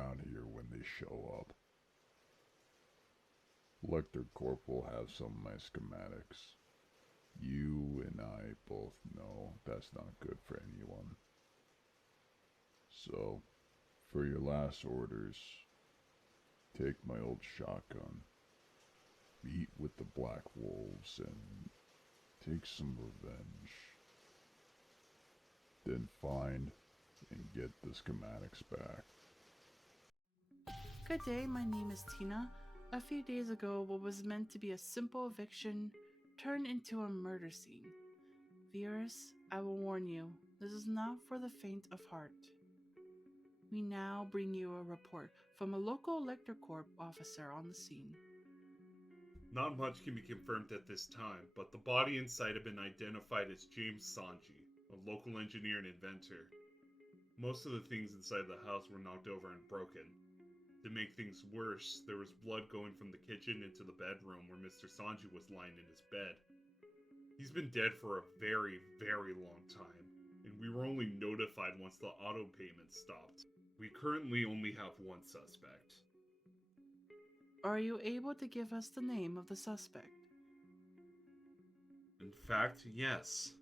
around here when they show up. Lecter Corp will have some of my schematics. You and I both know that's not good for anyone. So, for your last orders, take my old shotgun, meet with the Black Wolves, and take some revenge. Then find and get the schematics back. Good day, my name is Tina. A few days ago, what was meant to be a simple eviction turned into a murder scene. Viewers, I will warn you, this is not for the faint of heart. We now bring you a report from a local Lecter Corp officer on the scene. Not much can be confirmed at this time, but the body and site have been identified as James Sanji, a local engineer and inventor. Most of the things inside the house were knocked over and broken. To make things worse, there was blood going from the kitchen into the bedroom where Mr. Sanji was lying in his bed. He's been dead for a very, very long time, and we were only notified once the auto payment stopped. We currently only have one suspect. Are you able to give us the name of the suspect? In fact, yes.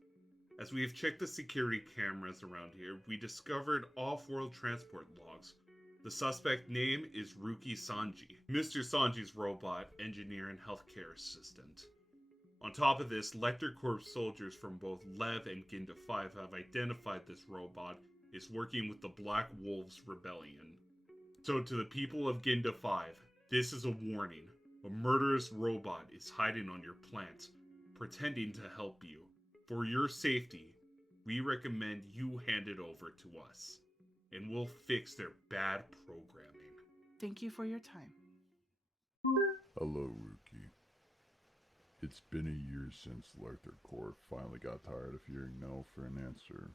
As we have checked the security cameras around here, we discovered off-world transport logs. The suspect name is Ruki Sanji, Mr. Sanji's robot, engineer, and healthcare assistant. On top of this, Lecter Corp soldiers from both Lev and Ginda 5 have identified this robot as working with the Black Wolves Rebellion. So to the people of Ginda 5, this is a warning. A murderous robot is hiding on your plant, pretending to help you. For your safety, we recommend you hand it over to us, and we'll fix their bad programming. Thank you for your time. Hello, Rookie. It's been a year since Lecter Corp finally got tired of hearing no for an answer.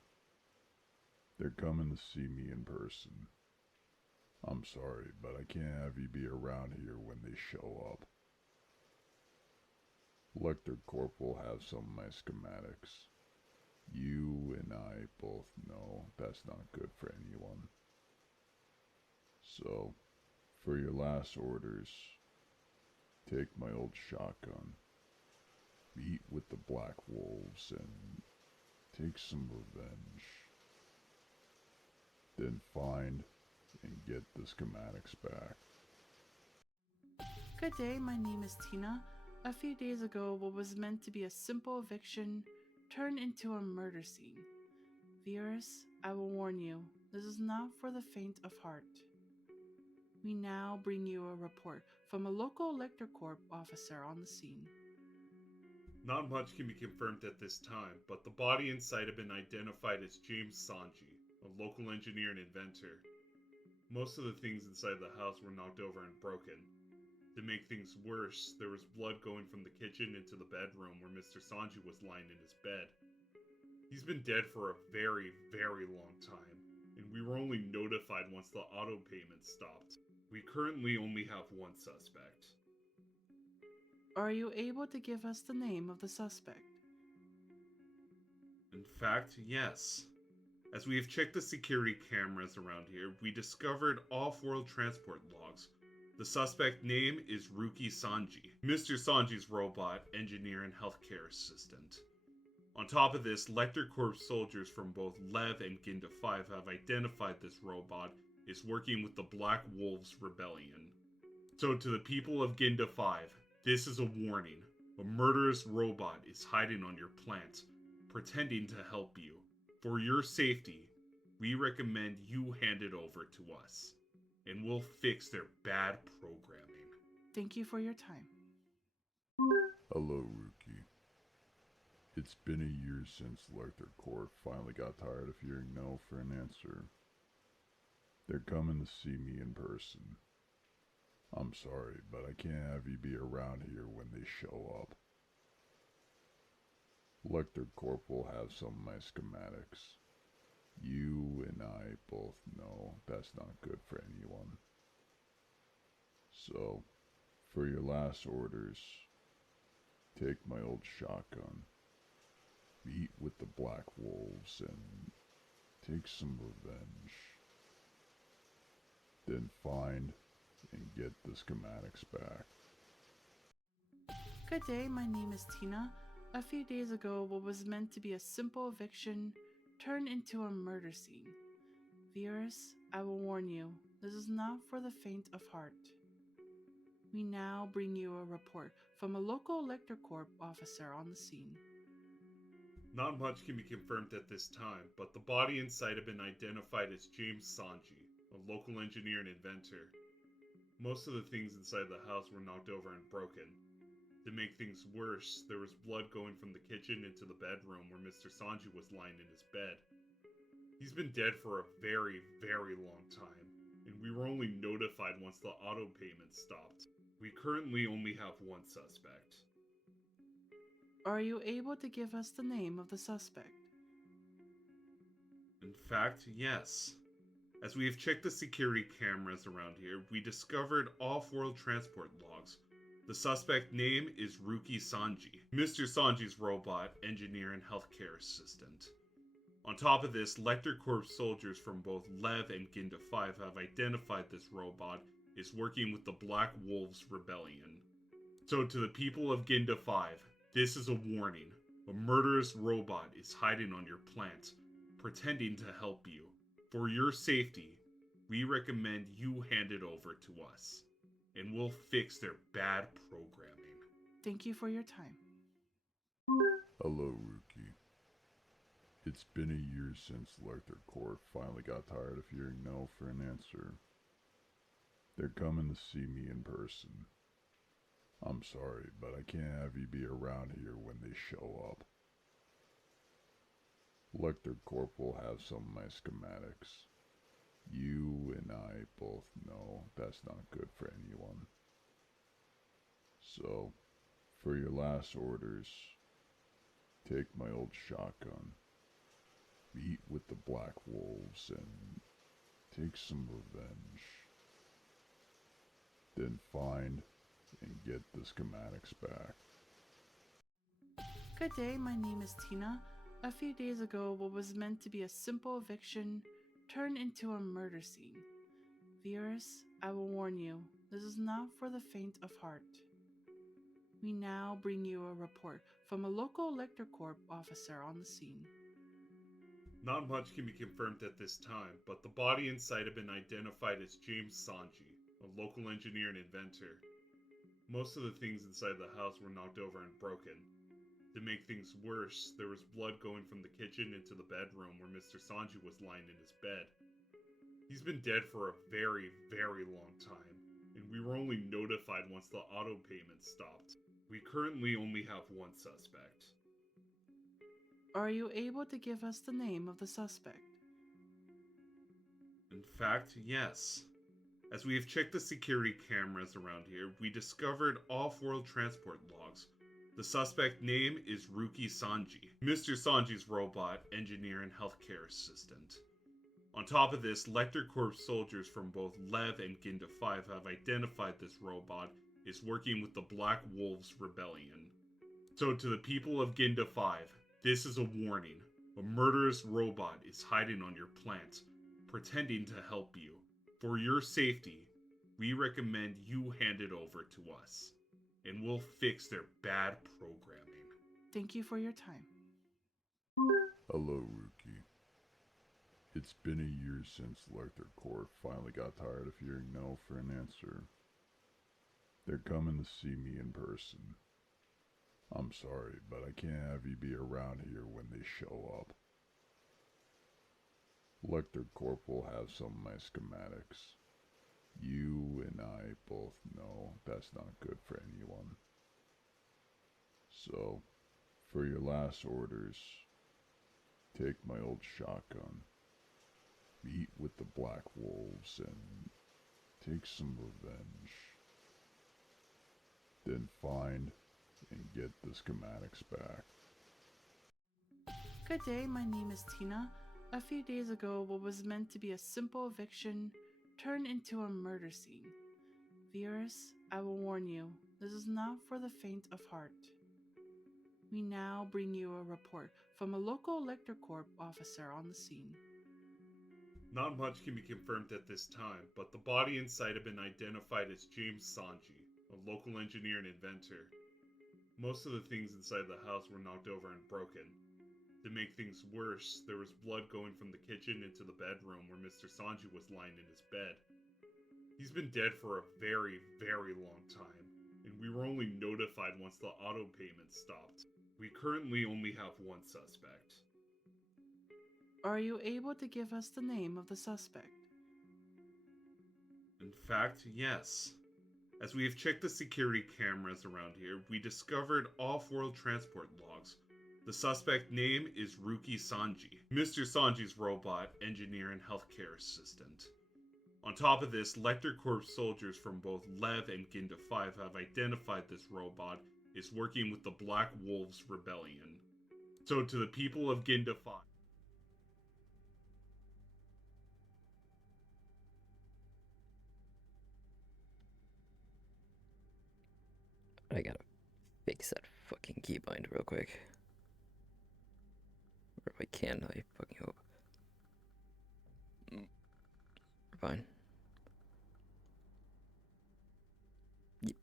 They're coming to see me in person. I'm sorry, but I can't have you be around here when they show up. Lecter Corp will have some of my schematics. You and I both know that's not good for anyone. So, for your last orders, take my old shotgun, meet with the Black Wolves, and take some revenge. Then find and get the schematics back. Good day, my name is Tina. A few days ago, what was meant to be a simple eviction turned into a murder scene. Viewers, I will warn you, this is not for the faint of heart. We now bring you a report from a local Lecter Corp officer on the scene. Not much can be confirmed at this time, but the body and site have been identified as James Sanji, a local engineer and inventor. Most of the things inside the house were knocked over and broken. To make things worse, there was blood going from the kitchen into the bedroom where Mr. Sanji was lying in his bed. He's been dead for a very, very long time, and we were only notified once the auto payment stopped. We currently only have one suspect. Are you able to give us the name of the suspect? In fact, yes. As we have checked the security cameras around here, we discovered off-world transport logs. The suspect name is Ruki Sanji, Mr. Sanji's robot, engineer, and healthcare assistant. On top of this, Lecter Corp soldiers from both Lev and Ginda 5 have identified this robot as working with the Black Wolves Rebellion. So to the people of Ginda 5, this is a warning. A murderous robot is hiding on your plant, pretending to help you. For your safety, we recommend you hand it over to us, and we'll fix their bad programming. Thank you for your time. Hello, Rookie. It's been a year since Lecter Corp finally got tired of hearing no for an answer. They're coming to see me in person. I'm sorry, but I can't have you be around here when they show up. Lecter Corp will have some of my schematics. You and I both know that's not good for anyone. So, for your last orders, take my old shotgun, meet with the Black Wolves, and take some revenge. Then find and get the schematics back. Good day, my name is Tina. A few days ago, what was meant to be a simple eviction turned into a murder scene. Viewers, I will warn you, this is not for the faint of heart. We now bring you a report from a local Electric Corp officer on the scene. Not much can be confirmed at this time, but the body and site have been identified as James Sanji, a local engineer and inventor. Most of the things inside the house were knocked over and broken. To make things worse, there was blood going from the kitchen into the bedroom where Mr. Sanji was lying in his bed. He's been dead for a very, very long time, and we were only notified once the auto payment stopped. We currently only have one suspect. Are you able to give us the name of the suspect? In fact, yes. As we have checked the security cameras around here, we discovered off-world transport logs. The suspect name is Ruki Sanji, Mr. Sanji's robot, engineer, and healthcare assistant. On top of this, Lecter Corps soldiers from both Lev and Ginda 5 have identified this robot as working with the Black Wolves Rebellion. So to the people of Ginda 5, this is a warning. A murderous robot is hiding on your plant, pretending to help you. For your safety, we recommend you hand it over to us, and we'll fix their bad programming. Thank you for your time. Hello, Rookie. It's been a year since Lecter Corp finally got tired of hearing no for an answer. They're coming to see me in person. I'm sorry, but I can't have you be around here when they show up. Lecter Corp will have some of my schematics. You and I both know that's not good for anyone. So, for your last orders, take my old shotgun, meet with the Black Wolves, and take some revenge. Then find and get the schematics back. Good day, my name is Tina. A few days ago, what was meant to be a simple eviction turned into a murder scene. Viewers, I will warn you, this is not for the faint of heart. We now bring you a report from a local Electric Corp officer on the scene. Not much can be confirmed at this time, but the body and site have been identified as James Sanji, a local engineer and inventor. Most of the things inside the house were knocked over and broken. To make things worse, there was blood going from the kitchen into the bedroom where Mr. Sanji was lying in his bed. He's been dead for a very, very long time, and we were only notified once the auto payment stopped. We currently only have one suspect. Are you able to give us the name of the suspect? In fact, yes. As we have checked the security cameras around here, we discovered off-world transport logs. The suspect name is Ruki Sanji, Mr. Sanji's robot, engineer, and healthcare assistant. On top of this, Lecter Corps soldiers from both Lev and Ginda 5 have identified this robot as working with the Black Wolves Rebellion. So to the people of Ginda 5, this is a warning. A murderous robot is hiding on your plant, pretending to help you. For your safety, we recommend you hand it over to us, and we'll fix their bad programming. Thank you for your time. Hello, Rookie. It's been a year since Lecter Corp finally got tired of hearing no for an answer. They're coming to see me in person. I'm sorry, but I can't have you be around here when they show up. Lecter Corp will have some of my schematics. You and I both know that's not good for anyone. So, for your last orders, take my old shotgun, meet with the Black Wolves, and take some revenge. Then find and get the schematics back. Good day, my name is Tina. A few days ago, what was meant to be a simple eviction turned into a murder scene. Viewers, I will warn you, this is not for the faint of heart. We now bring you a report from a local Electric Corp officer on the scene. Not much can be confirmed at this time, but the body and site have been identified as James Sanji, a local engineer and inventor. Most of the things inside the house were knocked over and broken. To make things worse, there was blood going from the kitchen into the bedroom where Mr. Sanji was lying in his bed. He's been dead for a very, very long time, and we were only notified once the auto payment stopped. We currently only have one suspect. Are you able to give us the name of the suspect? In fact, yes. As we have checked the security cameras around here, we discovered off-world transport logs. The suspect name is Ruki Sanji, Mr. Sanji's robot, engineer, and healthcare assistant. On top of this, Lecter Corps soldiers from both Lev and Ginda 5 have identified this robot as working with the Black Wolves Rebellion. So to the people of Ginda 5, I gotta fix that fucking keybind real quick. Or if I can, I fucking hope. Fine. Yep.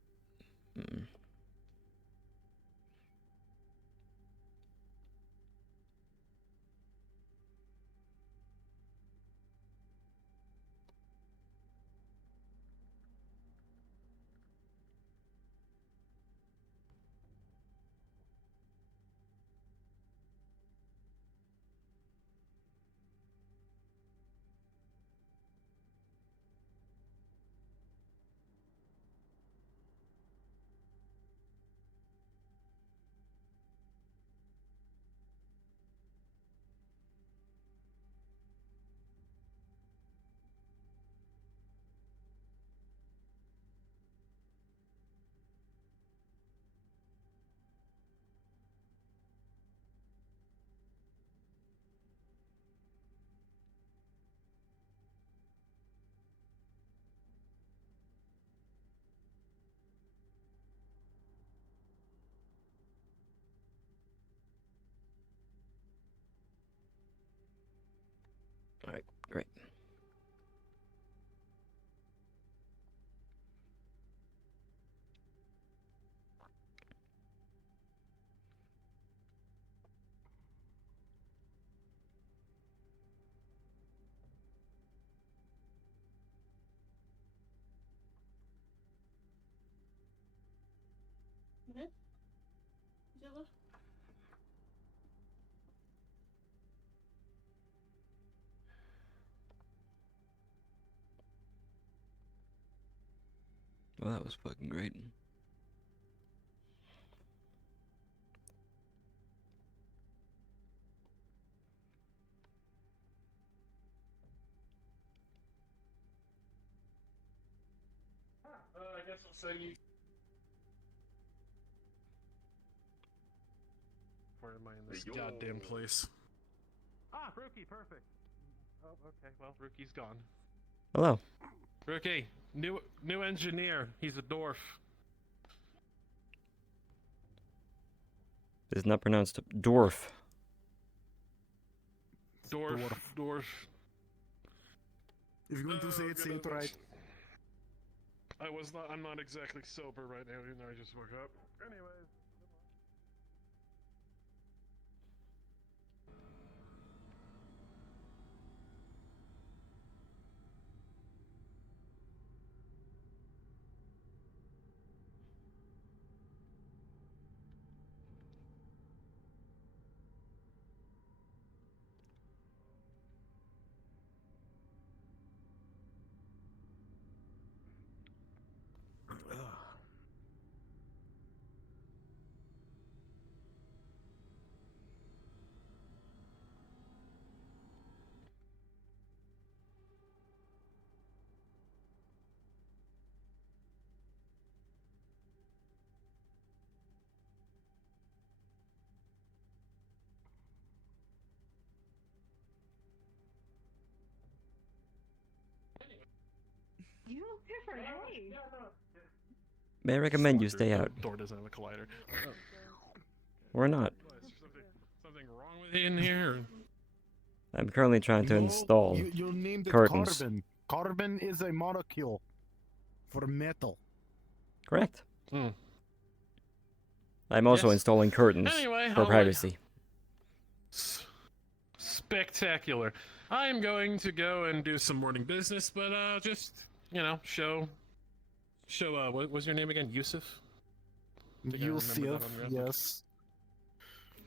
Alright, great. Well, that was fucking great. I guess I'll send you. Where am I in this goddamn place? Ah, Rookie, perfect. Oh, okay. Well, Rookie's gone. Hello. Rookie, new engineer. He's a dwarf. It's not pronounced dwarf. Dwarf. If you're going to say it right. I'm not exactly sober right now, even though I just woke up. Anyways. You look different, hey. May I recommend you stay out? Door doesn't have a collider. Or not. Something wrong with you in here? I'm currently trying to No, install you named it curtains. carbon. Carbon is a molecule for metal. Correct. Hmm. I'm also Yes. installing curtains Anyway, for privacy. Spectacular. I am going to go and do some morning business, but just show. What was your name again? Yusuf. Think I remember that Yusuf, on your yes.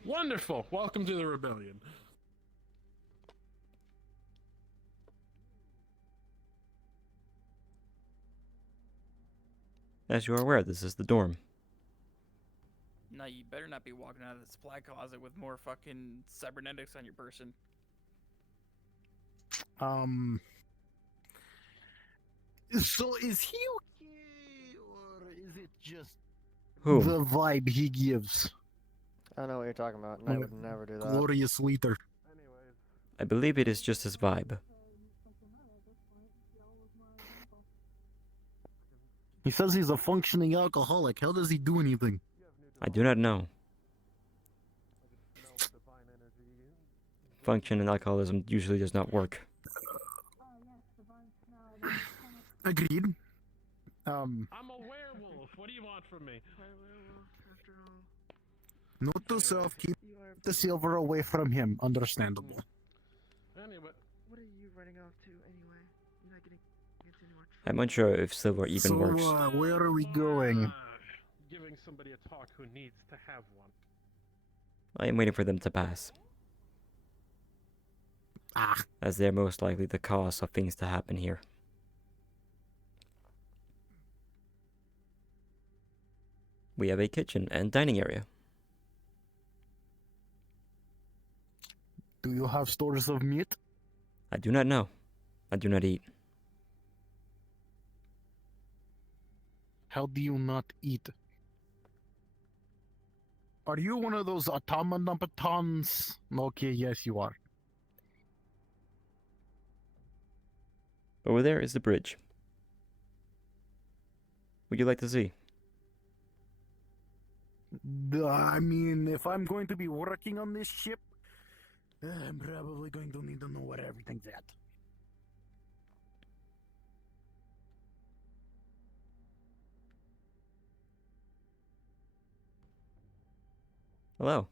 Wonderful. Welcome to the rebellion. As you are aware, this is the dorm. No, you better not be walking out of the supply closet with more fucking cybernetics on your person. So is he okay, or is it just Who? the vibe he gives? I don't know what you're talking about, and I would never do that. Glorious leader. I believe it is just his vibe. He says he's a functioning alcoholic. How does he do anything? I do not know. Function in alcoholism usually does not work. Agreed. I'm a werewolf. What do you want from me? Note to self, keep the silver away from him. Understandable. Anyway. What are you running off to anyway? You're not getting into any more I'm unsure if silver even works. Where are we going? Giving somebody a talk who needs to have one. I am waiting for them to pass, as they're most likely the cause of things to happen here. We have a kitchen and dining area. Do you have stores of meat? I do not know. I do not eat. How do you not eat? Are you one of those automatons? Okay, yes, you are. Over there is the bridge. Would you like to see? I mean, if I'm going to be working on this ship, I'm probably going to need to know where everything's at. Hello.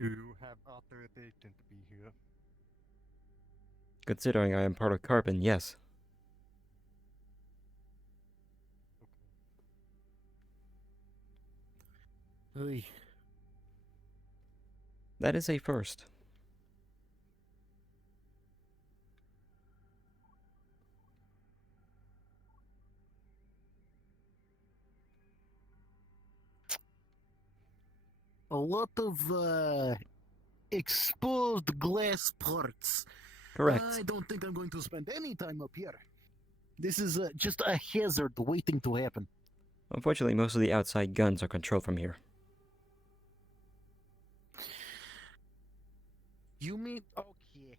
You have authorization to be here. Considering I am part of Carbon, yes. Hey. That is a first. A lot of exposed glass parts. Correct. I don't think I'm going to spend any time up here. This is just a hazard waiting to happen. Unfortunately, most of the outside guns are controlled from here. You mean... Okay.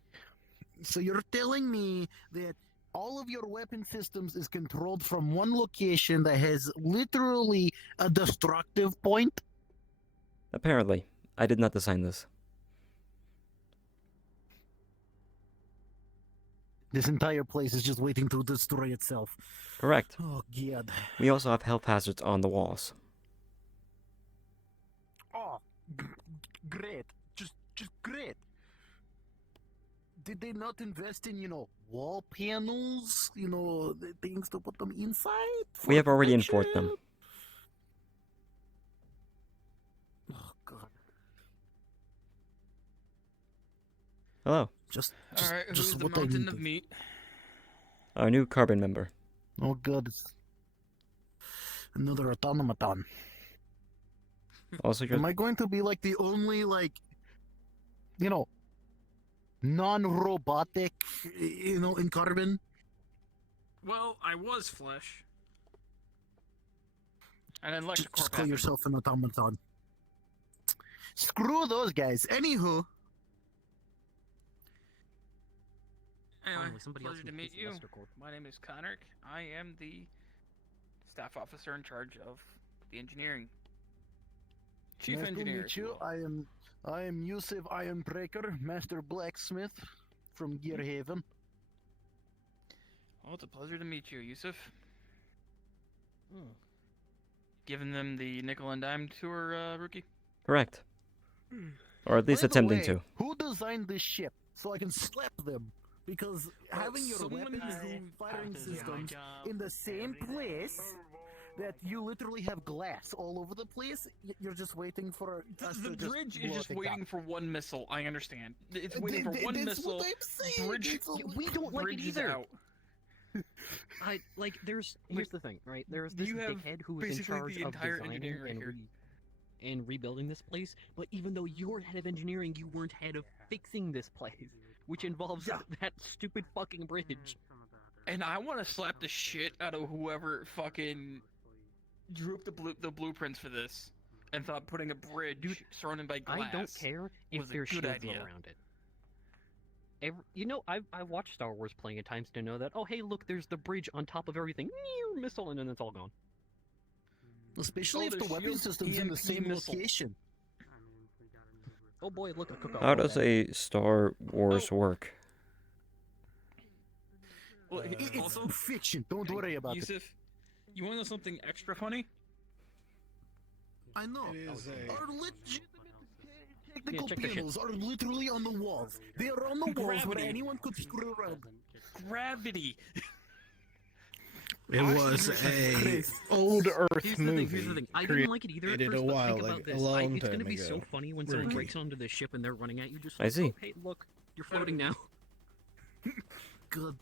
So you're telling me that all of your weapon systems is controlled from one location that has literally a destructive point? Apparently, I did not design this. This entire place is just waiting to destroy itself. Correct. Oh, God. We also have health hazards on the walls. Oh, great. Just great. Did they not invest in, wall panels? The things to put them inside? We have already protection? enforced them. Oh, God. Hello. Just Alright, who's just the what I mountain needed. of meat? Our new Carbon member. Oh, God. It's another automaton. Also, Am I going to be, the only, non-robotic, in Carbon? Well, I was flesh. And then Just Electrocorp call yourself an automaton. Screw those guys. Anywho. Anyway, Finally, somebody else pleasure to who meet hates you. Electrocorp. My name is Connor. I am the staff officer in charge of the engineering. Chief Nice engineer. to if meet you you. will. I am Yusuf Ironbreaker, Master Blacksmith from Gearhaven. Oh, it's a pleasure to meet you, Yusuf. Giving them the nickel and dime tour, Rookie? Correct. Or at least By the attempting way, to. Who designed this ship so I can slap them? Because having your someone weapons who and firing does my systems job in the same place that you literally have glass all over the place, you're just waiting for us The to just bridge is blow just things waiting up. for one missile. I understand. It's waiting for Th- one that's missile. what I'm saying. Bridge. We don't like it Bridge is either. out. Here's the thing, right? There's this You have dickhead who is in basically charge the of entire designing engineering right here. and rebuilding this place, but even though you're head of engineering, you weren't head of fixing this place, which involves that stupid fucking bridge. And I want to slap the shit out of whoever fucking drew up the blueprints for this and thought putting a bridge surrounded by glass. I don't care if was a there's good shields idea. around it. I watched Star Wars plenty of times to know that, oh hey, look, there's the bridge on top of everything, missile, and then it's all gone. Especially if the the weapon shield system's in the EMP same missile. location. Oh boy, look, a cookout. How does a Star Wars work? Well, It's also, fiction. Don't worry about it. Yusuf, you want to know something extra funny? I know. Our legitimate technical check the shit. panels are literally on the walls. They are on the walls where Gravity. anyone could screw around. Gravity. It was a old Earth Here's movie. Here's the thing. I didn't like it either at created first, a but while, think about like, this. a long It's gonna time be so ago. funny when someone Rookie. breaks onto the ship and they're running at you. Just I like, see. oh, hey, look, you're floating now. Good.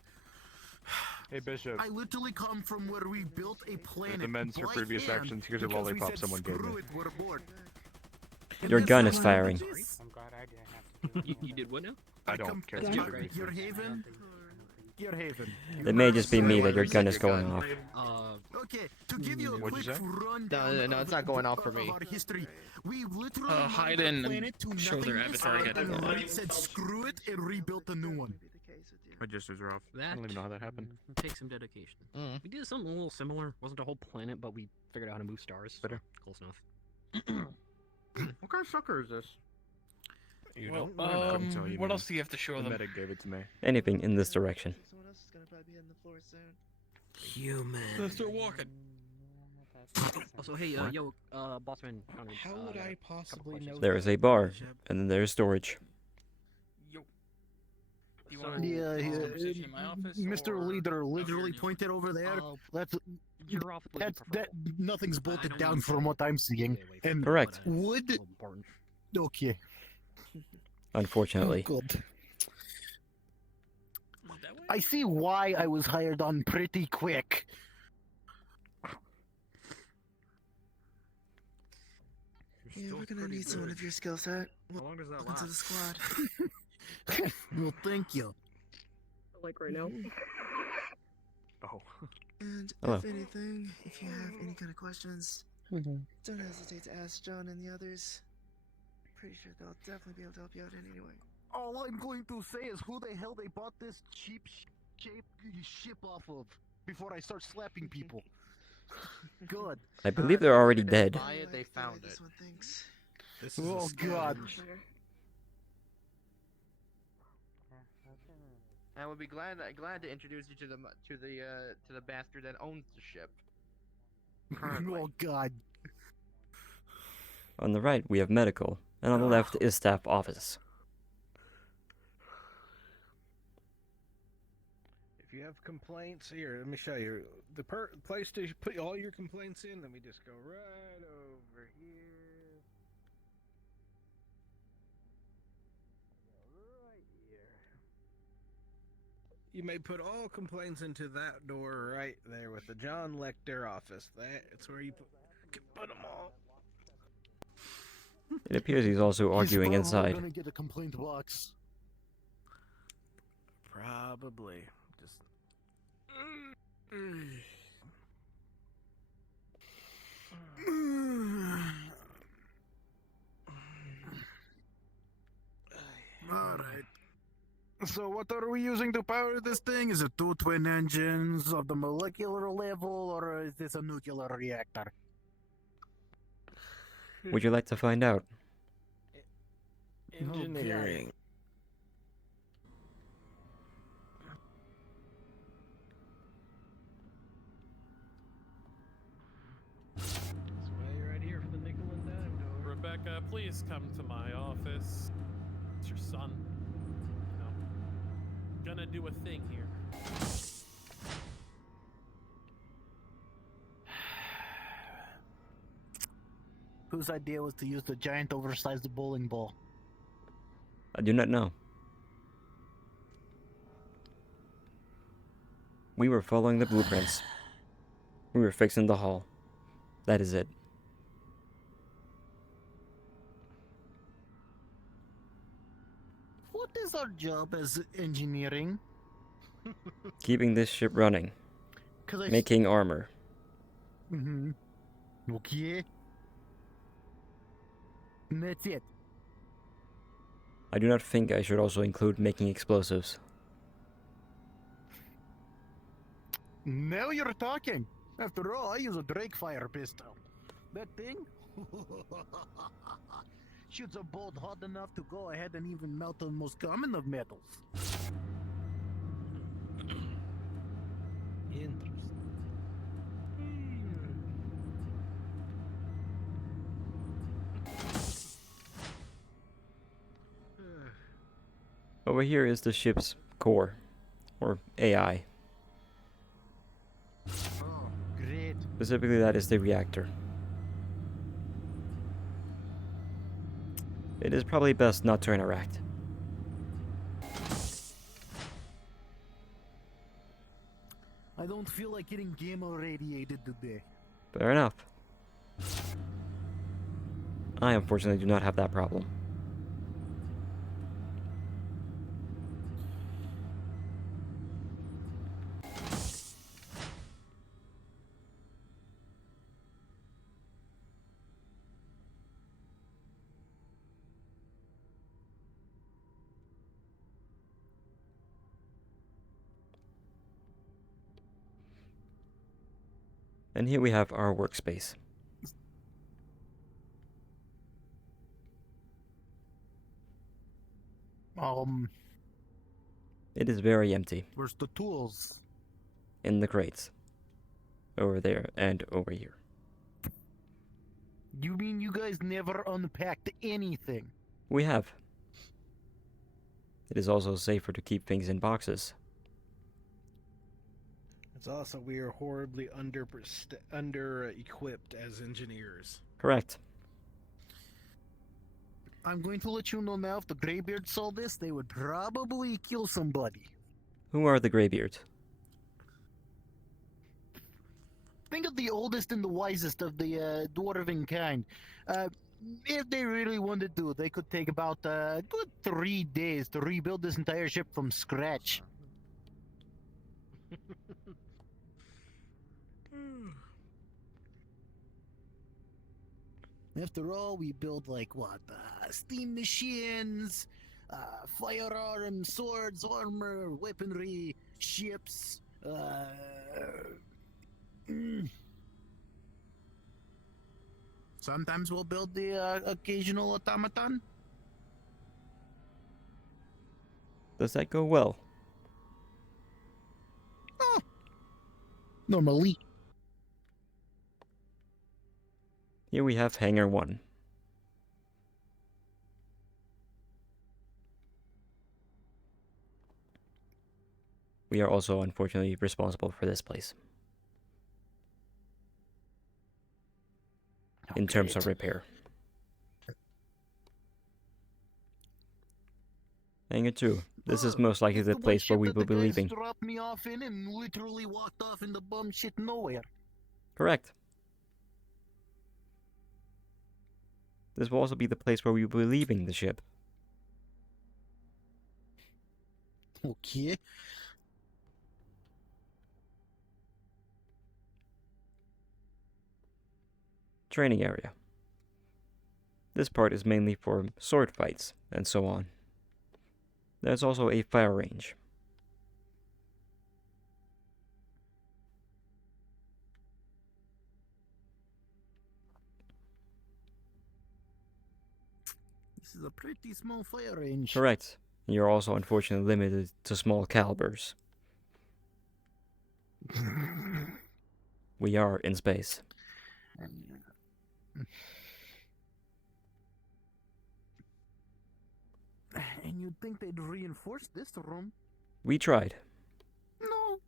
Hey Bishop, I literally come from where we built a planet. amends for by previous hand actions. Here's a because we lollipop said, someone gave "Screw me." it, we're bored." And Your that's gun how is I firing. did this. I'm glad I didn't have to You did what now? I come don't care. from It's Gear- great. Gearhaven. Gearhaven. It may just be me that your gun is going off. Okay, to give you a What'd you quick say? rundown No, it's not going off for me. of our history, we literally hide mined in the and planet to show their nothingness, avatar again. and then said screw it and rebuilt a new one. Registers are off. I That don't even know how that happened. takes some dedication. Mm. We did something a little similar. Wasn't a whole planet, but we figured out how to move stars. Better. Close enough. What kind of sucker is this? You Well, don't know. I couldn't tell you, what man. else do you have to show The them? medic gave it to me. Anything in this direction. Someone else is gonna probably be hitting the floor soon. Human. Let's start walking. Also, hey, yo, bossman. How would I possibly know? There is a bar, and then there is storage. Yo. Do you So, want yeah, this yeah, conversation in my office? Mr. or Leader out literally here? pointed over there. That's Your office would be that preferable. nothing's I bolted don't down need from to what I'm seeing. stay away from And it, Correct. but, wood. it's a little important. Okay. Unfortunately. Oh, good. That way? I see why I was hired on pretty quick. Yeah, we're gonna need someone of your skill set. How long does that Welcome to the last? squad. Well, thank you. Like right now. Oh. And Hello. if anything, if you have any kind of questions, don't hesitate to ask John and the others. Pretty sure they'll definitely be able to help you out in any way. All I'm going to say is who the hell they bought this cheap ship off of before I start slapping people. Good. I believe they're already dead. Buy it, they The way found this it. one thinks. This is Oh a scam. God. I would be glad to introduce you to the bastard that owns the ship. Currently. Oh God. On the right, we have medical, and on the left is staff office. If you have complaints, here, let me show you. The place to put all your complaints in, let me just go right over here. Right here. You may put all complaints into that door right there with the John Lecter office. That's where you can put them all. It appears he's also arguing He's probably inside. gonna get a complaint box. Probably. Just. All right. So what are we using to power this thing? Is it two twin engines of the molecular level, or is this a nuclear reactor? Would you like to find out? Engineering. This way right here for the nickel and dime door. Rebecca, please come to my office. It's your son. You know, gonna do a thing here. Whose idea was to use the giant oversized bowling ball? I do not know. We were following the blueprints. We were fixing the hull. That is it. What is our job as engineering? Keeping this ship running. Making armor. Mm-hmm. Okay. And that's it. I do not think I should also include making explosives. Now you're talking. After all, I use a Drake fire pistol. That thing shoots a bolt hot enough to go ahead and even melt the most common of metals. Interesting. Over here is the ship's core, or AI. Oh, great. Specifically, that is the reactor. It is probably best not to interact. I don't feel like getting gamma radiated today. Fair enough. I unfortunately do not have that problem. And here we have our workspace. It is very empty. Where's the tools? In the crates. Over there and over here. You mean you guys never unpacked anything? We have. It is also safer to keep things in boxes. It's also we are horribly under equipped as engineers. Correct. I'm going to let you know now, if the Greybeards saw this, they would probably kill somebody. Who are the Greybeards? Think of the oldest and the wisest of the dwarven kind. If they really wanted to, they could take about a good 3 days to rebuild this entire ship from scratch. After all, we build like what? Steam machines, firearms, swords, armor, weaponry, ships. Sometimes we'll build the occasional automaton. Does that go well? Oh, normally. Here we have Hangar 1. We are also unfortunately responsible for this place. In terms of repair. Hangar 2. This is most likely the place where we will be leaving. Dropped me off in and literally walked off in the bum shit nowhere. Correct. This will also be the place where we will be leaving the ship. Okay. Training area. This part is mainly for sword fights and so on. There's also a fire range. This is a pretty small fire range. Correct. You're also unfortunately limited to small calibers. We are in space. And you'd think they'd reinforce this room. We tried. No.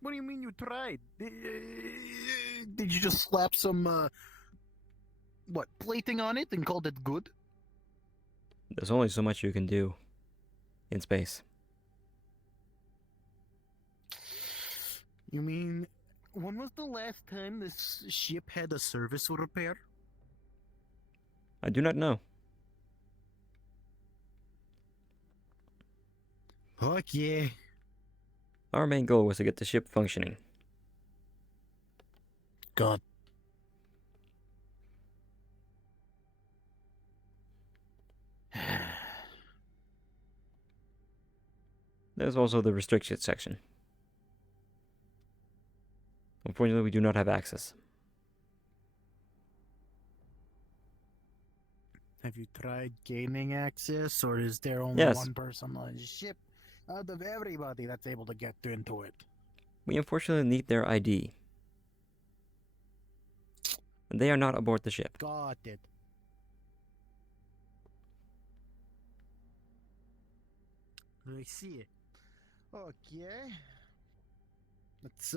What do you mean you tried? Did you just slap some, plating on it and called it good? There's only so much you can do in space. You mean, when was the last time this ship had a service repair? I do not know. Fuck yeah. Our main goal was to get the ship functioning. God. There's also the restricted section. Unfortunately, we do not have access. Have you tried gaining access, or is there only Yes. one person on the ship out of everybody that's able to get into it? We unfortunately need their ID. And they are not aboard the ship. Got it. I see. Okay. That's,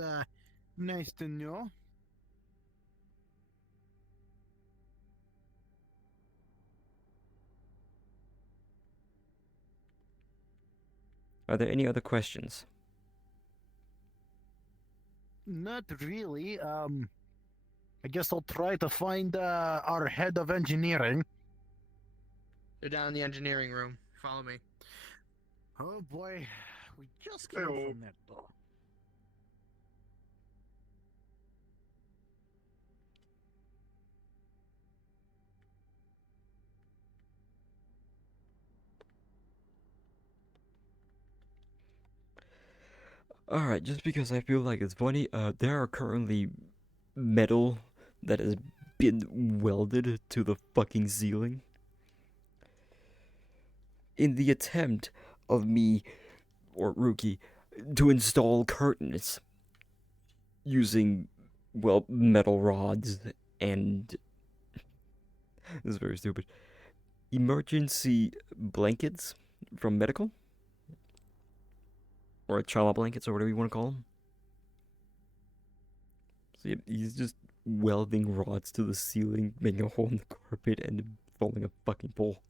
nice to know. Are there any other questions? Not really. I guess I'll try to find, our head of engineering. They're down in the engineering room. Follow me. Oh boy, we just came from that door. Alright, just because I feel like it's funny, there are currently metal that has been welded to the fucking ceiling. In the attempt of me, or Rookie, to install curtains using, well, metal rods and... This is very stupid. Emergency blankets from medical? Or trauma blankets, or whatever you want to call them. So yeah, he's just welding rods to the ceiling, making a hole in the carpet, and falling a fucking pole.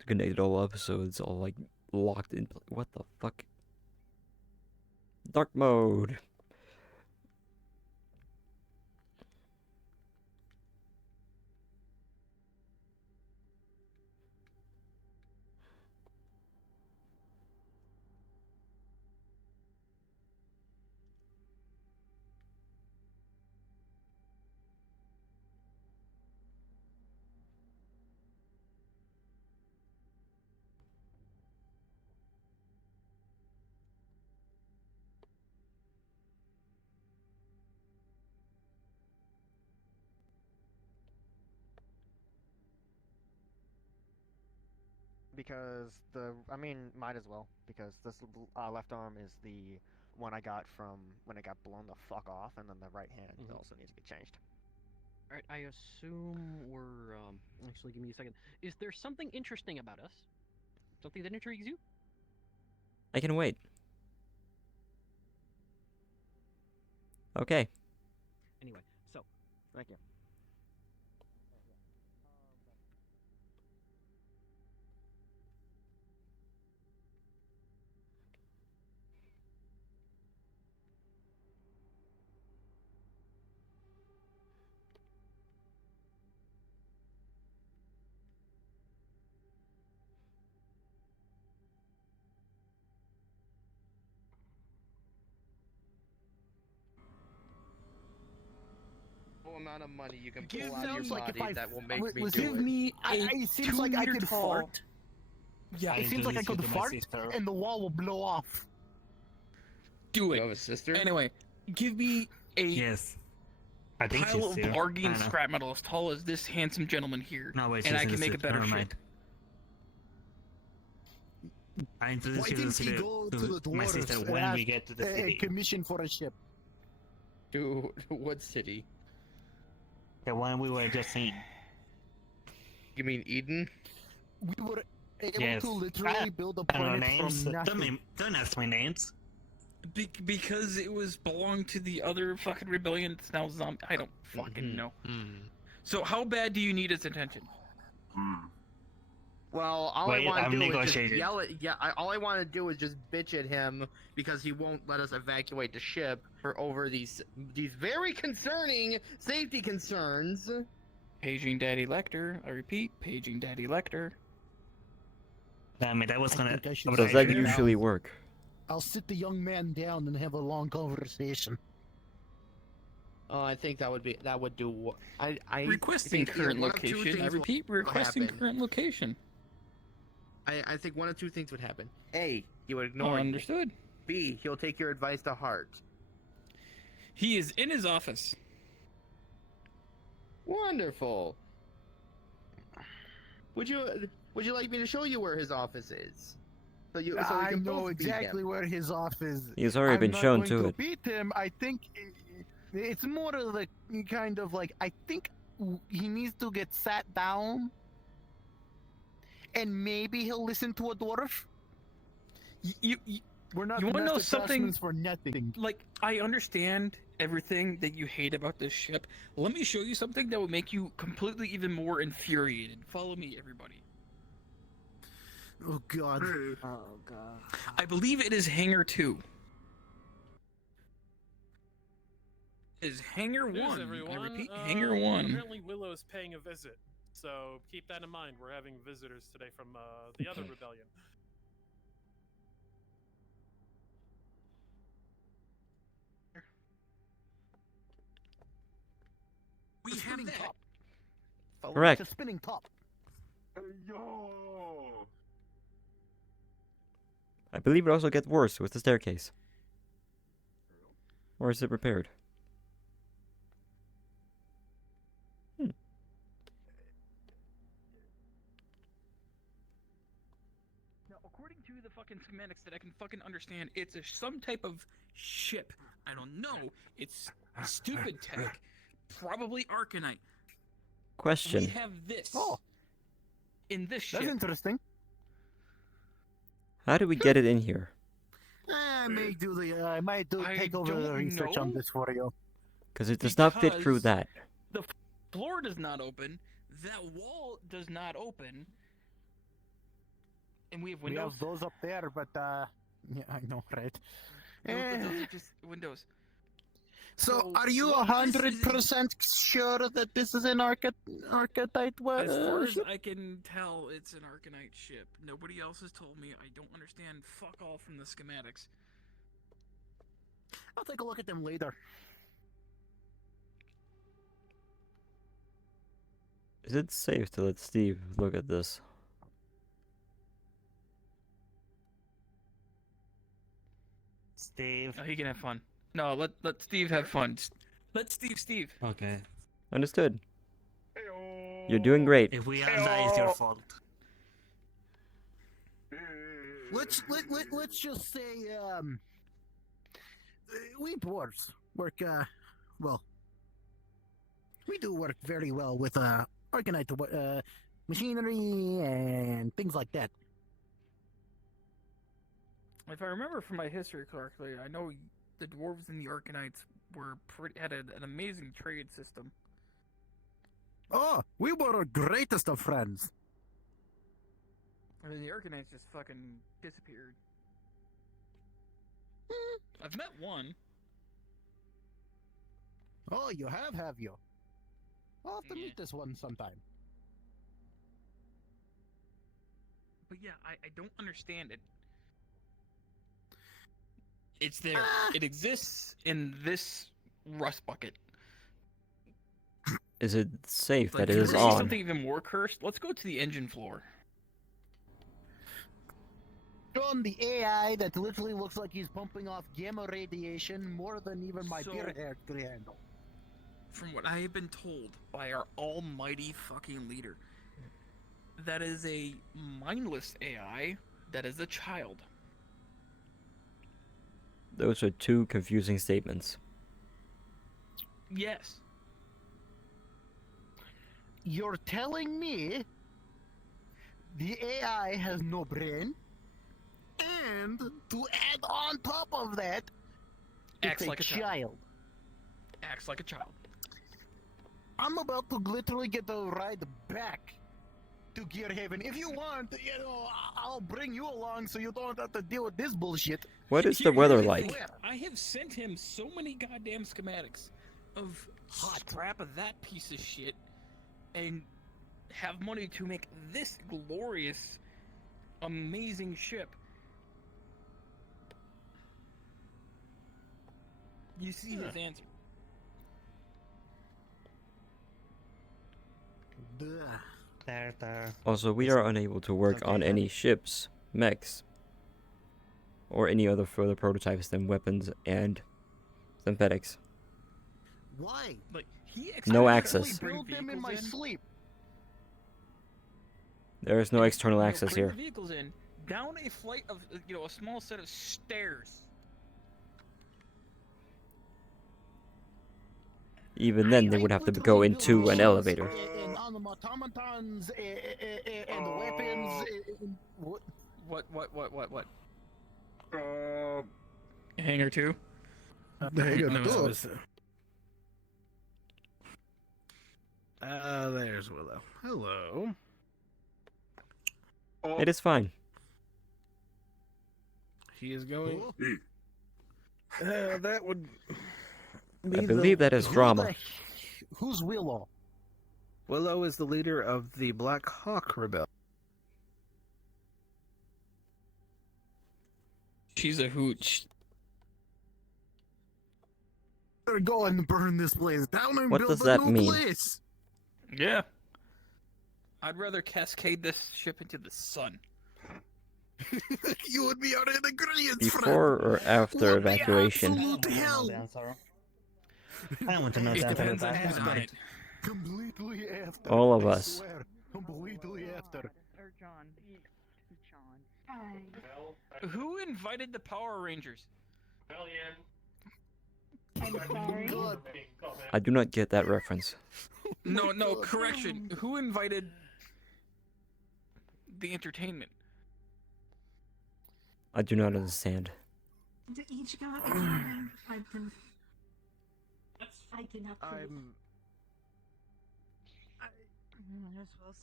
To connect it all up so it's all like locked in. What the fuck? Dark mode. Because might as well, because this left arm is the one I got from when it got blown the fuck off, and then the right hand also needs to get changed. Alright, I assume we're, actually give me a second. Is there something interesting about us? Something that intrigues you? I can wait. Okay. Anyway, so. Thank you. amount of money you can Give pull out of your Sounds like if body I that will make me was do give it. me. It seems like I could fart. Yeah, It seems like I could fart, and the wall will blow off. do it. You have a sister? Anyway, give me a Yes. I think pile she's of here. Blargian I know. scrap metal as tall as this handsome gentleman here, No, wait, and I she's in can the make a suit. better Never ship. mind. I introduce Why you didn't he go to the my dwarves sister and when we ask get to the a city. commission for a ship? To what city? The one we were just in. You mean Eden? We were able Yes. to literally build a I don't know planet names. from nothing. Don't ask my names. Because it was belonged to the other fucking rebellion that's now zombie. I don't fucking know. So how bad do you need its attention? Well, all Wait, I want I'm to do is negotiating. just yell at. Yeah, all I want to do is just bitch at him because he won't let us evacuate the ship for over these very concerning safety concerns. Paging Daddy Lecter. I repeat, paging Daddy Lecter. Damn it, I was gonna. think I should How does sit that down. usually work? I'll sit the young man down and have a long conversation. Oh, I think that would do. I Requesting think current one of two location. I things will repeat, requesting happen. current location. I think one of two things would happen. A, he would ignore you. Understood. B, he'll take your advice to heart. He is in his office. Wonderful. Would you like me to show you where his office is? So we I can know both beat exactly him. where his office is. He's already I'm been not shown going to to it. beat him. I think it's more of the kind of like I think he needs to get sat down, and maybe he'll listen to a dwarf. We're not You want to know domestic something? specimens for nothing. Like, I understand everything that you hate about this ship. Let me show you something that will make you completely even more infuriated. Follow me, everybody. Oh God. Oh God. I believe it is Hangar 2. It is Hangar News, 1. everyone. I repeat, Hangar 1. Apparently Willow's paying a visit, so keep that in mind. We're having visitors today from the other rebellion. We have Spinning that. top. Follow Correct. It's a spinning top. Yo! I believe it also gets worse with the staircase. Or is it repaired? Now, according to the fucking schematics that I can fucking understand, it's some type of ship. I don't know. It's stupid tech. Probably Arcanite. Question. We have this. Oh. In this ship. That's interesting. How do we get it in here? I may do the. I might take over the don't research on know. this for you. Because it does not fit through Because that. The floor does not open. That wall does not open. And we have We windows. have those up there, but yeah, I know, right? No, Eh. those are just windows. So, are you what this is- 100% sure that this is an archetype? As far as Ship? I can tell, it's an Arcanite ship. Nobody else has told me. I don't understand fuck all from the schematics. I'll take a look at them later. Is it safe to let Steve look at this? Steve. Oh, he can have fun. No, let Steve have fun. Let Steve. Okay. Understood. You're doing great. If we all die, it's your fault. Let's just say we dwarves work well. We do work very well with Arcanite machinery and things like that. If I remember from my history correctly, I know the dwarves and the Arcanites had an amazing trade system. Oh, we were the greatest of friends. And then the Arcanites just fucking disappeared. I've met one. Oh, you have you? I'll have to meet this one sometime. But yeah, I don't understand it. It's there. It exists in this rust bucket. Is it safe Like, that it is to see on? something even more cursed, let's go to the engine floor. On the AI that literally looks like he's pumping off gamma radiation more than even my So- beer head could handle. From what I have been told by our almighty fucking leader, that is a mindless AI that is a child. Those are two confusing statements. Yes. You're telling me the AI has no brain, and to add on top of that, Acts it's like a child. child. Acts like a child. I'm about to literally get a ride back to Gear Haven. If you want, I'll bring you along so you don't have to deal with this bullshit. What is the weather Here's like? thing. I have sent him so many goddamn schematics of scrap of that piece of shit and have money to make this glorious, amazing ship. You see his answer. There. Also, we are unable to work on any ships, mechs, or any other further prototypes than weapons and synthetics. Why? Like, he No accidentally access. bring Build them in my vehicles sleep. There is no external You know, access bring here. the vehicles in down a flight of, a small set of stairs. Even then, they would have to go into an elevator. And on the automatons and the weapons. What? What? Hangar 2? Hangar No, 2. it's- There's Willow. Hello. It is fine. He is going. That would. I believe that is drama. Who's Willow? Willow is the leader of the Black Hawk Rebellion. She's a hooch. Better go and burn this place down and What build does a that new mean? place. Yeah. I'd rather cascade this ship into the sun. You and me are in agreement, Before or after evacuation? absolute hell. I want to know the answer to Depends on who's that. on it. Completely after. All of I us. swear. Completely after. Or John. Hi. Who invited the Power Rangers? I'm sorry. I do not get that reference. No, correction. Who invited the entertainment? I do not understand. To each got I've been. I did not.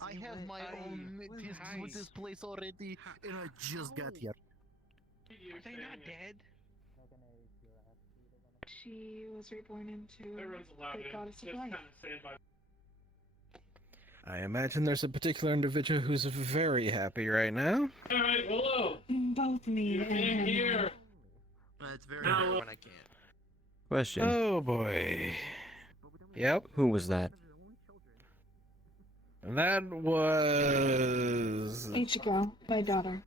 I have my own issues with this place already, and I just got here. Are they not dead? She was reborn into the goddess of life. I imagine there's a particular individual who's very happy right now. Alright, hello. Both me and him. Here. It's very rare when I can't. Question. Oh boy. Yep. Who was that? That was. Ichigo, my daughter.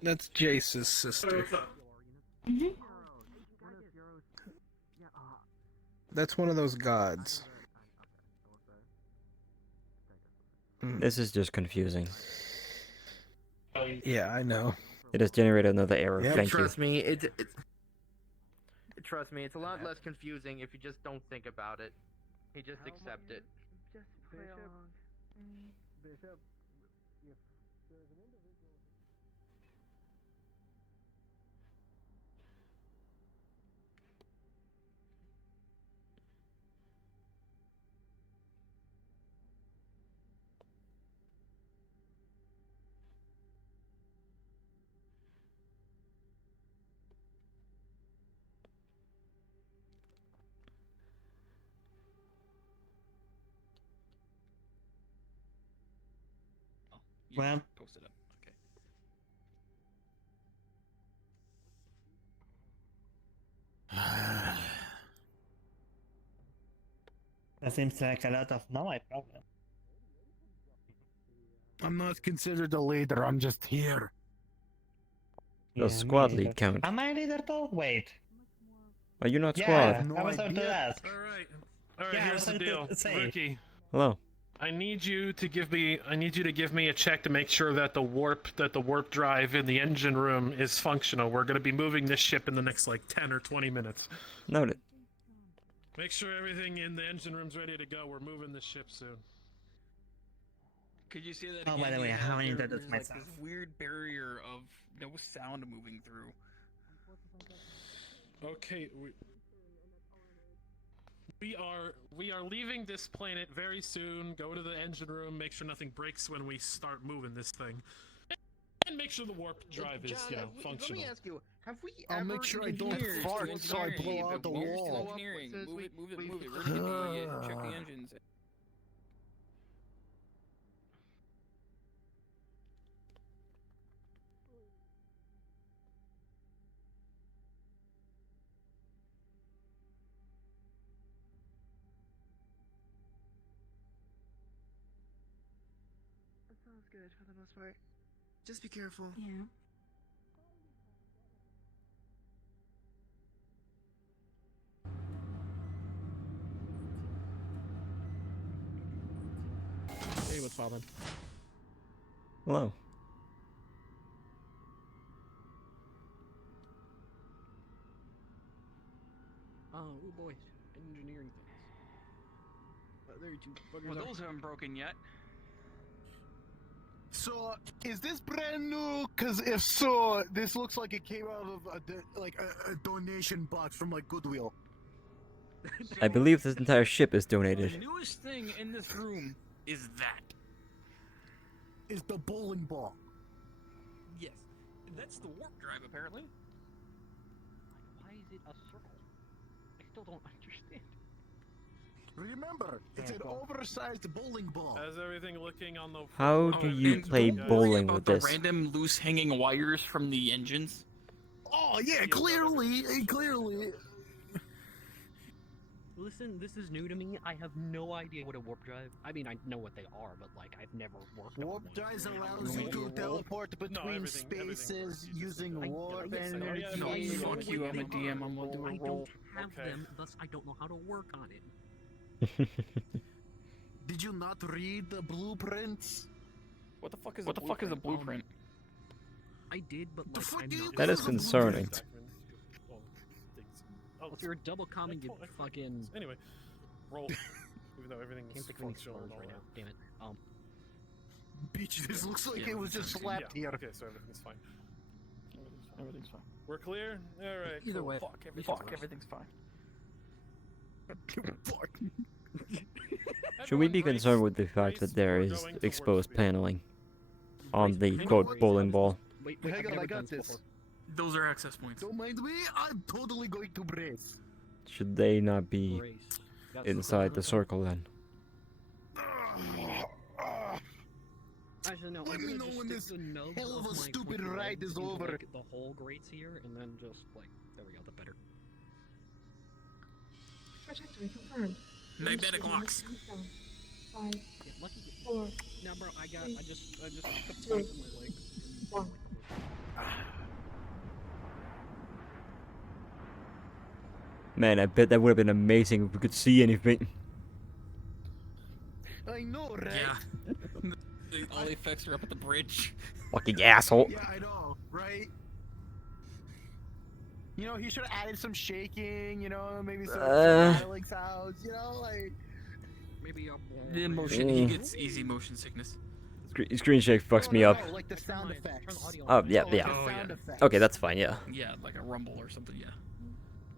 That's Jace's sister. Mm-hmm. That's one of those gods. This is just confusing. Yeah, I know. It has generated another error. Yep. Thank you. Trust me, trust me, it's a lot less confusing if you just don't think about it. You just accept it. Bishop. Well, Post it up. Okay. That seems like a lot of my problem. I'm not considered a leader. I'm just here. The squad lead count. Am I leader though? Wait. Are you not Yeah, squad? I was about to ask. Alright, Yeah, I here's was the about deal. to say. Rookie, Hello. I need you to give me a check to make sure that the warp drive in the engine room is functional. We're gonna be moving this ship in the next like 10 or 20 minutes. Noted. Make sure everything in the engine room's ready to go. We're moving this ship soon. Could you say that Oh, again? by the way, You how have- many there's does like myself? this weird barrier of no sound moving through. Okay, we are leaving this planet very soon. Go to the engine room, make sure nothing breaks when we start moving this thing, and make sure the warp drive is, John, functional. Let me ask you: have we I'll ever make sure I don't engineered fart to so I engineer blow out the where's wall. engineering? Move We- it. We're we- gonna get the check the engines. That sounds good for the most part. Just be careful. Yeah. Hey, what's poppin'? Hello. Oh boy, engineering things. There you two Well, fuckers are. those haven't broken yet. So, is this brand new? Because if so, this looks like it came out of a donation box from like Goodwill. I believe this entire ship is The donated. newest thing in this room is that. Is the bowling ball? Yes, that's the warp drive apparently. Why is it a circle? I still don't understand. Remember, it's an oversized bowling ball. How's everything looking on the? How do you And play don't worry bowling about with the this? random loose hanging wires from the engines. Oh yeah, clearly. Listen, this is new to me. I have no idea what a warp drive. I mean, I know what they are, but like, I've never worked on Warp one. drives allows you to teleport between spaces using warp energy. No, fuck you, I'm a DM, I'm gonna do a I roll. don't have them, thus I don't know how to work on it. Did you not read the blueprints? What the fuck is a blueprint? I did, but like, I'm not. That is concerning. Well, if you're double common, you fucking. Anyway, roll. Even though everything's Can't think of any functional slurs and all right now. that. Damn it. Bitch, this looks like Yeah, it was just okay, slapped yeah, here. Okay, so everything's fine. Everything's fine. We're clear? Alright. Either cool. way, Fuck, everything's fine. Fuck. Should we be concerned with the fact that there is exposed paneling on the quote bowling ball? Wait, Hang I've on, never I done got this this. before. Those are access points. Don't mind me, I'm totally going to brace. Should they not be Brace. Got inside the circle. circle then? Actually, no. Let I'm me gonna know just when stick this the nubs hell of of a my stupid quick ride legs is into, over. like, the whole grates here, and then just like there we go, the better. Trajectory confirmed. Magnetic locks. 5, Yeah, lucky. 4, Now, bro, I just put Two. points in my legs. 1. Man, I bet that would have been amazing if we could see anything. I know, right? Yeah. All the effects are up at the bridge. Fucking asshole. Yeah, I know, right? You know, he should have added some shaking, you know, maybe some rattling sounds, you know, like... Maybe I'll. The motion, he gets easy motion sickness. Screen shake fucks me up. No, like the sound effects. Oh, yeah, Like yeah. the Oh, sound yeah. effects. Okay, that's fine, yeah. Yeah, like a rumble or something, yeah.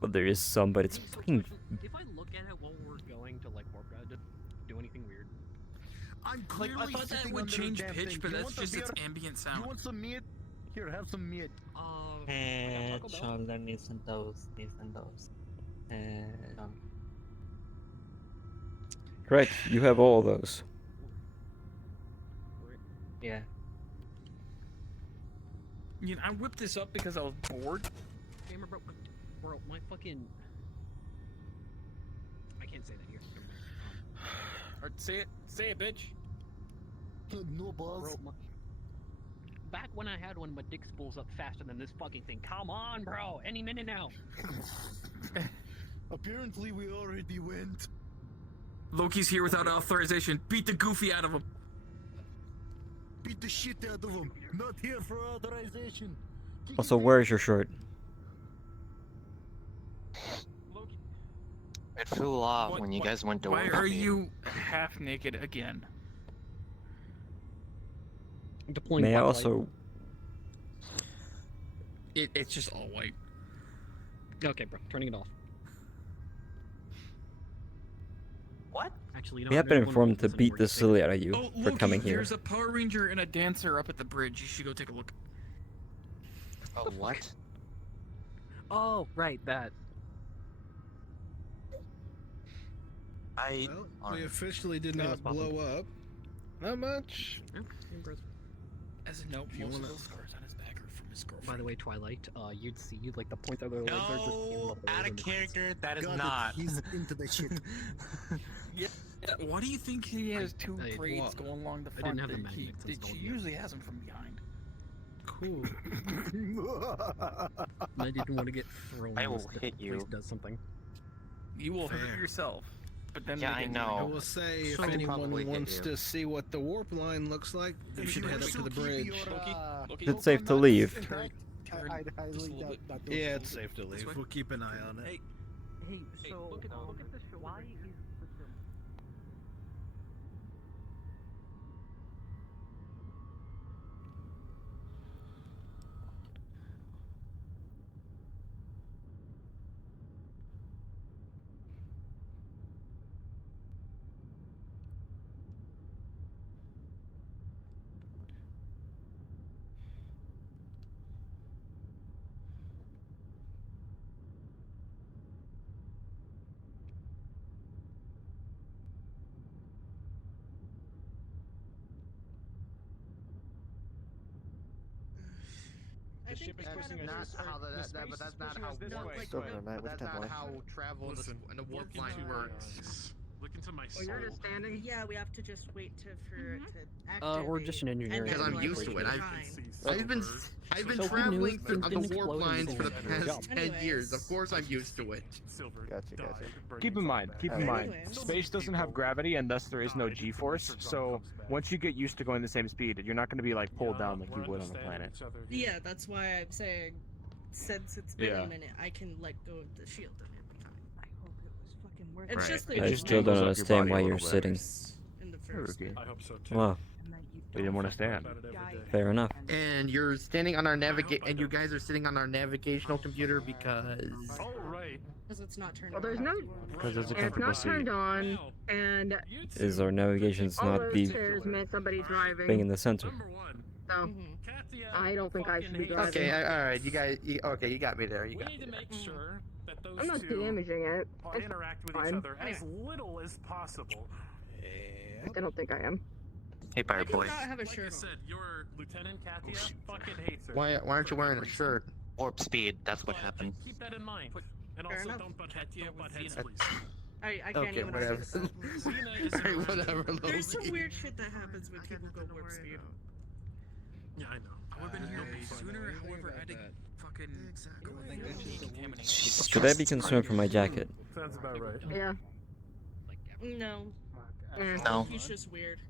But there is some, but it's fucking... If I look at it while we're going to like warp drive, does it do anything weird? I'm Like, clearly I thought that sitting would under change the damn pitch, thing. but You that's want the just its beer? ambient You sound. want some meat? Here, have some meat. Shoulder, knees and toes, knees and toes. Correct, you have all those. Yeah. You know, I whipped this up because I was bored. Gamer, bro, my fucking. I can't say that here. Never mind. Or say it, bitch. No balls. Back when I had one, my dick spools up faster than this fucking thing. Come on, bro. Any minute now. Apparently, we already went. Loki's here without authorization. Beat the goofy out of him. Beat the shit out of him. Not here for authorization. Also, where is your shirt? It flew off when you guys went to Why work. are you half naked again? Deploying May I Bud Light. also... It's just all white. Okay, bro. Turning it off. What? Actually, you know, We have been informed to beat the silly out of you Oh, for Loki, coming here. there's a Power Ranger and a dancer up at the bridge. You should go take a look. Oh, what? Oh, right, that. Well, we officially did Yeah, not let's pop 'em. blow up. Not much. As a note, If you most of wanna- those scars on his back are from his girlfriend. By the way, Twilight, you'd see like the point of their legs are just No, out of character. That is Got it. not. He's into the shit. Yeah. Why do you think he has two I- braids what? going along the I front didn't have the that he, magnets that installed she yet. usually has them from behind? Cool. I didn't want to get thrown. I in will this hit you. place does something. You will Fair. hurt yourself. But then Yeah, I again, know. I will say, if So- anyone Probably hit wants you. to see what the warp line looks like, you should head up to the bridge. Loki, It's safe to leave. turn I'd just a highly little doubt bit. that. Yeah, it's safe to leave. way? We'll keep an eye on it. Hey, Hey, so look at the why is the The ship is pushing us not how but that's not how warp. Still gonna night But with that's 10 not boy. how travel in Listen, the warp look line into my works. eyes. Look into my soul. You're just standing? Yeah, we have to just wait for it to activate. we're just an engineering. Because I'm group. used to it. I've been So who traveling knew through things the warp explode lines and for the things past jump? 10 years. Of course I'm used to it. Silver Gotcha, died, gotcha. burning Keep in mind, keep in mind, Anyways. space doesn't have gravity and thus there is no G-force, so once you get used to going the same speed, you're not going to be like pulled down like you would on the planet. Yeah, that's why I'm saying, since it's been Yeah. a minute, I can let go of the shield at any time. I hope it was fucking worth Right. It's just It the I just still don't angles up your understand body why a you're little bit. sitting. in the first. Rookie. I hope so too. Well, We didn't want to stand. fair enough. And you're standing on our and you guys are sitting on our navigational computer because Oh right. Because it's not turned Well, there's on. no. Because it's a It's comfortable not seat. turned on, and Is our navigation's all not those the chairs meant somebody's driving. thing in the center? Number one. So Mhm. Katia I don't think I should be fucking driving. okay, all right, you guys, okay, you got me there. You We got need me to there. make sure that those I'm not two damaging it. It's interact with fine. each other as little as possible. I don't think I am. Hey, Pirate I Boy. do not have a Like I shirt on. said, your Lieutenant Katia fucking hates her. Why aren't you wearing a shirt? Warp speed. That's what But happened. Keep that in mind. And Fair also 'em. enough. Don't butt heads, please. I can't Okay, even whatever. argue with that. Xena is Alright, around whatever, you. There's some Loki. weird shit that happens when people go warp speed. Yeah, I know. I would have been here sooner. However, I had to fucking go in there and decontaminate. Should I be concerned for my jacket? Sounds about right. Yeah. No. No. He's just weird.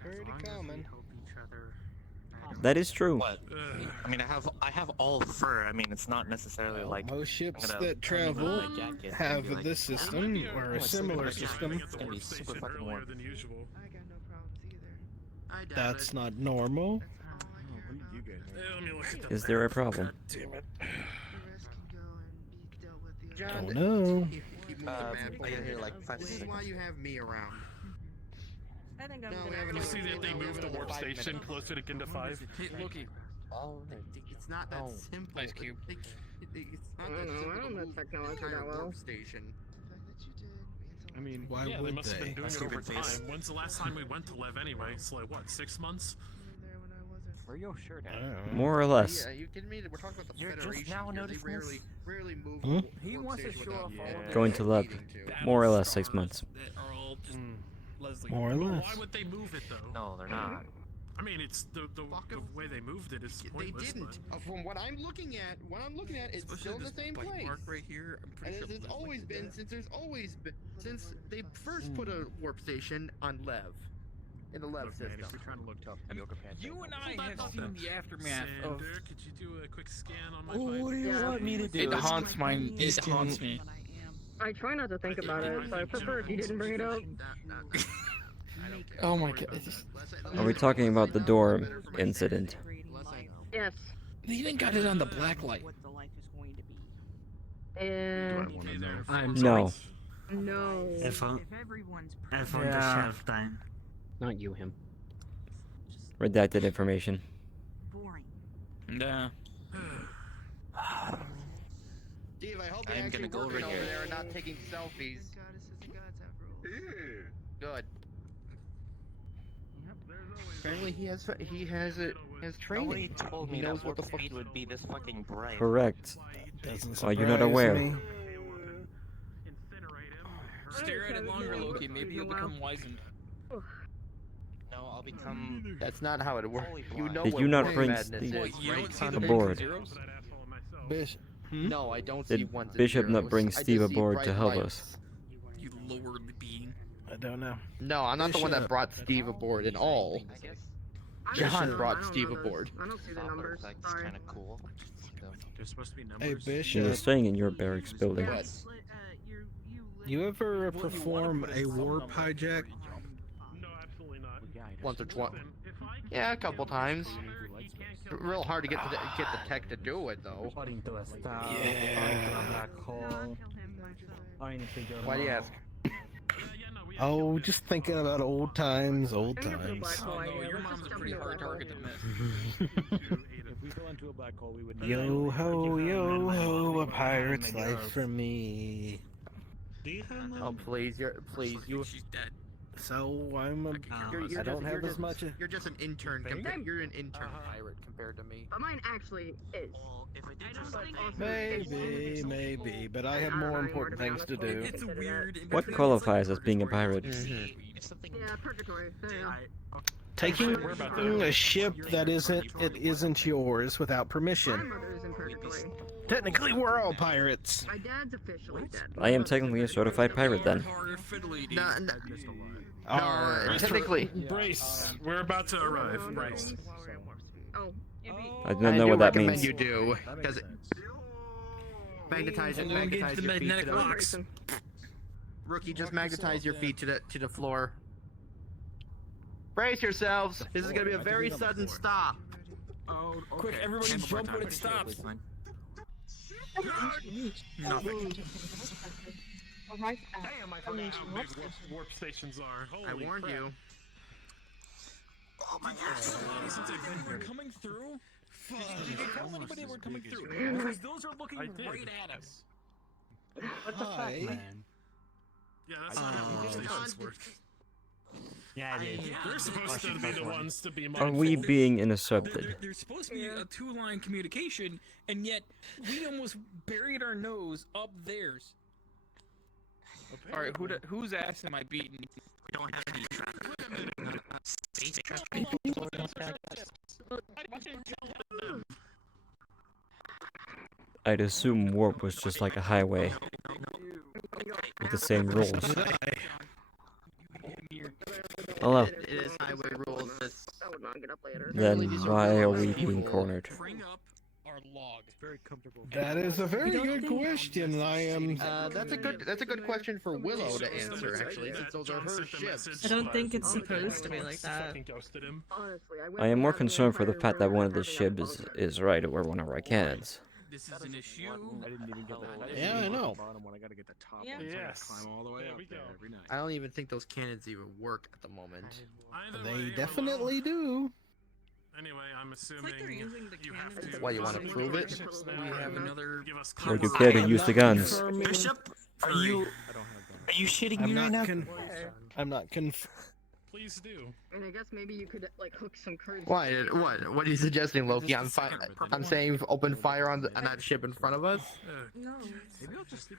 Pretty common. That is true. What? I mean, I have all fur. I mean, it's not necessarily like Most ships I'm gonna that travel remove my jacket. It's gonna have be like- this system or a similar system. It's gonna be super fucking warm. than usual. I got no problems either. I doubt That's it. not normal. That's all I care about. Let me look at the Is there a problem? Damn it. The rest can go and be dealt with the other John, Don't know. You move the map I get here like 5 This is seconds. why you have me around. I think I'm No, we gonna. have You another- see that they we have moved the another warp 5 station minutes. closer to Kinda 5? Hey, Loki. It's not that No. simple. Ice Cube. It's not I that don't know, simple I to don't know move technology the entire that well. warp station. The fact that you did means a I mean, why Yeah, they would must have they? been doing it Stupid over face. time. When's the last time we went to Lev anyway? It's like, what, 6 months? You were there when I wasn't. Where your shirt I at? don't know. More or less. Yeah, you kidding me? We're talking about the You're just Federation now here. They noticing this? rarely move Hmm? a He warp wants to station show without off all of needing his Going to lab. needing to. More or less 6 months. That are all just Mm. Leslie. More or Well, less. why would they move it though? No, they're not. I mean, it's the way they moved it is They pointless. didn't. From what I'm looking at, it's Especially still in the this same bite place. mark right here. I'm pretty And sure it's Leslie always did been that. since they first put a warp station on Lev. In the Lev Look, man, system. if you're trying to look tough, I mean, you and I have seen the aftermath of. Sander, could you do a quick scan on my Oh, pipe? what do you want me to do? It haunts my. It haunts me. I try not to think about it, so I prefer if you didn't bring it up. Oh my god. Are we talking about the dorm incident? Yes. They even got it on the black light. And No. no. Everyone just have time. Not you, him. Redacted information. Nah. Steve, I hope I you're am actually gonna go working over over here. there and not taking selfies. Good. Apparently he has training. Nobody told me He knows that what the warp fuck speed would be this fucking bright. Correct. Doesn't Are you not surprise aware? me. Stare at it longer, Loki. Maybe you'll become wizened. No, I'll become. That's not how it works. Fully You blind. know Did what you not warp bring madness Steve is, You right? don't see the aboard? ones and zeros? Bish. No, I don't see Did ones and Bishop not zeros. bring I just Steve see aboard to bright help lights. us? You lowered being. I don't know. No, I'm not the one that Bishop. brought Steve aboard at all. I guess John I brought don't Steve know those. aboard. I don't see the Doppler numbers. effect's Sorry. kind of cool. There's supposed to be Hey, numbers. She was Bishop. staying in your barracks building. What? You ever perform a warp hijack? No, absolutely not. Once or twice. Yeah, a couple times. Real hard to get the tech to do it though. Into a star, Yeah. into a black hole, or into your Why do you mom. ask? Oh, just thinking about old times, old I'm gonna put a times. black hole Oh no, idea. your Let's mom's just a jump pretty into hard black hole. target to miss. If we go into a black hole, we would. Yo ho, a pirate's life for me. Oh please, you. She's dead. So I'm a. I don't have as much. You're just an intern. You're an intern pirate compared to me. But mine actually is. Maybe, but I have more important things to do. It's a weird. in What between, qualifies it's as being a purgatory. pirate? Yeah, purgatory. Yeah. Taking a ship that isn't yours without My permission. mother is in purgatory. Technically, we're all pirates. My dad's officially dead. I am technically a certified pirate then. Hard fiddly dee. Alright. Technically. Brace, we're about to arrive. Brace. Oh. I do not know what that recommend means. you do because magnetize And engage your the feet magnetic to the locks. rookie. Just magnetize your feet to the floor. Brace yourselves. This is gonna be a very sudden stop. Oh, quick, everybody jump when it stops. Nothing. Alright. Damn, I forgot how big warp stations are. Holy I warned crap. you. Oh my god. We're coming through? Fuck. Did you tell anybody we're coming through? Because those are looking I did. right at us. What the fuck, man? Yeah, that's not how warp stations work. Yeah, it is. They're supposed to be the ones to be Are we mindful. being intercepted? There's supposed to be a two-line communication, and yet we almost buried our nose up theirs. All right, whose ass am I beating? We don't have any traffic. Space traffic. I'd assume warp was just like a highway with the same rules. Hello. It is highway rules. I would not get up later. Then why are we being cornered? Bring up our log. Very comfortable. That is a very good question. I am. That's a good question for Willow to answer. Actually, since those are her ships. I don't think it's supposed to be like that. Honestly, I am more concerned for the fact that one of the ships is right over one of our cannons. This is an issue. I didn't even get that. Yeah, I know. Bottom when I gotta get the top Yeah. one, so I gotta Yes. climb all the way There up we there go. every night. I don't even think those cannons even work at the moment. Either They way, definitely do. Anyway, I'm assuming they're using the you have cannons to. Why, you wanna prove it? Ships We now have and another. give us Or do you comfort. care to use the guns? Bishop, are you I don't have that. are you shitting I'm me right now? not. I'm not conf. Please do. And I guess maybe you could like hook some currents. Why? What are you suggesting, Loki? I'm saying open fire on that ship in front of us. No.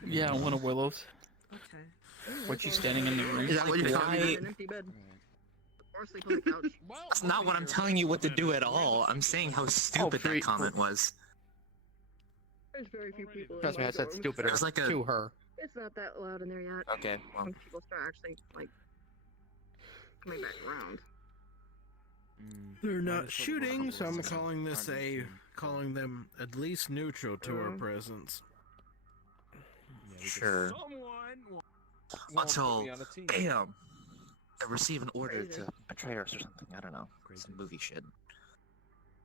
Yeah, one of Willow's. Okay. What, you standing in the room? Is that what you're telling me? An empty bed. Or sleep on the couch. That's not what I'm telling you what to do at all. I'm saying how stupid that comment was. There's very few people. Trust in me, my I said dorm. stupid It was like a- to her. It's not that loud in there yet. Okay, well. When people start actually like coming back around. They're not shooting, so I'm calling them at least neutral to our presence. Sure. Until, bam, I receive an order to betray us or something. I don't know. Some movie shit.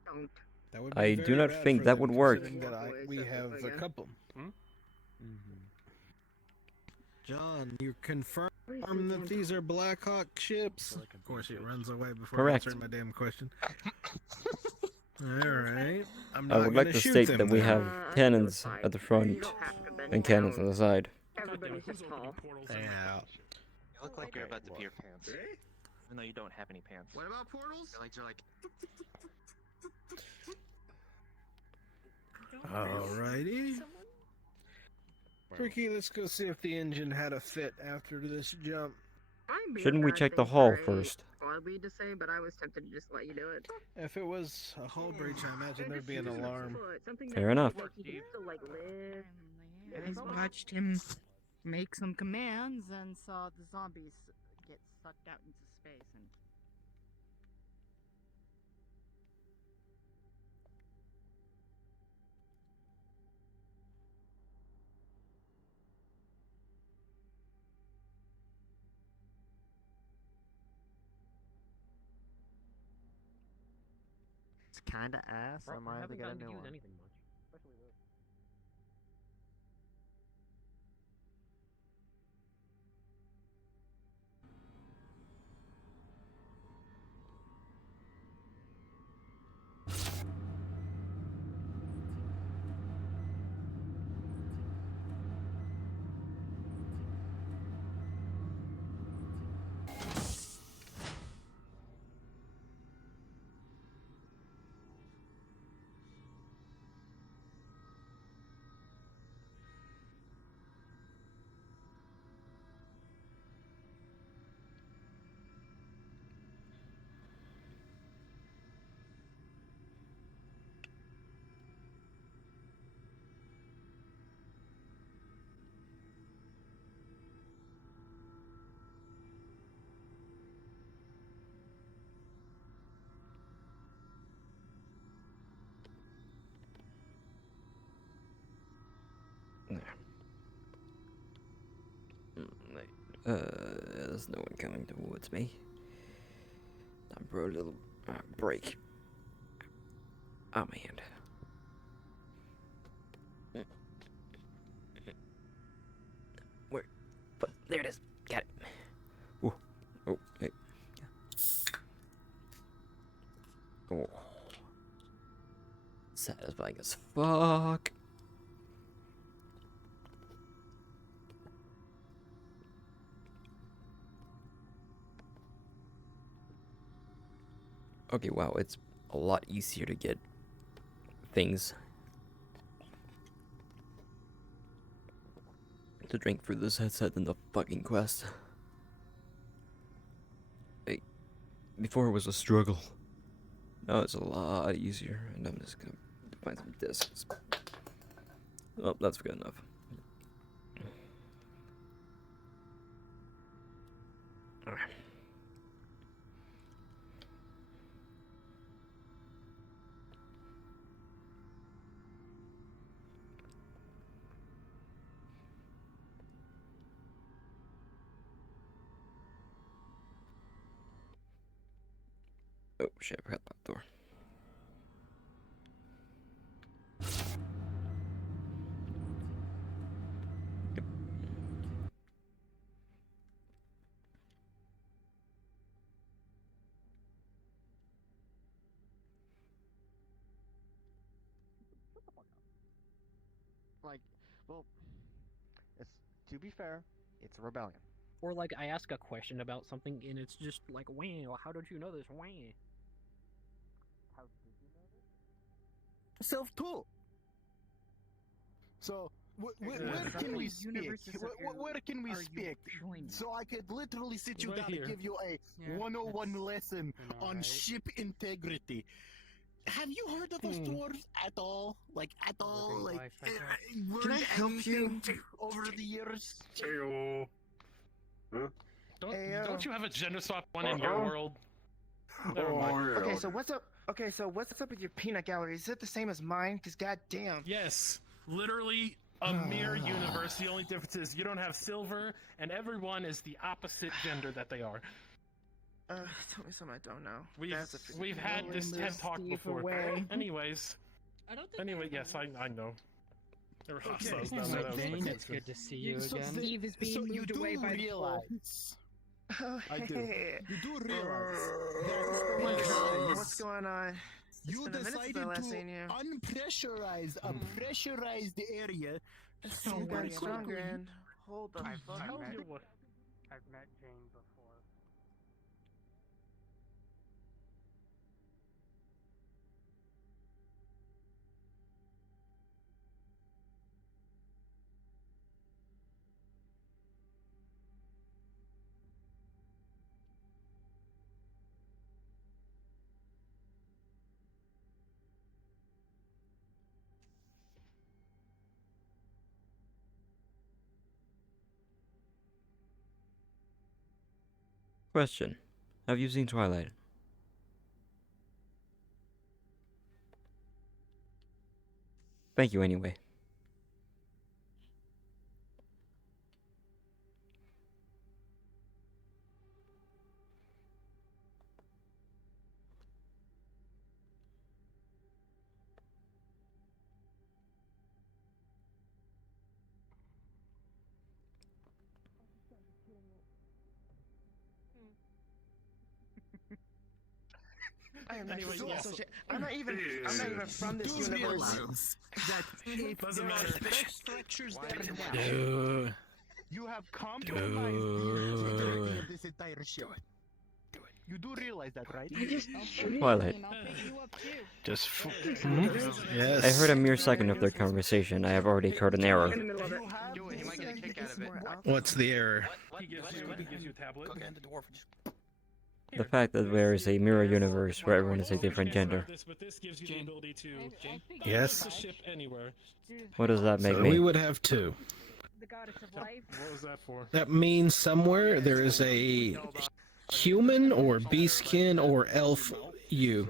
Don't. That would I be do very not bad think for that them, would work. considering that we have a couple. John, you confirm that these are Black Hawk ships? Of course, he runs away before Correct. answering my damn question. Alright. I'm I not would like gonna to shoot state them that we then. have cannons at the front and cannons on the side. Everybody's just tall. Yeah. You look like you're about to pee your pants. Even though you don't have any pants. What about portals? Your legs are like... Alrighty. Ricky, let's go see if the engine had a fit after this jump. Shouldn't we check the hull first? Squad lead to say, but I was tempted to just let you do it. If it was a hull breach, I imagine there'd be an alarm. Fair enough. Like you can still like live. I watched him make some commands and saw the zombies get sucked out into space and It's kinda ass. I might have to get a new one. There's no one coming towards me. Time for a little break. Oh, man. Where? But there it is. Got it. Ooh. Oh, hey. Oh. Satisfying as fuck. Okay, wow, it's a lot easier to get things to drink through this headset than the fucking quest. Hey, before it was a struggle. Now it's a lot easier, and I'm just gonna find some discs. Oh, that's good enough. Alright. Oh shit, I forgot that door. Yep. Like, well, it's to be fair, it's a rebellion. Or like I ask a question about something and it's just like, wow, how did you know this? Wow. Self-taught. So, Where can we speak? universes Where can we are you speak? showing us? So I could literally sit you Right down here. and give you a Yeah, 101 lesson on right? ship integrity. Have you heard of us dwarves at all? Like at all? Living Like life, I guess. learned I help you? anything over the years? Don't you have a gender swap one in your world? Never mind. Okay, so what's up? Okay, so what's up with your peanut gallery? Is it the same as mine? Cause goddamn. Yes, literally a mirror universe. The only difference is you don't have silver, and everyone is the opposite gender that they are. Tell me something I don't know. We've had this TED talk before. Anyways. Yes, I know. There were hostiles down there. That was Dane, fucking it's good to see you So again. Steve is being so you moved do away by the pole. realize. I do. Hey. You do realize What's going on? It's you been a minute since I decided last to seen you. unpressurize a pressurized area. So Don't worry, got stronger and hold the fuck I've up. met Jane before. Question. Have you seen Twilight? Thank you anyway. I am Anyway, so yes. associated. I'm not even from this Do universe. realize that Doesn't there are matter. stress fractures there as well. Dude. You have compromised the integrity of this entire ship. You do realize that, right? Twilight. Just. I heard a mere second of their conversation. I have already heard an error. Do it. You might get a kick out of it. What's the error? He gives you a tablet. The fact that there is a mirror universe where everyone is a different gender. But this gives you the ability to Yes. the ship anywhere. What does that make So me? we would have two. The goddess of life. What was that for? That means somewhere there is a human or beastkin or elf you.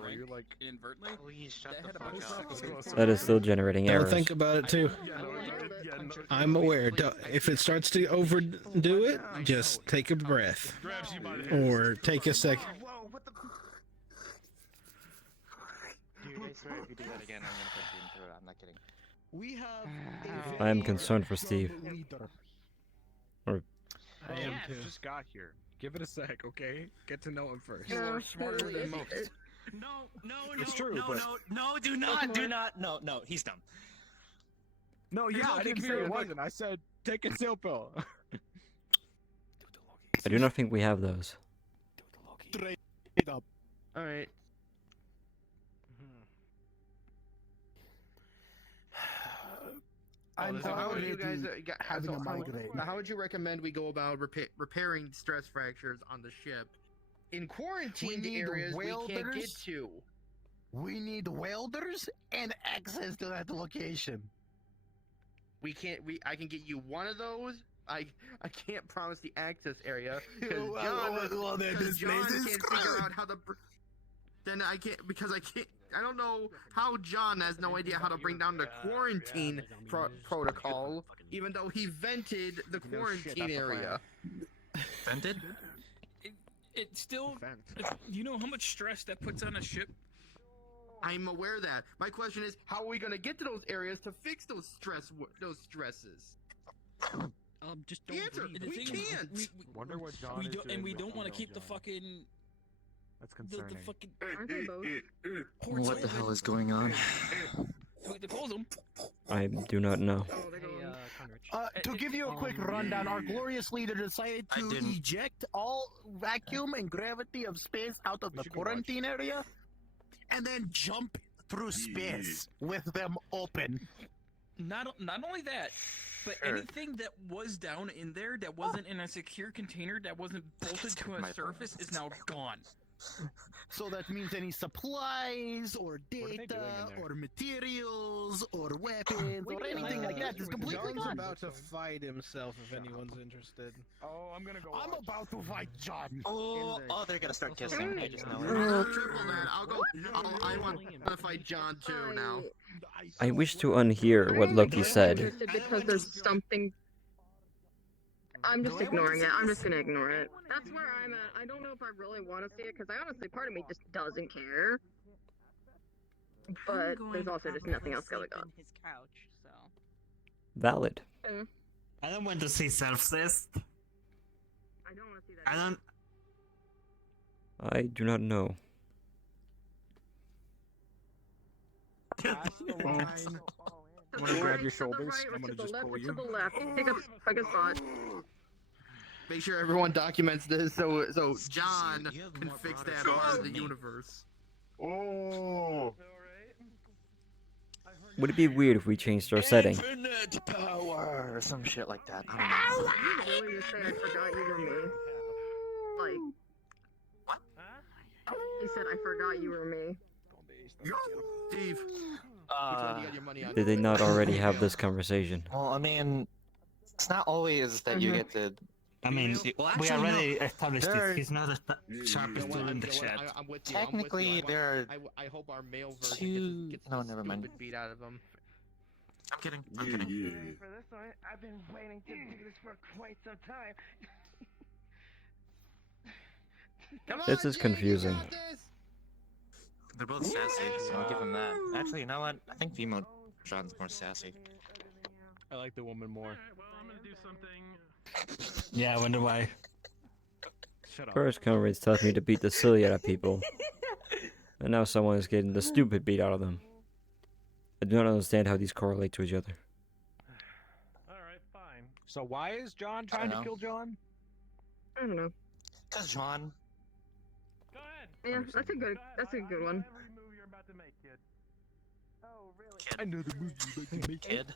That is still generating Don't errors. think about it too. I'm aware. If it starts to overdo it, just take a breath. Or take a second. Dude, I swear if you do that again, I'm gonna put you in through it. I'm not kidding. We have I am concerned for Steve. Or I am too. Just got here. Give it a sec, okay? Get to know him first. You are smarter than most. No, It's true, no, but- no, do not, no, he's dumb. No, yeah, I didn't say it wasn't. I said take a chill pill. I do not think we have those. straight up. All right. So how would you guys having a migraine. how would you recommend we go about repairing stress fractures on the ship in quarantined need areas we can't get welders. to? We need welders and access to that location. We can't. I can get you one of those. I can't promise the access area because Well, then this John place is can't figure screwed. out how the. Then I can't because I can't. I don't know how John has no idea how to bring down the quarantine protocol, even though he vented the quarantine area. Vented? It still. You know how much stress that puts on a ship? I'm aware of that. My question is, how are we gonna get to those areas to fix those stresses? Just The don't answer, breathe. we can't. Wonder what John We is don't, doing and we with don't want to Jungle keep the John. fucking. That's The concerning. fucking. Aren't they both? ports What the open. hell is going on? We close them. I do not know. To give you a quick rundown, our glorious leader decided to didn't. eject all vacuum and gravity of space out of the quarantine area, and then jump through space with them open. not only that, but Sure. anything that was down in there that wasn't in a secure container that wasn't bolted to my a surface is now gone. So that means any supplies or What are they doing in data there? or materials or weapons or anything like that is completely John's gone. about to fight himself if anyone's interested. Oh, I'm gonna go. I'm about to fight John. Oh, they're gonna start kissing. I just know it. Triple that. I'll go. I want to fight John too now. I wish to unhear what Loki said. Interested because there's something. I'm just ignoring it. I'm just gonna ignore it. That's where I'm at. I don't know if I really want to see it because I honestly, part of me just doesn't care. But there's also just nothing else going on. His couch, so. Valid. I don't want to see self-cist. I don't want to see that. I don't. I do not know. I'm gonna grab your shoulders. I'm gonna just pull you. To the left. Take a spot. Make sure everyone documents this so John can fix that part of the universe. Oh. Would it be weird if we changed our setting? Infinite power or some shit like that. I don't know. You really just say I forgot you were me? Like. What? He said I forgot you were me. Steve. Did they not already have this conversation? Well, I mean, it's not always that you get to. I mean, we already established there this. He's not the sharpest tool in the shed. I'm with you. Technically, there are I hope our male version two. gets No, the never mind. stupid beat out of him. I'm kidding. I'm kidding. For this one, I've been waiting to do this for quite some time. This is confusing. They're both sassy, so I'll give them that. Actually, you know what? I think female John's more sassy. I like the woman more. Well, I'm gonna do something. Yeah, I wonder why. Shut up. First, comrades taught me to beat the silly out of people, and now someone is getting the stupid beat out of them. I do not understand how these correlate to each other. Alright, fine. So why is John trying to know. kill John? I don't know. Cause John. Go ahead. Yeah, that's a good one. Every move you're about to make, kid. Oh, really? I know the movie you like to make. Kid.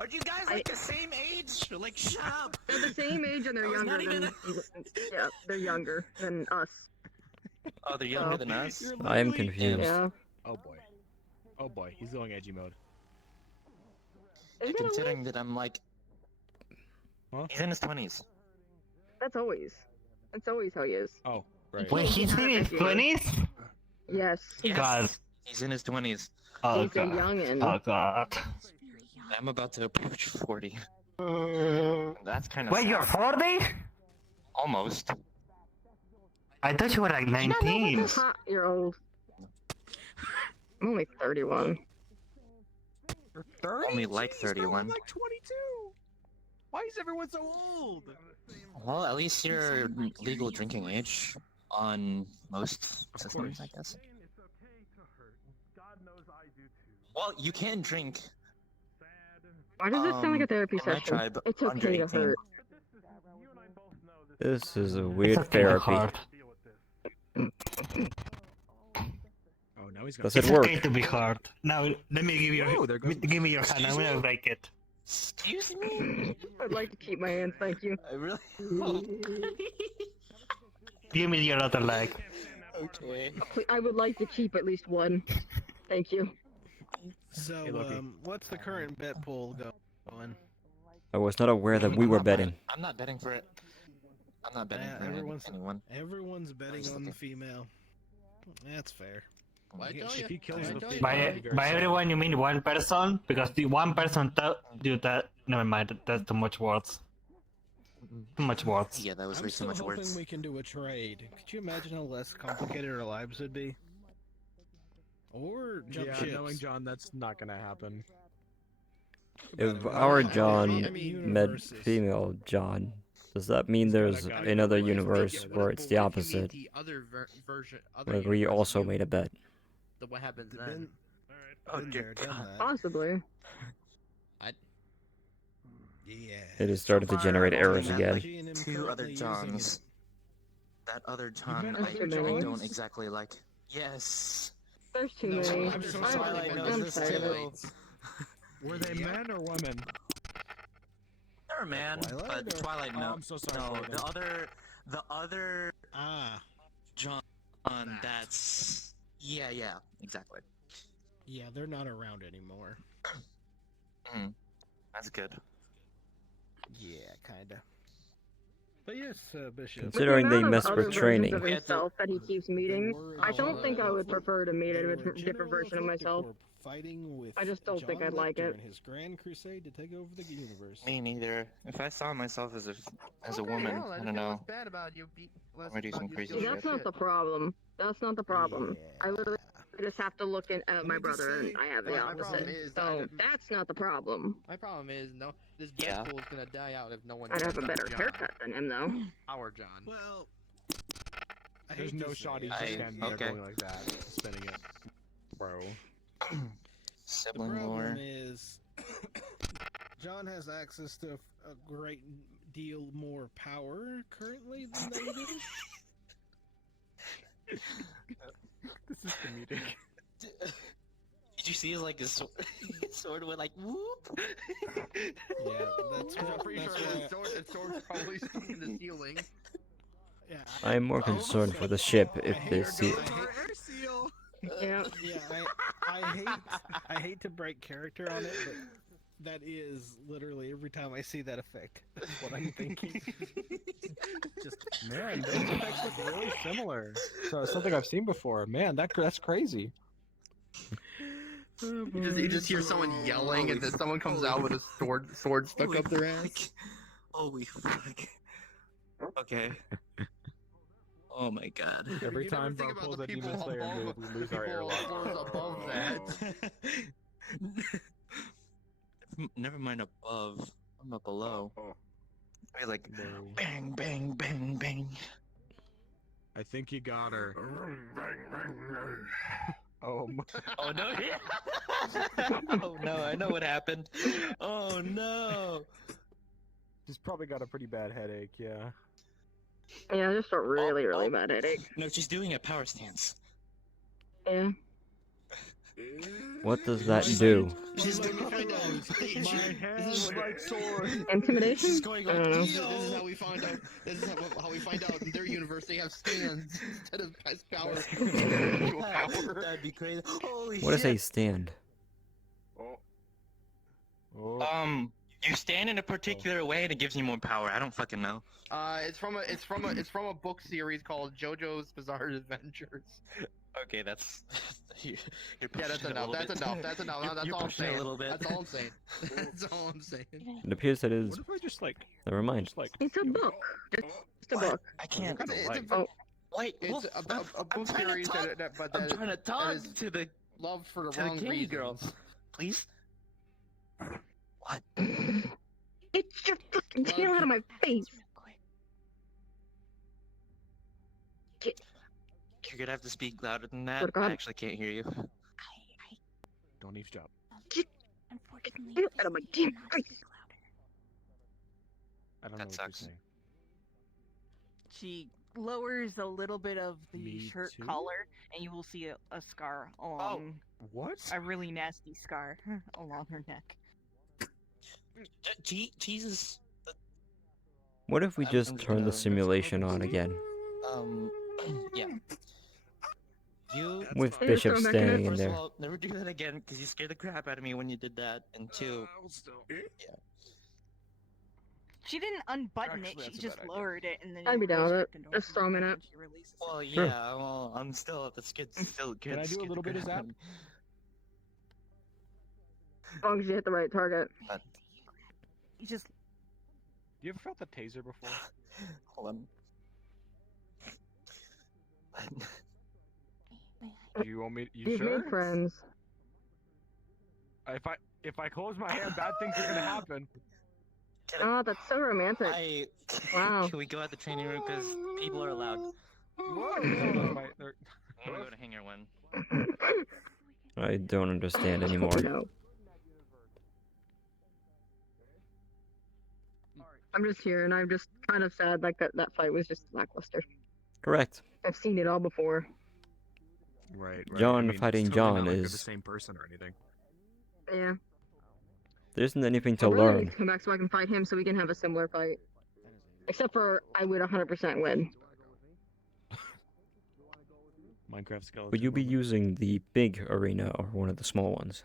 Are you guys like the same age? Like, shut up. They're the same age and they're I was younger not even than. Yeah, they're younger than us. Oh, they're younger than us. I am confused. Yeah. Oh boy. Oh boy, he's going edgy mode. Considering that I'm like, he's in his 20s. That's always how he is. Oh, right. Wait, he's in his 20s? Yes. God. He's in his 20s. Oh He's a god. youngin'. Oh god. I'm about to approach 40. That's kind of. Wait, you're 40? Almost. I thought you were like 19. You're old. I'm only 31. You're 30? Only like Jeez, bro, 31. I'm like 22. Why is everyone so old? Well, at least you're legal drinking age on most systems, I guess. Well, you can drink. Why does this sound like a therapy in my session? tribe, It's under okay to 18. hurt. This is a weird therapy. Oh, now he's Does got. it work? Okay to be hard. Now, let me give you Oh, there goes give me your hand. I'm gonna break it. Excuse me? I'd like to keep my hands, thank you. I really. Give me your other leg. Okay. I would like to keep at least one. Thank you. So, Hey, Loki. what's the current bet pool going? I was not aware that we were betting. I'm not betting for it. I'm not betting for anyone. Everyone's betting on the female. That's fair. If he kills the By everyone, you mean one person? Because the one person do that. Never mind. That's too much words. Too much words. Yeah, that was I'm way too still much hoping words. we can do a trade. Could you imagine how less complicated our lives would be? Or jump Yeah, ships. knowing John, that's not gonna happen. If our John I mean, met universes. female John, does that mean there's another universe where it's the opposite? The other version. Where we also made a bet? What happens then? Oh Been dear there, done God. that. Possibly. Yeah. It has started to generate errors again. Two other Johns. That other John That's I too many. don't exactly like. Yes. There's too many. I'm so sorry, I know I'm this tired of it. too. Were they men or women? They're a man, Twilight, but or- Twilight, Oh, no. I'm so sorry No, for them. the other. Ah. John, that's. Yeah, exactly. Yeah, they're not around anymore. That's good. Yeah, kinda. But yes, Bishop. Considering they mess with training. Of himself that he keeps meeting, I don't think I would prefer to meet a different version of myself. Fighting with I just don't think I'd like it. in his grand crusade to take over the universe. Me neither. If I saw myself as a woman, Hell, I don't know. Bad about you. I might do some crazy See, shit. that's not the problem. That's not the problem. I literally just have to look at my brother, and I have the my problem opposite. is So that's not the problem. My problem is this Yeah. Deadpool is gonna die out if no one. I'd have a does better John. haircut than him, though. Our John. Well, There's no shot he's just standing there going like that, spinning it. Bro. The Sibling problem lore. is, John has access to a great deal more power currently than they do. This is comedic. Did you see his sword went like whoop? Yeah, that's I'm what. pretty That's sure why. the sword's probably stuck in the ceiling. Yeah. I am more concerned for the ship if they see it. Yeah. Yeah, I hate to break character on it, but that is literally every time I see that effect. That's what I'm thinking. Just man, those effects look really similar. So it's something I've seen before. Man, that's crazy. You just hear someone yelling, and then someone comes out with a sword stuck up their ass. Holy fuck. Okay. Oh my god. Every You time never think Bro about pulls the a Demon people Slayer above- move, we lose our people airlock. floors above that. Never mind above. I'm up below. I like Bang. bang, bang, bang, bang. I think you got her. Oh no! Oh no! I know what happened. Oh no! She's probably got a pretty bad headache. Yeah. Yeah, just a really bad headache. No, she's doing a power stance. Yeah. What does that do? She's Let me find out. This is my sword. Intimidation? She's going I don't know. This is how we find out. This is how we find out in their universe they have stands instead of power. That'd be crazy. Holy What is shit. a stand? You stand in a particular way and it gives you more power. I don't fucking know. It's from a book series called JoJo's Bizarre Adventures. Okay, that's. You're Yeah, pushing that's it a enough. little That's bit. enough. That's enough. That's You're all I'm pushing it a saying. little bit. That's all I'm saying. That's all I'm saying. It appears that is. What if I just like? Never mind. Just like. It's a book. Just a book. I can't. Oh, Wait, It's a book series but I'm trying to talk is to the love for the to the wrong candy reasons. girl. Please. What? it's your fucking tail out of my face. You're gonna have to speak louder than that. Good God. I actually can't hear you. Don't eavesdrop. Unfortunately, Get out of my damn face. I don't That know sucks. what you're saying. She lowers a little bit of the Me shirt too? collar, and you will see a scar along What? a really nasty scar along her neck. Jesus. What if we I'm just just turn the gonna- simulation on again? Yeah. You. With Hey, Bishop throw back standing in First there. of all, never do that again because you scared the crap out of me when you did that. And two, yeah. She didn't unbutton Actually, it; she that's a just bad idea. lowered it, and then I'd be down with it. it. Just throw 'em in it. She releases it. Well, Sure. yeah. Well, I'm still the skid. Still good. Can I do a little bit of zap? As long as you hit the right target. You just You ever felt the taser before? Hold on. Do you want me? You You've sure? made friends. If I close my hand, bad things are gonna happen. Oh, that's so romantic. Wow. Can we go out the training room because people are allowed? What? I'm gonna go to Hangar 1. I don't understand anymore. No. I'm just here, and I'm just kind of sad. Like that fight was just lackluster. Correct. I've seen it all before. Right. John fighting it's totally John not like they're is- the same person or anything. Yeah. There isn't anything to I really need learn. to come back so I can fight him so we can have a similar fight. Except for I would 100% win. Minecraft skeleton. Would you be using the big arena or one of the small ones?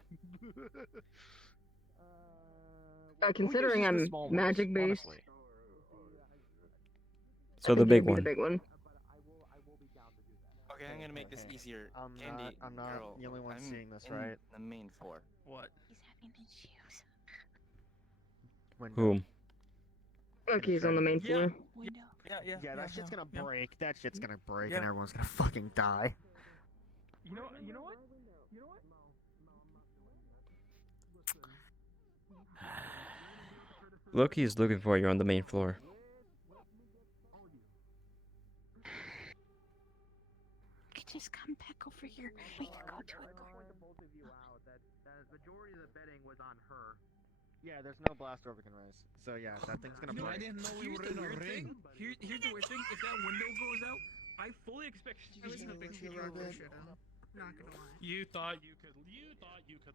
Considering I'm magic based, So the big the one. big one. Okay, I'm gonna make this easier. Candy, I'm not girl, the only one I'm seeing this, in right? the main floor. What? He's having issues. Okay, he's on the main floor. Window. Yeah, that shit's gonna break. That shit's gonna break, Yeah. and everyone's gonna fucking die. You know what? You know what? Loki is looking for you on the main floor. Just come back over here. We can go to it. The majority of the betting was on her. Yeah, there's no blast door we can raise. So yeah, that thing's gonna break. Here's the weird thing. Here's the weird thing. If that window goes out, I fully expect I was hoping she'd rock her shit out. Not gonna lie. You thought you could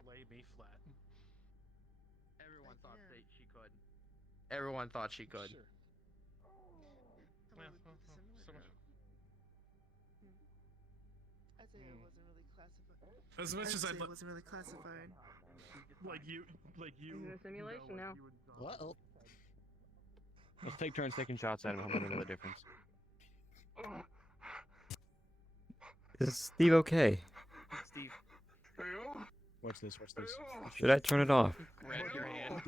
lay me flat. Everyone thought she could. Everyone thought she could. Sure. So much. I'd say it wasn't really classified. As much as I'd it wasn't really classified. like you. In the simulation now. Uh-oh. Let's take turns taking shots at him. I'm gonna know the difference. Is Steve okay? Steve. Watch this. Watch this. Should I turn it off? Grab your hand.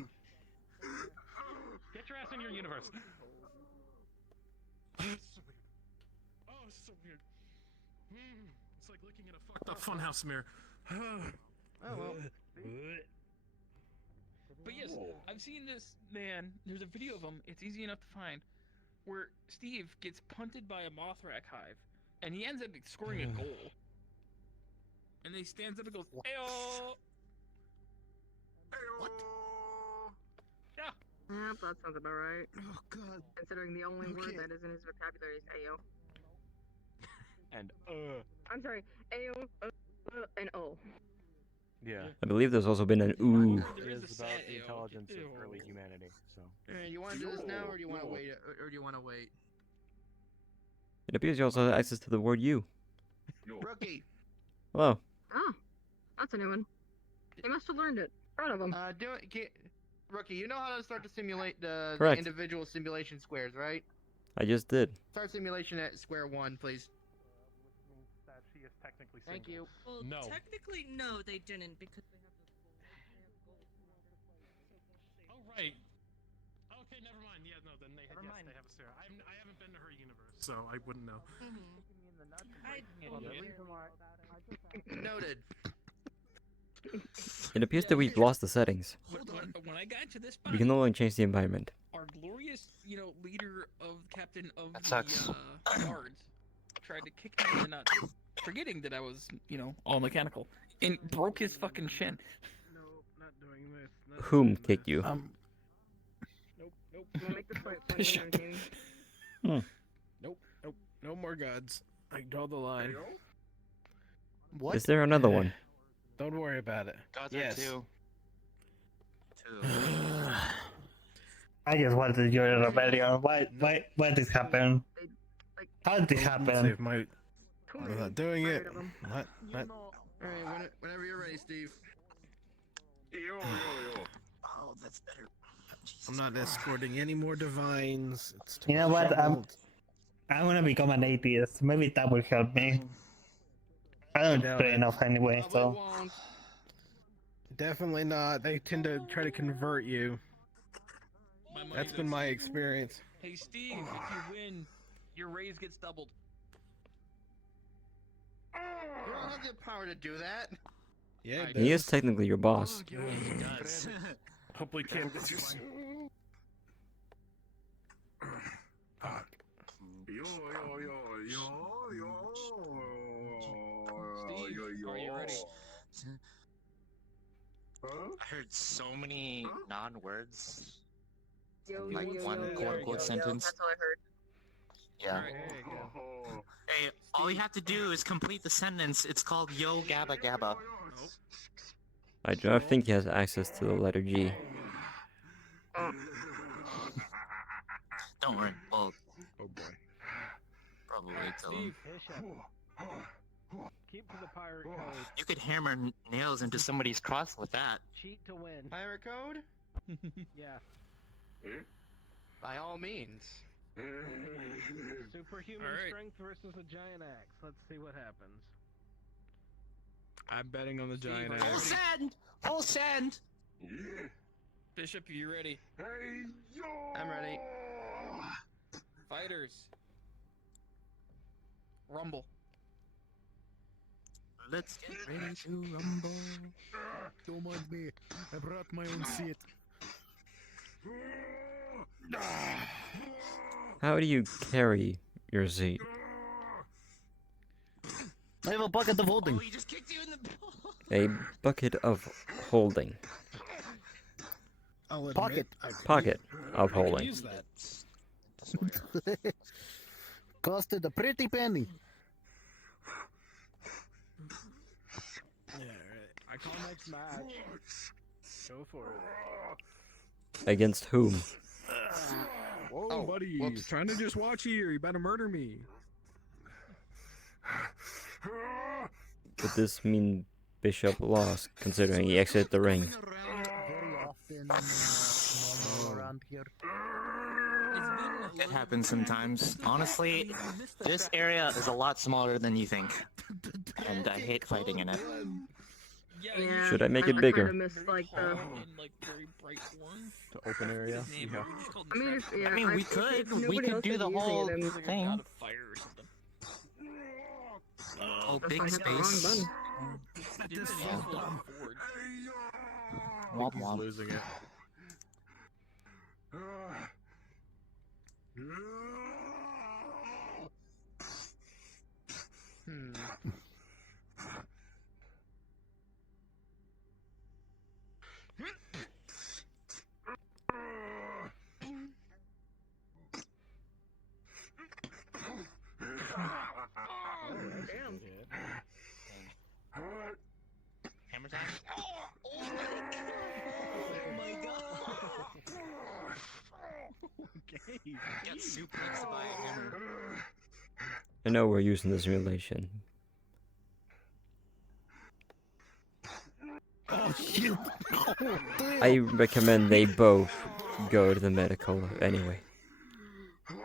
Get your ass in your universe. Oh, it's so weird. Oh, it's so weird. It's like looking at a fucked up funhouse mirror. Oh well. But yes, I've seen this man. There's a video of him. It's easy enough to find, where Steve gets punted by a Mothrak hive, and he ends up scoring a goal. And he stands up and goes, "Ayo!" What? Yeah. Yeah, that sounds about right. Oh god. Considering the only word that is in his vocabulary is Ayo. And I'm sorry, Ayo, and O. yeah. I believe there's also been an ooh. It is about the intelligence of early humanity. So. You want to do this now, or do you want to wait? Or do you want to wait? It appears you also have access to the word you. Rookie. Hello. Oh, that's a new one. He must have learned it. Proud of him. Rookie, you know how to start to simulate the Correct. individual simulation squares, right? I just did. Start simulation at square one, please. That she is technically Thank you. Well, No. technically, no, they didn't because they have Oh right. Okay, never mind. Yeah, no. Then they they have a Sarah. I haven't been to her universe, so I wouldn't know. Noted. It appears that we've lost the settings. When I got to this We can no longer change the environment. our glorious, leader of captain of That the sucks. guards tried to kick me in the nuts, forgetting that I was, all mechanical, and broke his fucking shin. Not doing this. Whom kicked you? Nope. Make this fight fun and entertaining. Nope. No more gods. I draw the line. What? Is there another one? Don't worry about it. Gods yes. are two. I just wanted your rebellion. Why this happen? How did this happen? Save my... I'm not doing it. Not... Alright, whenever you're ready, Steve. Oh, that's better. I'm not escorting any more divines. It's too You know what? troubled. I'm gonna become an atheist. Maybe that will help me. I don't doubt pray it. enough anyway, so. Definitely not. They tend to try to convert you. That's been my experience. Hey Steve, if you win, your raise gets doubled. You don't have the power to do that. Yeah, He is technically your boss. He does. Hopefully, Cam gets your. Steve, are you ready? I heard so many non-words. Yo, Like yo, one yo, yo, quote-unquote yo, sentence. That's all I heard. Yeah. Hey, all you have to do is complete the sentence. It's called Yo Gabba Gabba. I do not think he has access to the letter G. Don't worry. Well, Oh boy. probably tell him. Keep to the pirate code. You could hammer nails into somebody's cross with that. Cheat to win. Pirate code? Yeah. By all means. Superhuman All right. strength versus a giant axe. Let's see what happens. I'm betting on the giant Full axe. send! Full send! Bishop, are you ready? I'm ready. Fighters. Rumble. Let's get ready to rumble. Don't mind me. I brought my own seat. How do you carry your seat? I have a bucket of holding. He just kicked you in the balls. A bucket of holding. I'll admit, Pocket. I Pocket of I can holding. use that. Costed a pretty penny. Yeah, right. I call next match. Go for it. Against whom? Whoa, buddy. Trying to just watch here. You better murder me. Would this mean Bishop lost, considering he exited the ring? Very often normal around here. It happens sometimes. Honestly, this area is a lot smaller than you think. And I hate fighting in it. Yeah, Should I make it kinda bigger? miss, like, the... Very bright orange. The open area. Yeah. I mean, if, yeah, I mean, we if could nobody else do is the using whole it, then- thing. Fire or something. Oh, If I big hit the wrong space. button. Womp womp. Losing it. Damn. Hammer time? Oh my god! Okay. Got suplexed by a hammer. I know we're using the simulation. Oh shit! Oh, damn. I recommend they both go to the medical anyway. This is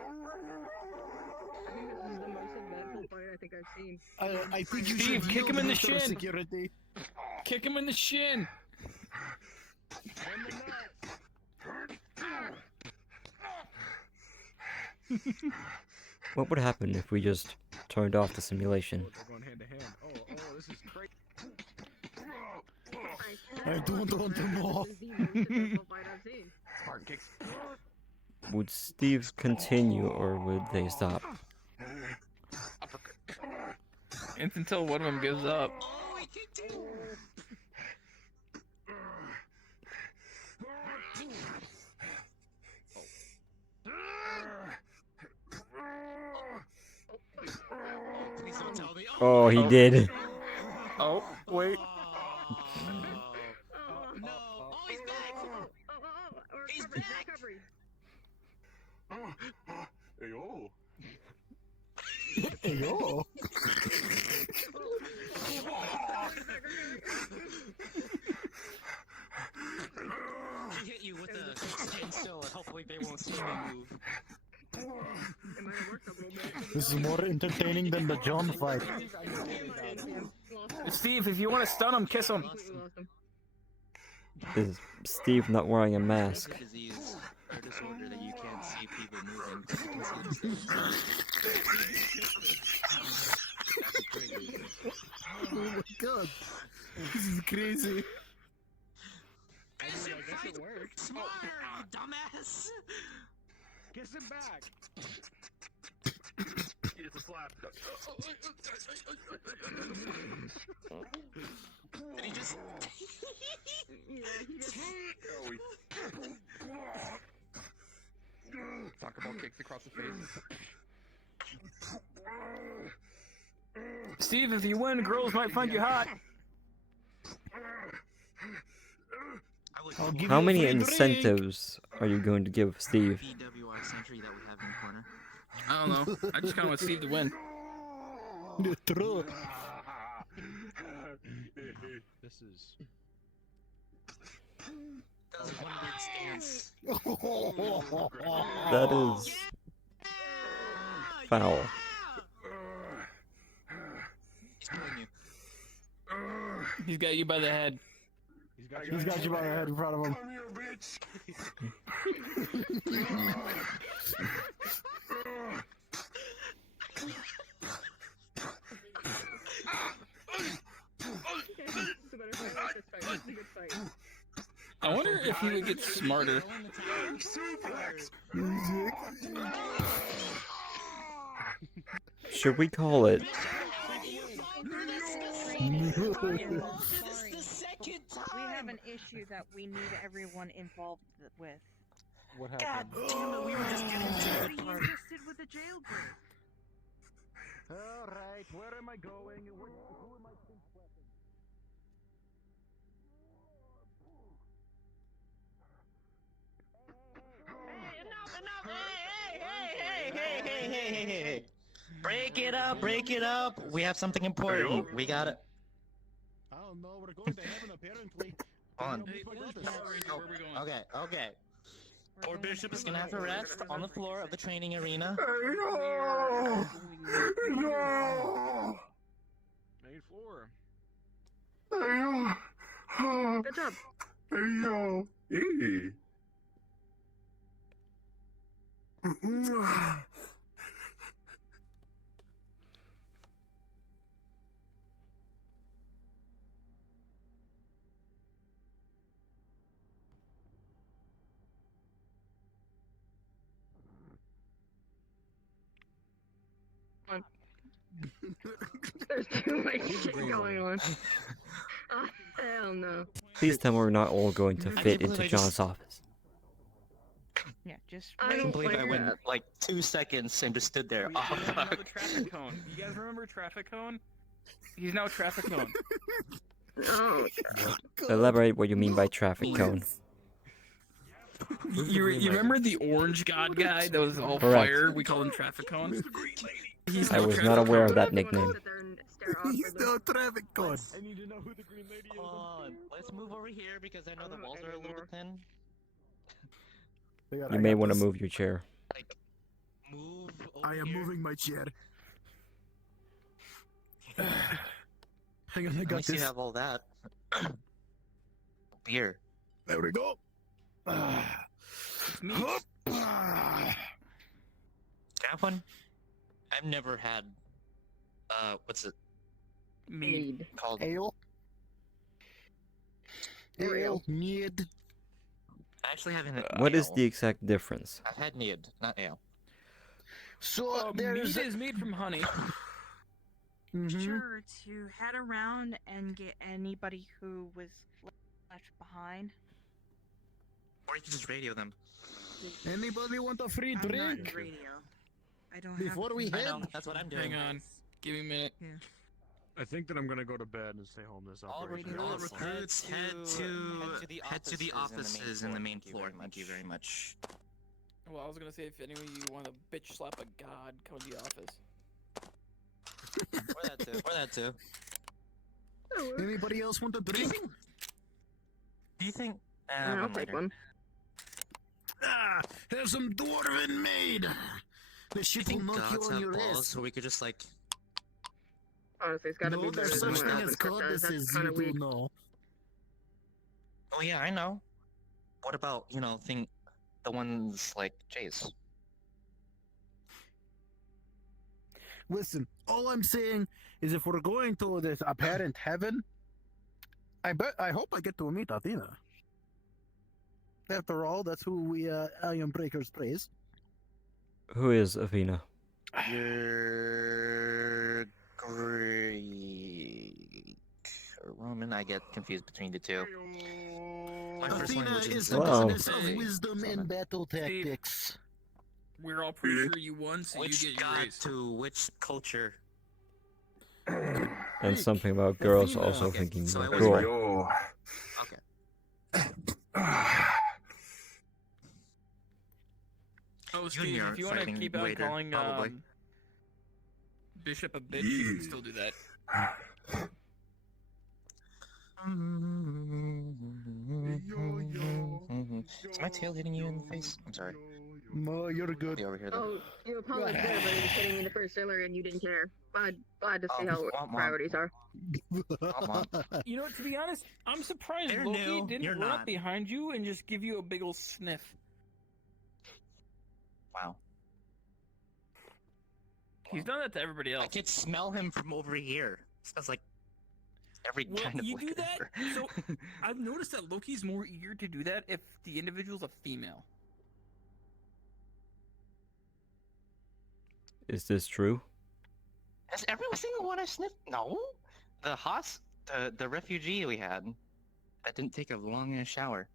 the most advanced fight I think I've seen. I think you Steve, should kick him in the yield, Mr. shin. Security. Kick him in the shin! What would happen if we just turned off the simulation? They're going hand to hand. Oh, this is great. I don't want to know. This is the most advanced fight I've seen. Smart kicks. Would Steve continue or would they stop? It's until one of them gives up. Oh, he kicked him! Please don't tell me. Oh, he did. Oh, wait. No! Oh, he's back! He's back! Recovery. Hey, oh. Hey, yo. He hit you with a stand still, and hopefully they won't see me move. It might have worked a little bit. This is more entertaining than the John fight. Steve, if you want to stun him, kiss him. Is Steve not wearing a mask? It's a disease or disorder that you can't see people moving, but you can see them Oh my god. This is crazy. I guess it worked. Smart, you dumbass! Kiss him back. It's a slap. Did he just... Soccer ball kicks across the face. Steve, if you win, girls might find you hot. I I'll give How you a many free drink. incentives are you going to give Steve? PWR sentry that we have in the corner. I don't know. I just kind of want Steve to win. True. This is. That was one weird stance. That is foul. He's killing you. He's got you by the head. He's got you by the head in front of him. Come here, bitch. I wonder if he would get smarter. Should we call it? We have an issue that we need everyone involved with. What happened? God damn it, we were just getting What to he interested with the jailbreak? Alright, where am I going? Who am I think weapon? Hey. Break it up, break it up. We have something important. We got it. I don't know, we're going to heaven apparently. On. Hey, where's Power Ranger? Where are we going? Okay. Poor Bishop is gonna have to rest on the floor of the training arena. No! Main floor. Good job. Hey. There's too much shit going on. Oh, hell no. Please tell me we're not all going to I fit can't believe into I John's just- office. Yeah, just I I don't can't believe I like went that. like 2 seconds and just stood there. We Oh didn't have fuck. a traffic cone. You guys remember traffic cone? He's now traffic cone. Oh, Elaborate what you mean by traffic cone. You remember the orange god guy that was all Correct. fire? We called him traffic cone. He's I now was traffic not aware cone. of that nickname. sit there and stare off He's for the- no traffic cone. I need to know who the green lady is. Hold on. Let's move over here because I know the walls are a little bit thin. You may want to move your chair. Like, move over I am here. moving my chair. Hang on, I At got least you this. have all that. Here. There we go. Me. Have one? I've never had, what's it Mead. called? Ale. Ale. Mead. I actually haven't had What is ale. the exact difference? I've had mead, not ale. So Mead there's is made from honey. sure to head around and get anybody who was left behind. Or you can just radio them. Anybody want a free I'm not in drink? radio. I don't Before have we I head? know, that's what I'm doing. Hang on. Give me a minute. I think that I'm gonna go to bed and stay home this All operation. recruits head to the offices in the main floor. Thank you very much. Well, I was gonna say if any of you want to bitch slap a god, come to the office. Or that too. Anybody else want a drink? Do you think? I'll one take later. one. Ah, have some dwarven maid. The Do shit you will think knock you gods on have your balls ass. so we could just like... Honestly, it's gotta No, be better there's than such what thing as Advent does. goddesses, That's you kind of do weak. know. Oh yeah, I know. What about, the ones like Jace? Listen, all I'm saying is if we're going to this apparent heaven, I hope I get to meet Athena. After all, that's who we Alien Breakers praise. Who is Athena? You're Greek or Roman. I get confused between the two. My first Athena language is is the Wow. goddess of wisdom in battle tactics. We're all pretty sure you won, so Which you get your god raise. to which culture? And something about girls Athena. also Okay, thinking so I you're was cool. right. Okay. Oh, Steve, Junior if you want to fighting keep on waiter, calling probably. Bishop a bitch, you can still do that. Is my tail hitting you in the face? I'm sorry. No, you're good. Be over here though. Oh, you apologize for everybody was hitting me the first earlier and you didn't care. Glad to see how womp womp. priorities are. You know, to be honest, I'm surprised They're Loki new, didn't you're run up not. behind you and just give you a big ol' sniff. Wow. He's done that to everybody else. I could smell him from over here. Smells like every Well, kind of you do liquor. that. So I've noticed that Loki's more eager to do that if the individual's a female. Is this true? Has every single one I sniffed? No. The the refugee we had, that didn't take a long ass shower.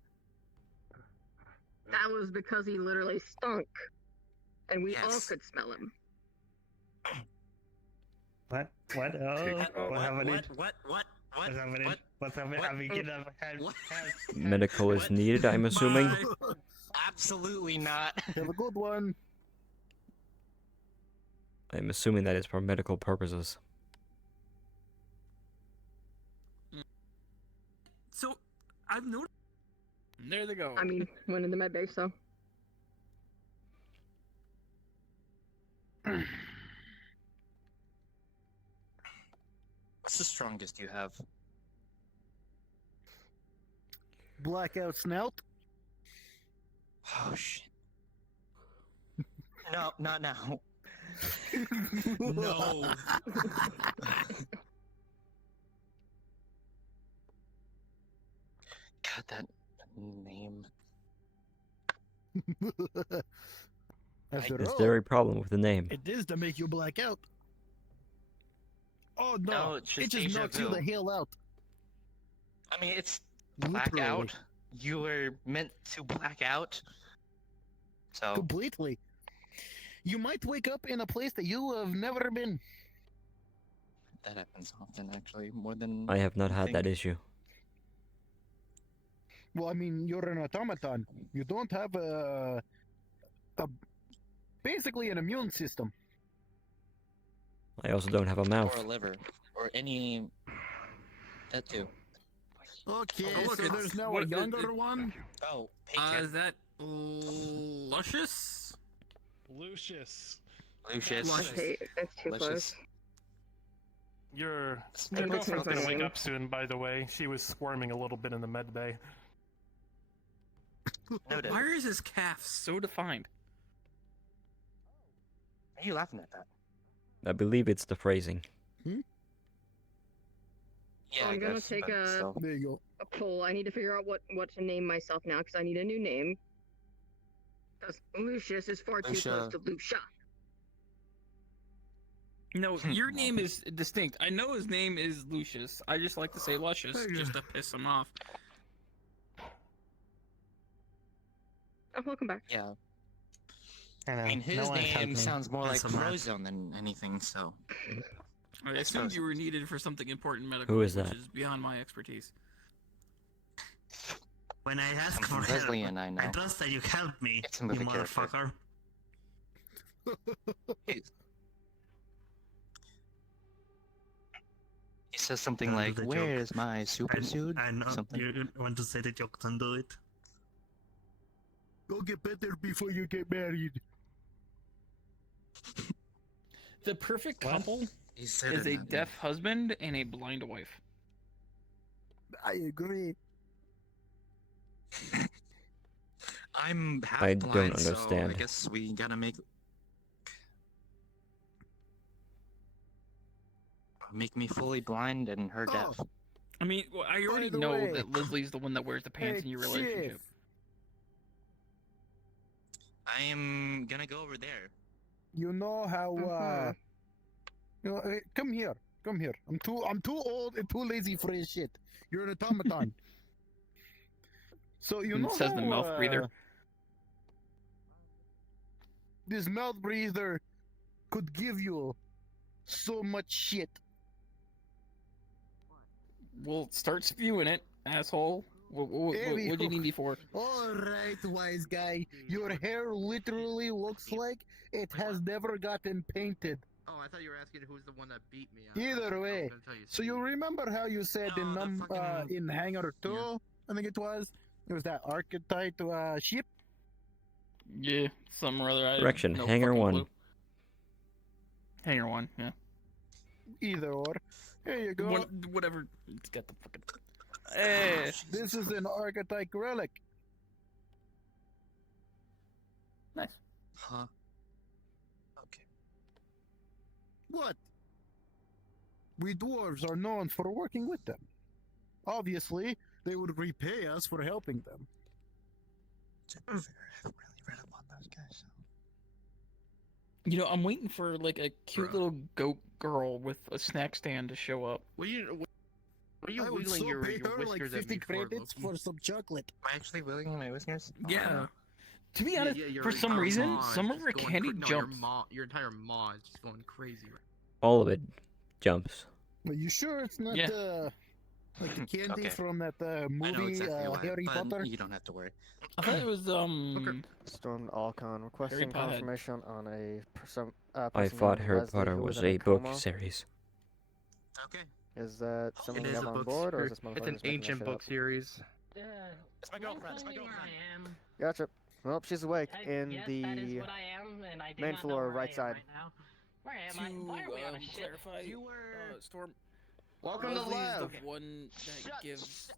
That was because he literally stunk. And we all Yes. could smell him. What? What? Oh, what happened? What? What's happening? What's happening? What? I mean, get up. Help. Medical is needed, I'm assuming. Absolutely not. Have a good one. I'm assuming that is for medical purposes. So I've noticed. There they go. I mean, went in the med bay, so. What's the strongest you have? Blackout snout. Oh shit. No, not now. No. God, that name. After Is all, there a problem with the name? it is to make you black out. Oh no, No, it's just it just deja knocks you vu. the hell out. I mean, it's Literally. blackout. You were meant to black out. So Completely. You might wake up in a place that you have never been. that happens often, actually, more than I have not you had think. that issue. Well, I mean, you're an automaton. You don't have basically an immune system. I also don't have a mouth. Or a liver, or any. That too. Okay, Oh, look, so it's- there's now what- a younger one. Oh, Is that Luscious? Lucius. Lucius. Okay, that's too close. Your Yeah, that girlfriend's sounds gonna like wake him. up soon, by the way. She was squirming a little bit in the med bay. Noted. Why is his calf so defined? Are you laughing at that? I believe it's the phrasing. Yeah, I'm I gonna guess, take but a, still. There you go. a poll. I need to figure out what to name myself now because I need a new name. Because Lucius is far too Lucia. close to Lucia. No, your name is distinct. I know his name is Lucius. I just like to say Luscious just to piss him off. Oh, welcome back. Yeah. I I mean, his no one helped name me. sounds more like That's so bad. Frozone than anything, so. I That's assumed frozen. you were needed for something important medical, Who is which that? is beyond my expertise. When I ask for Something help, Leslie and I know. I trust that you help me, It's a you movie character. motherfucker. He says something Don't do like, the joke. "Where's my super suit?" I know Something. you want to say the joke, don't do it. Go get better before you get married. The perfect What? couple He said is it a not deaf husband and a blind wife. I agree. I'm half I blind, don't so I understand. guess we gotta make me fully blind and her deaf. I mean, well, I already the know way- that Leslie's the one that wears the pants in your relationship. Chief. I am gonna go over there. You know how you know, come here. Come here. I'm too old and too lazy for this shit. You're an automaton. So you know Says the how, mouth breather. This mouth breather could give you so much shit. We'll start spewing it, asshole. What do you need me for? All right, wise guy. Your hair literally looks like it has never gotten painted. Oh, I thought you were asking who's the one that beat me. Either way. So you remember how you said in Hangar 2, I think it was that archetype ship? Yeah, some or other. Correction, Hangar 1. Hangar 1, yeah. Either or. Here you go. Whatever. It's got the fucking. Hey. This is an archetype relic. Nice. Huh? What? We dwarves are known for working with them. Obviously, they would repay us for helping them. To be fair, I haven't really read up on those guys. You know, I'm waiting for like a cute little goat girl with a snack stand to show up. What are you I would wiggling so your pay her like whiskers 50 at me credits for for some chocolate. Am I actually wiggling my whiskers? Yeah. To be Yeah, honest, your for some entire reason, maw is some of just her going candy no, jumps. Your entire maw is just going crazy. All of it jumps. Are you sure it's not Yeah. like the candy Okay. from that I know movie exactly why, Harry but Potter? you don't have to worry. I thought it was Stormed Alcon requesting Potterhead. confirmation on a I person thought named Harry Leslie Potter who was in a book coma. series. Okay. Is that something It you is have a on book board, or is series. this motherfucker It's an just making that ancient shit book up? series. It's my girlfriend. It's my girlfriend. Gotcha. Well, she's awake in yes, the that is what I am, and I do main not know floor, where I right am side. right now. Where am I? Why are we on a ship? Clarify, You were... Storm. Welcome to Leslie is Love. the one that gives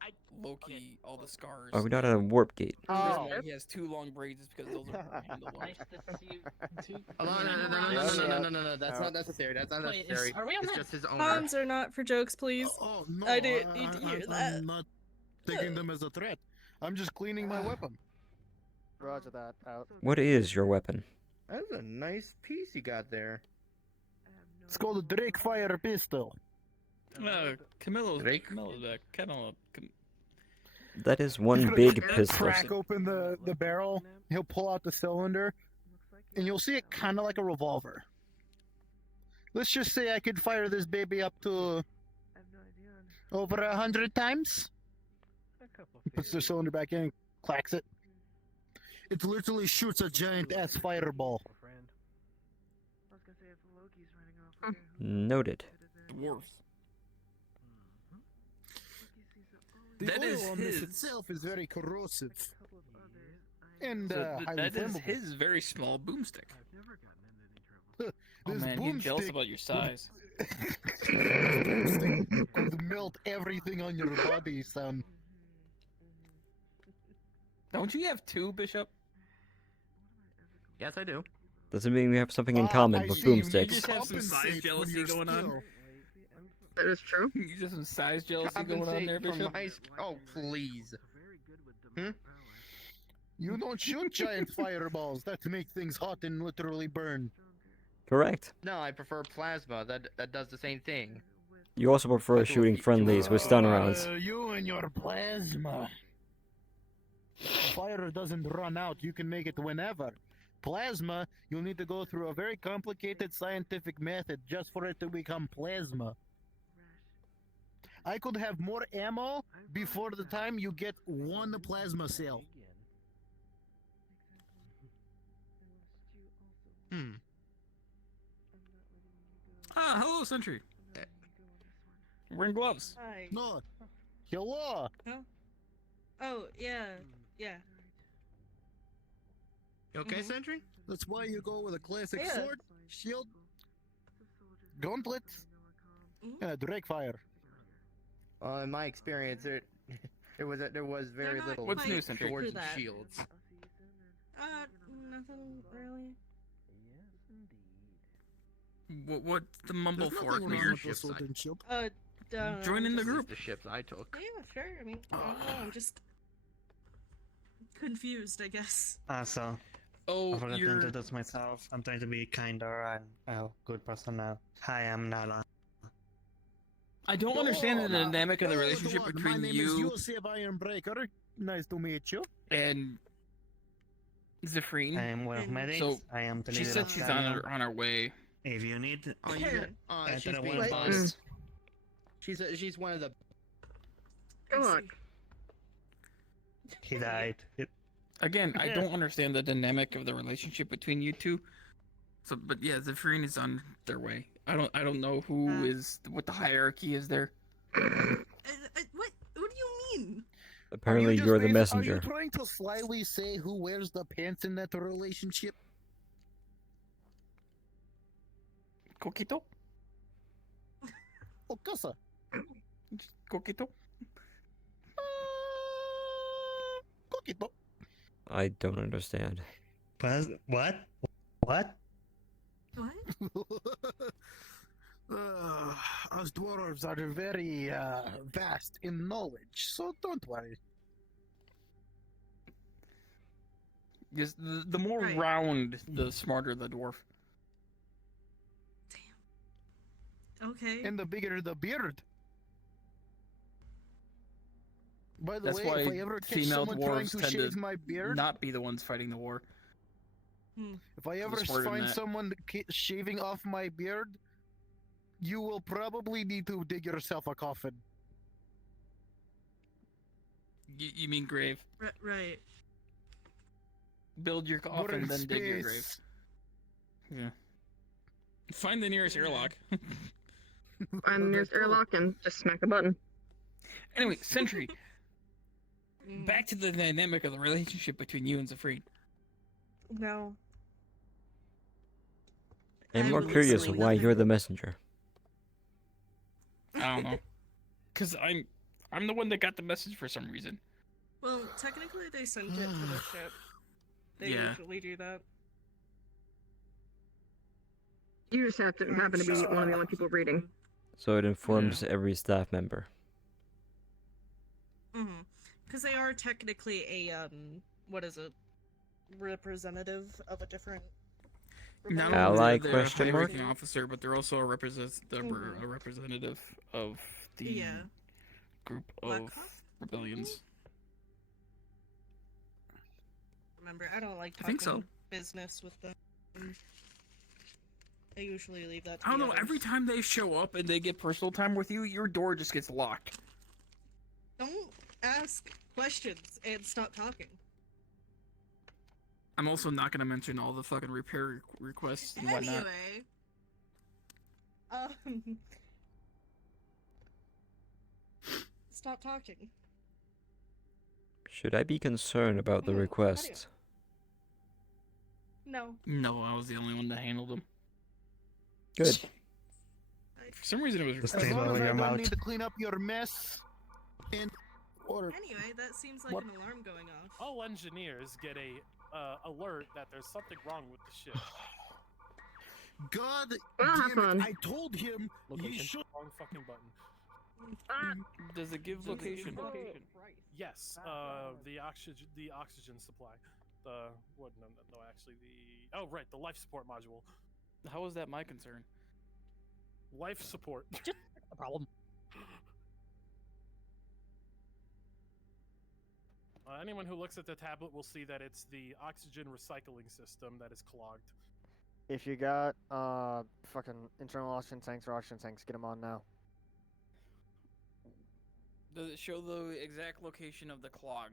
Loki all the scars. Are we not at a warp gate? The reason Oh. why he has 2 long braids is because those are handled. Nice to see you too. No. That's not necessary. That's not Wait, necessary. are we on It's that? just his own. Puns are not for jokes, please. Oh no! I didn't need to hear that. I'm not taking them as a threat. I'm just cleaning my weapon. Roger that. Out. What is your weapon? That's a nice piece you got there. It's called a Drake Fire Pistol. Camillo's Drake? Camillo's back. That is one He's gonna big pistol. Crack open the barrel. He'll pull out the cylinder, and you'll see it kind of like a revolver. Let's just say I could fire this baby up to over 100 times. He puts the cylinder back in, clacks it. It literally shoots a giant ass fireball. Noted. Dwarfs. The That oil is on this his. itself is very corrosive. And So highly that is flammable. his very small boomstick. Oh This man, he's jealous boomstick about your size. could melt everything on your body, son. Don't you have 2, Bishop? Yes, I do. Doesn't mean we have something in common I with see. You boomsticks. just have some Compensate size for jealousy your going on. skill. That is true. You just have some size jealousy going on there, Compensate for Bishop. my oh, please. You don't shoot giant fireballs that make things hot and literally burn. Correct. No, I prefer plasma. That does the same thing. You also prefer shooting friendlies with stun rounds. You and your plasma. Fire doesn't run out. You can make it whenever. Plasma, you'll need to go through a very complicated scientific method just for it to become plasma. I could have more ammo before the time you get one plasma cell. Ah, hello, Sentry. Wearing gloves. Hi. No. Hello. Oh, yeah. Yeah. You okay, Mhm. Sentry? That's why you go with a classic Yeah. sword, shield, gauntlets, Mhm. and a Drake fire. Well, in my experience, there was very not little What's new, Sentry? swords for and that. shields. Nothing really. What's the mumble There's for? nothing wrong Clear? with a sword and shield. Join in the just- group. The ships I took. Yeah, sure. I mean, I don't know. I'm just confused, I guess. So, Oh, I forgot to you're. introduce myself. I'm trying to be kinder and a good person now. Hi, I'm Nala. I don't understand the dynamic of the Hello, relationship everyone. between My name you is Yosef Ironbreaker. Nice to meet you. and Zephrine. I am one of my dates. So I am the she leader said of she's Daniel. on her way. If you need, Oh, enter she's the being one biased. She's one of the. Good luck. He died. Again, I don't understand the dynamic of the relationship between you two. So, but yeah, Zephyrin is on their way. I don't know who is what the hierarchy is there. What do you mean? Apparently, you're the Are messenger. you trying to slyly say who wears the pants in that relationship? Coquito? O casa. Coquito? Coquito. I don't understand. What? What? Us dwarves are very vast in knowledge, so don't worry. Yes, the more round, the smarter the dwarf. Okay. And the bigger the beard. By the That's way, why if I ever catch female someone trying dwarves to tend shave to my beard, not be the ones fighting the war. if I ever smarter than find that. someone shaving off my beard, you will probably need to dig yourself a coffin. You mean grave? Right. Build your We're coffin, in then dig your grave. space. Yeah. Find the nearest airlock. Find the nearest airlock and just smack a button. Anyway, Sentry. Back to the dynamic of the relationship between you and Zephyrin. No. I'm more I'm curious listening. why you're the messenger. I don't know. Cause I'm the one that got the message for some reason. Well, technically they sent it to the ship. They Yeah. usually do that. You just happen to be one of the only people reading. So it informs every staff member. Because they are technically a what is it? Representative of a different. Not Ally only are they a question mark? high-ranking officer, but they're also a representative of the Yeah. group Black of Hawk? rebellions. Remember, I don't like I talking think so. business with them. I usually leave that to I don't the know. others. Every time they show up and they get personal time with you, your door just gets locked. Don't ask questions and stop talking. I'm also not gonna mention all the fucking repair requests and whatnot. Anyway. Stop talking. Should I be concerned about the requests? No. No, I was the only one that handled them. Good. For some reason, it was. As long as I don't need to clean up your mess. And or Anyway, that seems like What? an alarm going off. All engineers get a alert that there's something wrong with the ship. God Well, have damn fun. it! I told him he Location. should. Wrong fucking button. Does it give location? Yes, the oxygen supply. The what? No, actually the. Oh right, the life support module. How is that my concern? Life support. Just a problem. Anyone who looks at the tablet will see that it's the oxygen recycling system that is clogged. If you got fucking internal oxygen tanks or oxygen tanks, get them on now. Does it show the exact location of the clog?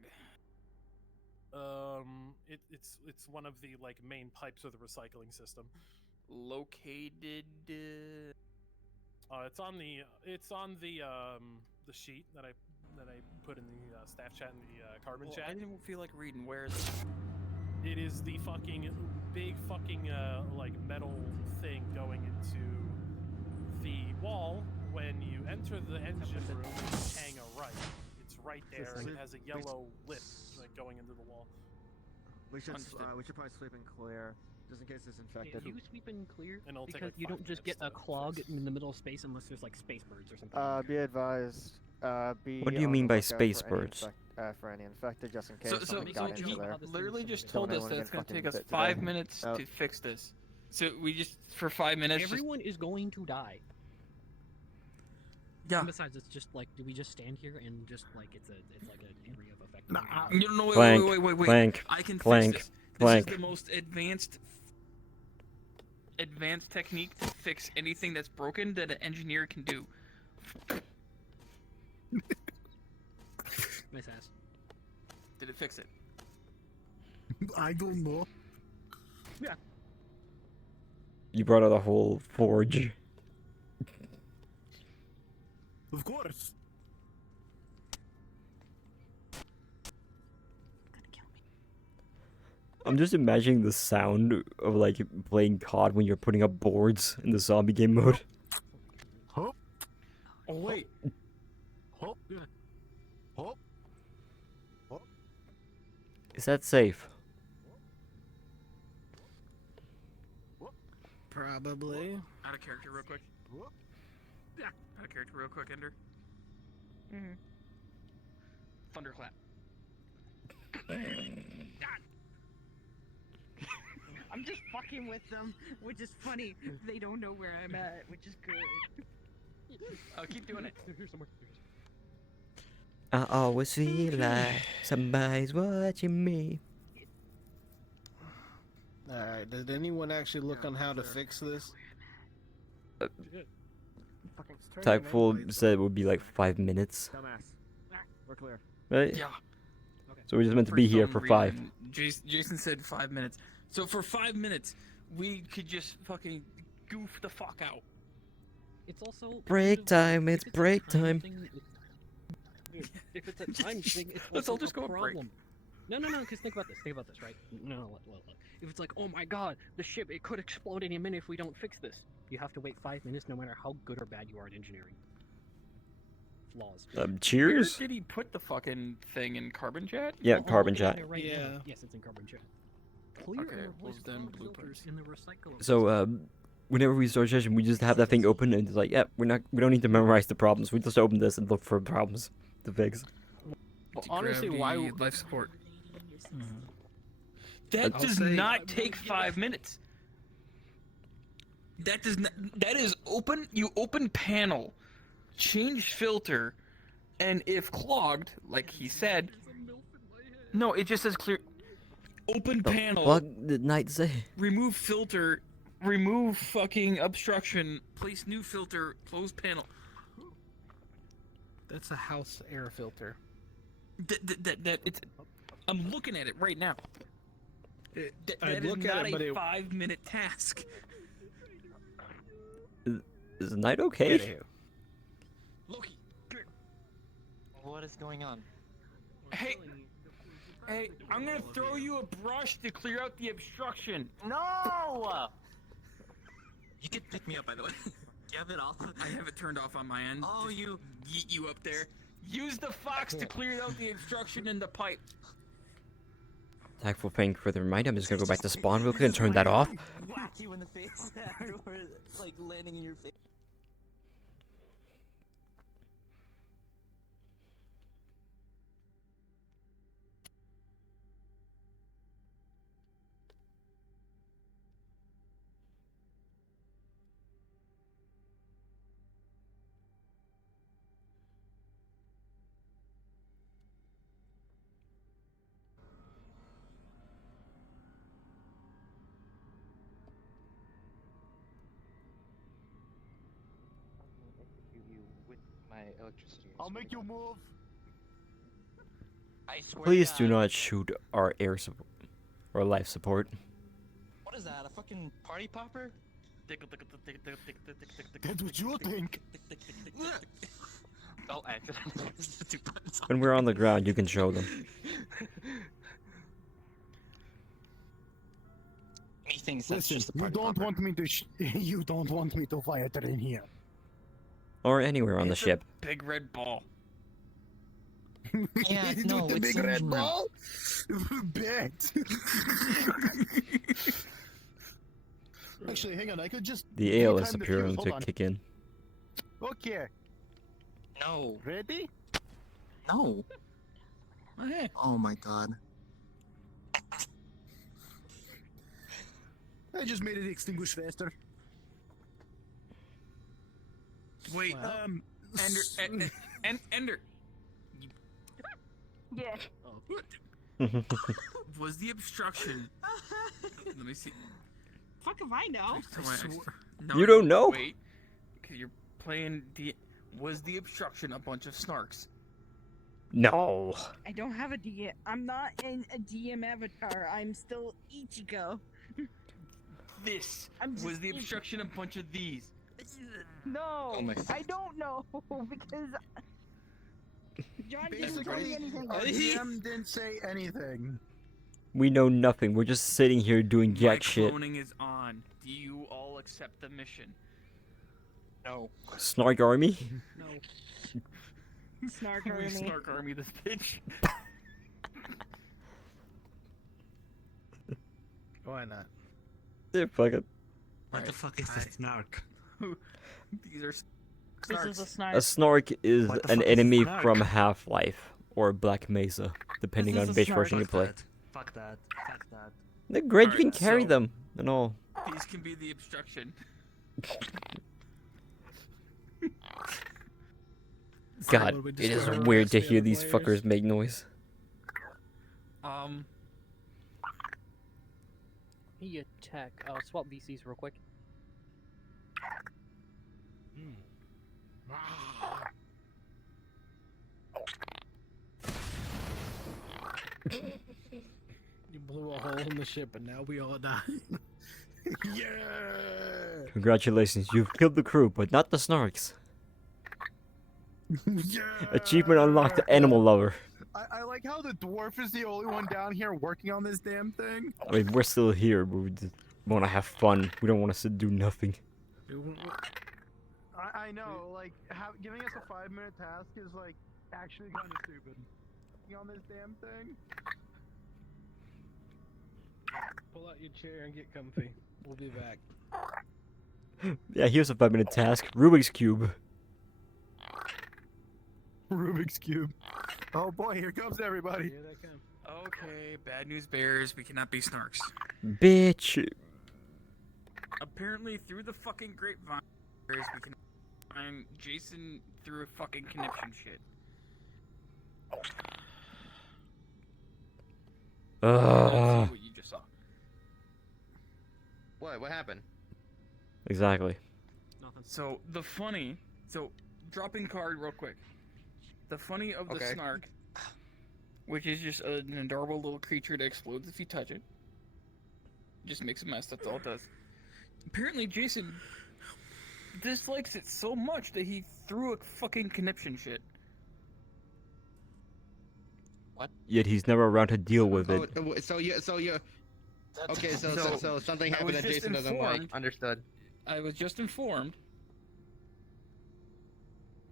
It's one of the like main pipes of the recycling system. Located. It's on the sheet that I put in the staff chat and the carbon Well, chat. I didn't feel like reading. Where is it? It is the fucking big fucking like metal thing going into the wall when you enter the engine room. Hang a right. It's right there, and it has a yellow lip like going into the wall. We should Understood. probably sweep and clear, just in case it's infected. You sweep and clear And it'll take, because like, you 5 don't just minutes get a to clog fix. in the middle of space unless there's like space birds or something. Be advised. Be What do you on mean the by lookout space for any birds? For any infected, just in case So something got he into there. literally just Don't told us anyone that get it's gonna fucking take us bit 5 today. minutes Oh. to fix this. So we just for 5 minutes. Everyone is going to die. Yeah. And besides, it's just like, do we just stand here and just like it's like an area of effect? No, wait, Clank, wait. clank, I can clank, fix this. clank. This is the most advanced technique to fix anything that's broken that an engineer can do. Nice ass. Did it fix it? I don't know. Yeah. You brought out a whole forge. Of course. I'm just imagining the sound of like playing COD when you're putting up boards in the zombie game mode. Hop. Oh wait. Hop. Hop. Hop. Is that safe? Probably. Out of character real quick. Yeah. Out of character real quick, Ender. Mm-hmm. Thunderclap. I'm just fucking with them, which is funny. They don't know where I'm at, which is good. Oh, keep doing it. I always feel like somebody's watching me. Alright, did anyone actually look on how to fix this? Tactful said it would be like 5 minutes. We're clear. Right? Yeah. So we're just meant to be here some for 5. reason, Jason said 5 minutes. So for 5 minutes, we could just fucking goof the fuck out. It's also Break time, it's break time. If it's a time thing, it's Let's also all just a go and break. problem. No, because think about this, right? No, look. If it's like, oh my god, the ship, it could explode any minute if we don't fix this. You have to wait 5 minutes no matter how good or bad you are at engineering. Flaws. Cheers? Where did he put the fucking thing in carbon chat? Yeah, I'm carbon looking at chat. it right now. Yes, it's in carbon chat. Clear Okay, and well replace then clogged filters bloopers. in the recycler. So whenever we start session, we just have that thing open and it's like, yeah, we don't need to memorize the problems. We just open this and look for problems to fix. Well, honestly, why life support? That I'll does say- not take 5 minutes. That does not. That is open. You open panel, change filter, and if clogged, like he said, no, it just says clear. Open panel. What did Knight say? Remove filter. Remove fucking obstruction. Place new filter. Close panel. That's a house air filter. That it's. I'm looking at it right now. That I'd is look at not it, but a it- 5-minute task. Is Knight okay? Loki, What is going on? hey, I'm gonna throw you a brush to clear out the obstruction. No! You can pick me up, by the way. Do you have it off? I have it turned off on my end. Oh, Just you... yeet you up there. Use the fox to clear out the obstruction in the pipe. Thankful thank you for the reminder. I'm just gonna go back to spawn real quick and turn that off. Whack you in the face afterward, like landing in your face. My electricity. I'll make you move. I swear Please to do God. not shoot our air support or life support. What is that? A fucking party popper? That's what you think. Oh, I pressed the 2 buttons. When we're on the ground, you can show them. He thinks that's Listen, just a you party don't popper. want me to. You don't want me to fire it in here. Or anywhere on the It's a ship. Big red ball. Yeah, You no, do the it's big in red general. ball. Bet. Actually, hang on. I could just. The AL is retime the appearing fuse. Hold to on. kick in. Okay. No. Ready? No. Okay. Oh my God. I just made it extinguish faster. Wait. Ender. Ender. Yeah. Was the obstruction? Let me see. Fuck if I know. No, You don't know? Wait. 'Cause you're playing the. Was the obstruction a bunch of snarks? No. I don't have a DM. I'm not in a DM avatar. I'm still Ichigo. This I'm was just the obstruction a bunch of these. No, Oh my- I don't know because John didn't tell me anything. Our DM didn't say anything. We know nothing. We're just sitting here doing My jack shit. cloning is on. Do you all accept the mission? No. Snark Army? No. Snark We Army. snark army this bitch. Why not? Yeah, fuck it. What the fuck is a snark? These are This is a snark. A Snark is What the an fuck is a enemy Snark? from Half-Life or Black Mesa, depending This on is a which Snark. version you Fuck play. that. Fuck that. Fuck that. The Greg, you can Alright, carry so- them and all. these can be the obstruction. God, would we it is describe our weird to last hear failed these players? fuckers make noise. He attack. Swap VCs real quick. You blew a hole in the ship, and now we all die. Yeah. Congratulations, you've killed the crew, but not the Snarks. Yeah. Achievement unlocked, Animal Lover. I like how the dwarf is the only one down here working on this damn thing. I mean, we're still here, but we just want to have fun. We don't want to sit do nothing. I know, like, giving us a 5-minute task is, like, actually kind of stupid. Working on this damn thing? Pull out your chair and get comfy. We'll be back. Yeah, here's a 5-minute task. Rubik's Cube. Rubik's Cube. Oh boy, here comes everybody. Here they come. Okay, bad news bears, we cannot be snarks. Bitch. Apparently, through the fucking grapevine, bears, we can find Jason through a fucking conniption shit. Ugh. What you just saw. What happened? Exactly. So dropping card real quick. The funny of the Okay. snark, which is just an adorable little creature that explodes if you touch it. Just makes a mess, that's all it does. Apparently Jason dislikes it so much that he threw a fucking conniption shit. Yet he's never around to deal with it. So you. Okay, so something I happened was that just Jason doesn't like. informed. Understood. I was just informed.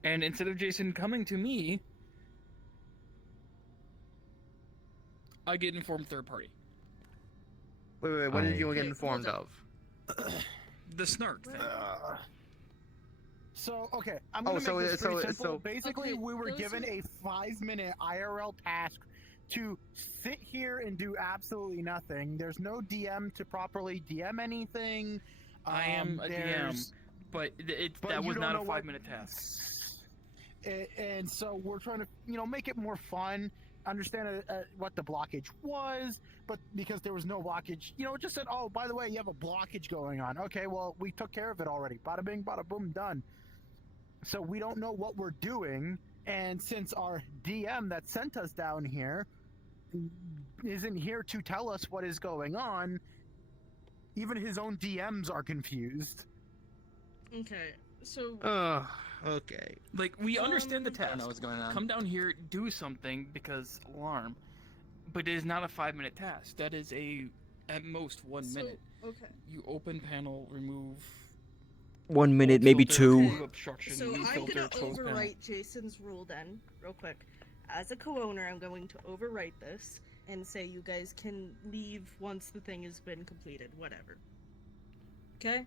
And instead of Jason coming to me, I get informed third party. Wait, what did you get informed of? The snark thing. So, okay, I'm gonna Oh, make this pretty simple. so Basically, we were given a 5-minute IRL task to sit here and do absolutely nothing. There's no DM to properly DM anything. I am a DM, but that you was don't not know a what- 5-minute task. And so we're trying to, make it more fun. Understand what the blockage was, but because there was no blockage, it just said, oh, by the way, you have a blockage going on. Okay, well, we took care of it already. Bada bing, bada boom, done. So we don't know what we're doing, and since our DM that sent us down here isn't here to tell us what is going on, even his own DMs are confused. Okay, so Okay. Like, we understand the task. know what's going on. Come down here, do something because alarm. But it is not a 5-minute task. That is at most 1 minute. Okay. You open panel, remove 1 minute, maybe filter, 2. remove obstruction, So new I'm filter, gonna close panel. overwrite Jason's rule then, real quick. As a co-owner, I'm going to overwrite this and say you guys can leave once the thing has been completed, whatever. Okay?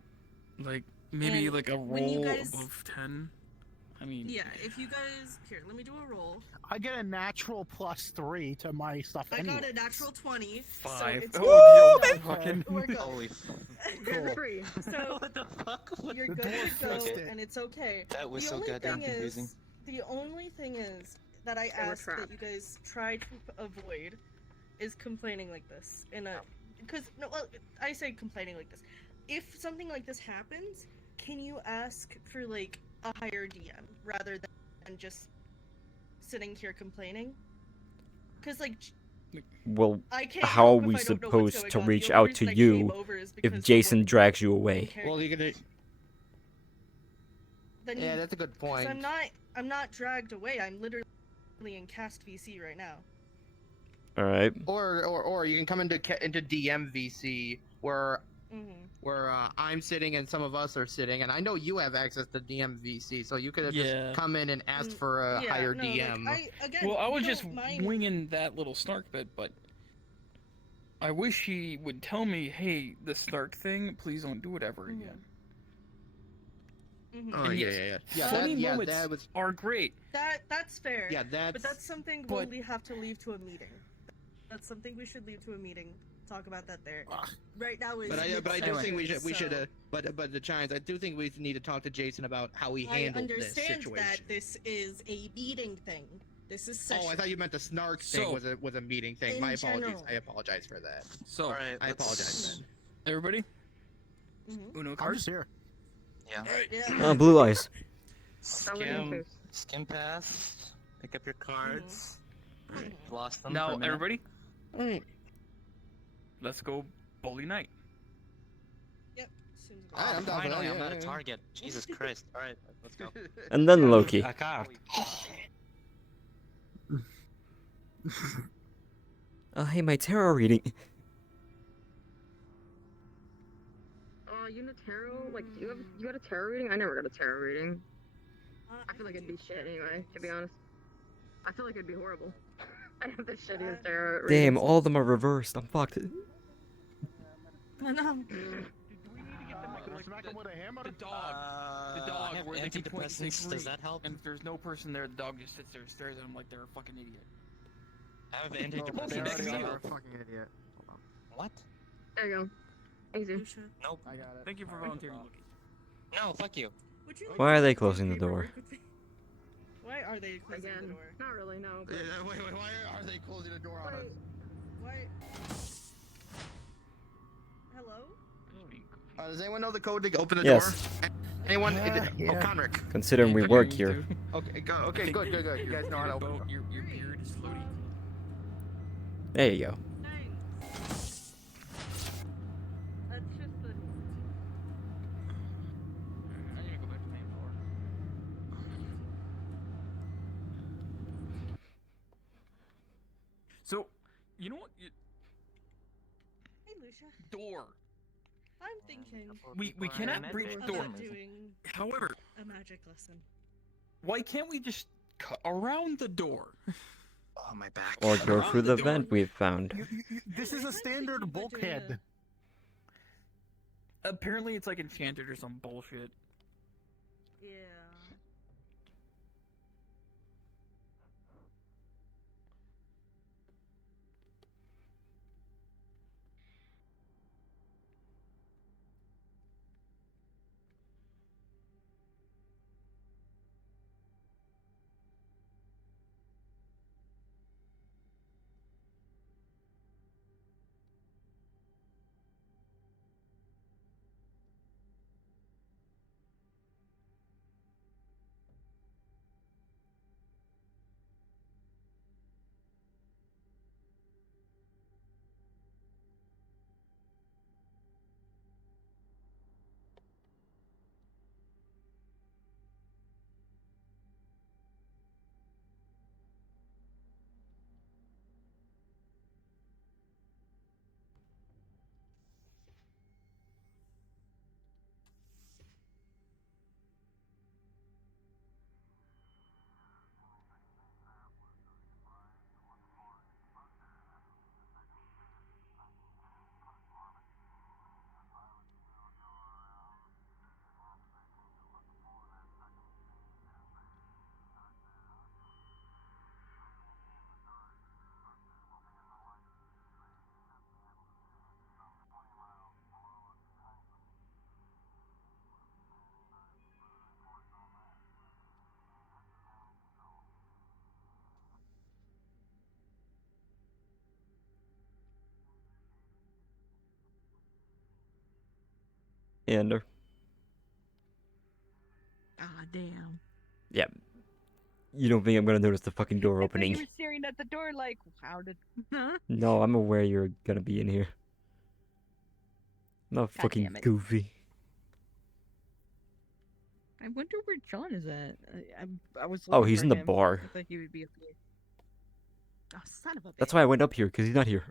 Like, maybe And like a when you roll guys- above 10. I mean, Yeah, if you guys... Here, let me do a roll. I get a natural +3 to my stuff I anyway. got a natural 20. 5. So it's Oh, Woo! yo, fucking. We're good. Holy You're Cool. free. So What the fuck? you're The good dwarf to go, fixed it. and it's okay. That was The so only goddamn thing confusing. The only thing is that I were ask that trapped. you guys try to avoid is complaining like this because I say complaining like this. If something like this happens, can you ask for like a higher DM rather than just sitting here complaining. Cause like, Well, I can't how are help we if I don't know what's supposed going to on. reach The only out to reason I came you over is if because Jason drags you away? Well, you're gonna. Then Yeah, that's a good 'cause point. I'm not dragged away. I'm literally in cast VC right now. All right. Or you can come into DMVC where I'm sitting and some of us are sitting, and I know you have access to DMVC, so you could have Yeah. just come in and asked for a higher DM. Well, I was just winging that little snark bit, but I wish he would tell me, hey, the snark thing, please don't do it ever again. Oh, And yeah, yes, yeah. funny that moments was are great. That's fair. Yeah, But that's something we'll have to leave to a meeting. That's something we should leave to a meeting. Talk about that there. Right now is. But I do think we should so- but the Giants, I do think we need to talk to Jason about how he I handled this understand situation. that this is a meeting thing. This is session. Oh, I thought you meant the snark thing So- was a meeting thing. In My apologies. general. I apologize for that. So, I apologize then. Everybody? Uno I'm card? just here. Yeah. Blue eyes. Skim pass. Pick up your cards. Lost them. for Now, a minute. everybody? Let's go Bully Night. Yep. Oh, I'm down for finally, that, I'm yeah, at a yeah. target. Jesus Christ. Alright, let's go. And then Loki. A card. Hey, my tarot reading. You know tarot? Like, you got a tarot reading? I never got a tarot reading. I feel like it'd be shit anyway, to be honest. I feel like it'd be horrible. I have the shittiest tarot reading. Damn, all of them are reversed. I'm fucked. No. Smack him with a hammer. The dog. I The dog. have Where they can point and say antidepressants. Does free. that help? And if there's no person there, the dog just sits there and stares at him like they're a fucking idiot. I have They antidepressants. already Does that are a help? fucking idiot. What? There you go. Easy. Nope. I got it. Thank you for volunteering. No, fuck you. Would you Why are they closing the door? Why are they closing Again, the door? not really, no. But... Wait, why are they closing the door on us? Why? Hello? Does anyone know the code to open the Yes. door? Anyone? Oh, Conric. Considering we work here. Okay, okay, good. You guys know how to open the door. Your beard is floaty. There you go. That's just the. I need to go back to main floor. So, you know what? Hey, Lucia. Door. I'm thinking. We cannot breach about door. doing However, a magic lesson. why can't we just cut around the door? Oh, my back. Or go Around through the the door. vent we've found. This is a standard bulkhead. Apparently, it's like enchanted or some bullshit. Yeah. Ender. Ah, damn. Yep. You don't think I'm gonna notice the fucking door You opening? were staring at the door like, how did? Huh? No, I'm aware you're gonna be in here. Not God fucking damn it. goofy. I wonder where John is at. I was Oh, looking he's for in the him. bar. I thought he would be up here. Oh, son of a bitch. That's why I went up here, because he's not here.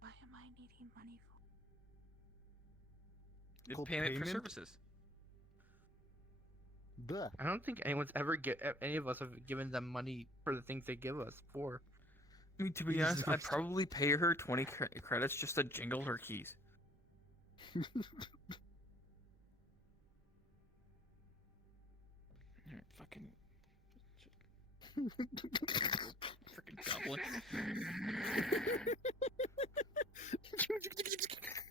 Why am I needing money for? It's Cool payment for payment? services. Duh. I don't think anyone's ever any of us have given them money for the things they give us for. I mean, to be honest, I'd probably pay her 20 credits just to jingle her keys. Alright, fucking. Freaking goblin.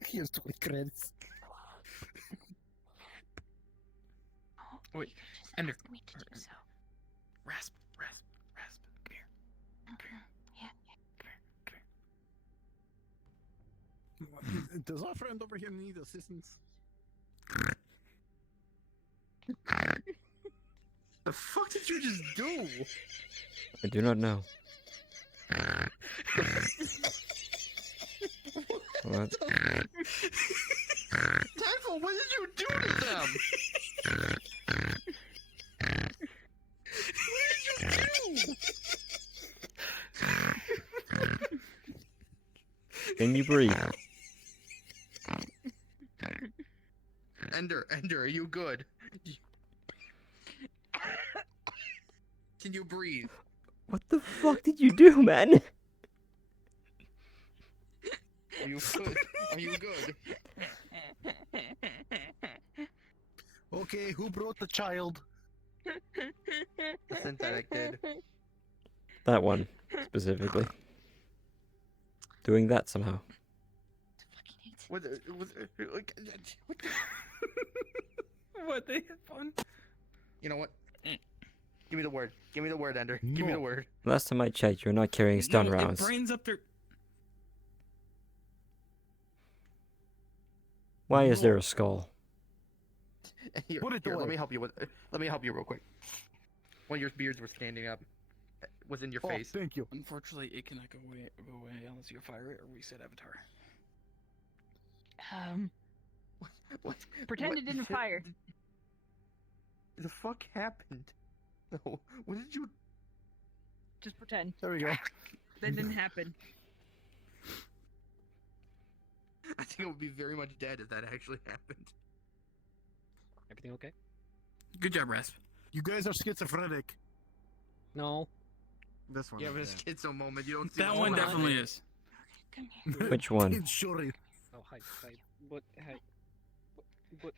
Here's 20 credits. Wait, Ender. Me to do so. Rasp. Come here. Does our friend over here need assistance? The fuck did you just do? I do not know. What? Typho, what did you do to them? What did you do? Can you breathe? Ender, are you good? Can you breathe? What the fuck did you do, man? Are you good? Are you good? Okay, who brought the child? The synthetic did. That one, specifically. Doing that somehow. What the, What? They had fun? You know what? Give me the word. Give me the word, Ender. Give me the word. Last time I checked, you're not carrying stun No, rounds. It brains up their. Why is there a skull? Here, let me help you with. Let me help you real quick. One of your beards was standing up. Was in your face. Thank you. Unfortunately, it cannot go away unless you fire it or reset avatar. What? Pretend what it didn't the- fire. The fuck happened? No. What did you? Just pretend. There we go. That didn't happen. I think I would be very much dead if that actually happened. Everything okay? Good job, Rasp. You guys are schizophrenic. No. This one. You have a schizo moment. You don't see That what's one going on. definitely is. Which one? Sorry. Oh, hi. What? Hi. What?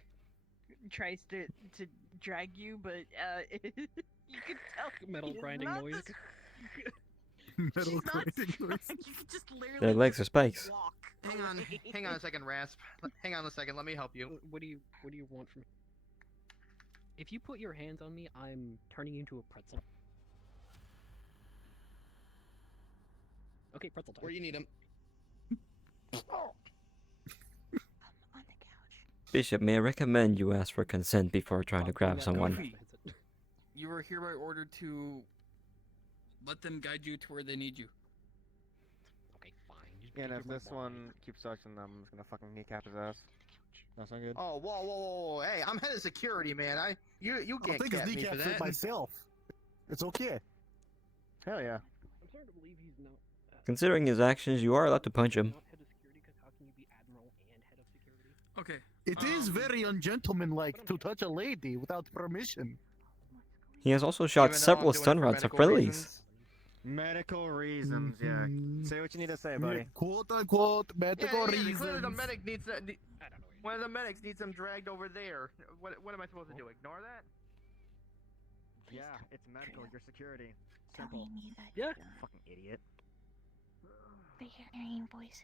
Tries to drag you, but you can tell. Metal he's grinding not noise. Metal She's not grinding strong. noise. You can just literally Their legs are spikes. walk. Hang on a second, Rasp. Hang on a second. Let me help you. What do you want from me? If you put your hands on me, I'm turning into a pretzel. Okay, pretzel time. Where you need him? Bishop, may I recommend you ask for consent before trying to grab someone? Goofy, you are hereby ordered to let them guide you to where they need you. Okay, fine. Yeah, and if this one keeps touching them, I'm just gonna fucking kneecap his ass. That sound good? Oh, whoa! Hey, I'm head of security, man. You I can't think his cap me for kneecap fit that. myself. It's okay. Hell yeah. I'm starting to believe he's not. Considering his actions, you are allowed to punch him. Not head of security, because how can you be admiral and head of security? Okay. It is very ungentlemanlike to touch a lady without permission. He has also shot Even though I'm several doing it stun for rounds at medical friendlies. reasons. Medical reasons, yeah. Say what you need to say, buddy. Quote unquote medical Clearly reasons. the medic needs one of the medics needs them dragged over there. What am I supposed to do? Ignore that? Yeah, it's medical, your security. Simple. Yeah. Fucking idiot. They're hearing voices.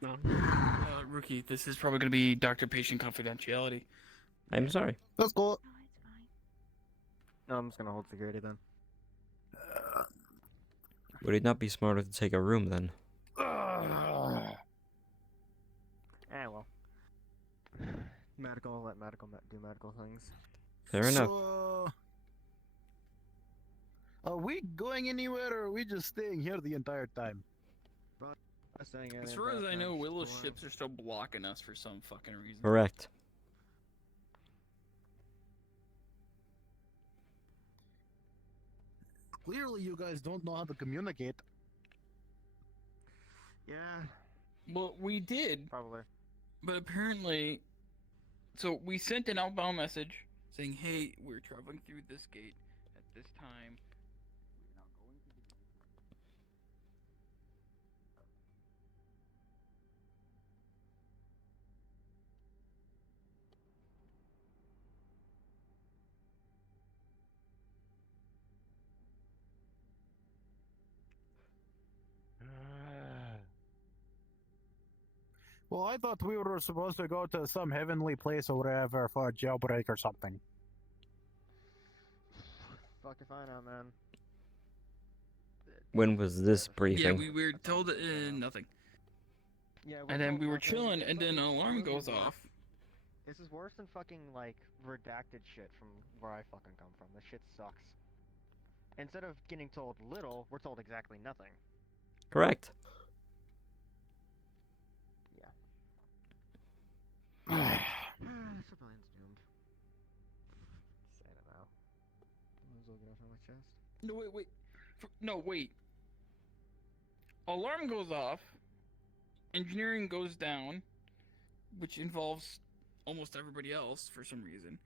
No. Rookie, this is probably going to be doctor-patient confidentiality. I'm sorry. Let's go. No, I'm just gonna hold security then. Would it not be smarter to take a room then? Well. Medical, let medical do medical things. Fair enough. So, are we going anywhere or are we just staying here the entire time? As far as I know, Willow's ships are still blocking us for some fucking reason. Correct. Clearly, you guys don't know how to communicate. Yeah. Well, we did. Probably. But apparently, so we sent an outbound message saying, "Hey, we're traveling through this gate at this time. We're now going to the." Well, I thought we were supposed to go to some heavenly place or whatever for a jailbreak or something. Fuck if I know, man. When was this Yeah, briefing? we were told nothing. Yeah, And then told we were nothing, chilling, it's and then an fucking alarm literally goes worse. off. This is worse than fucking, like, redacted shit from where I fucking come from. This shit sucks. Instead of getting told little, we're told exactly nothing. Correct. Civilian's doomed. Saying it now. Might as well get off of my chest. No, wait. No, wait. Alarm goes off. Engineering goes down, which involves almost everybody else for some reason.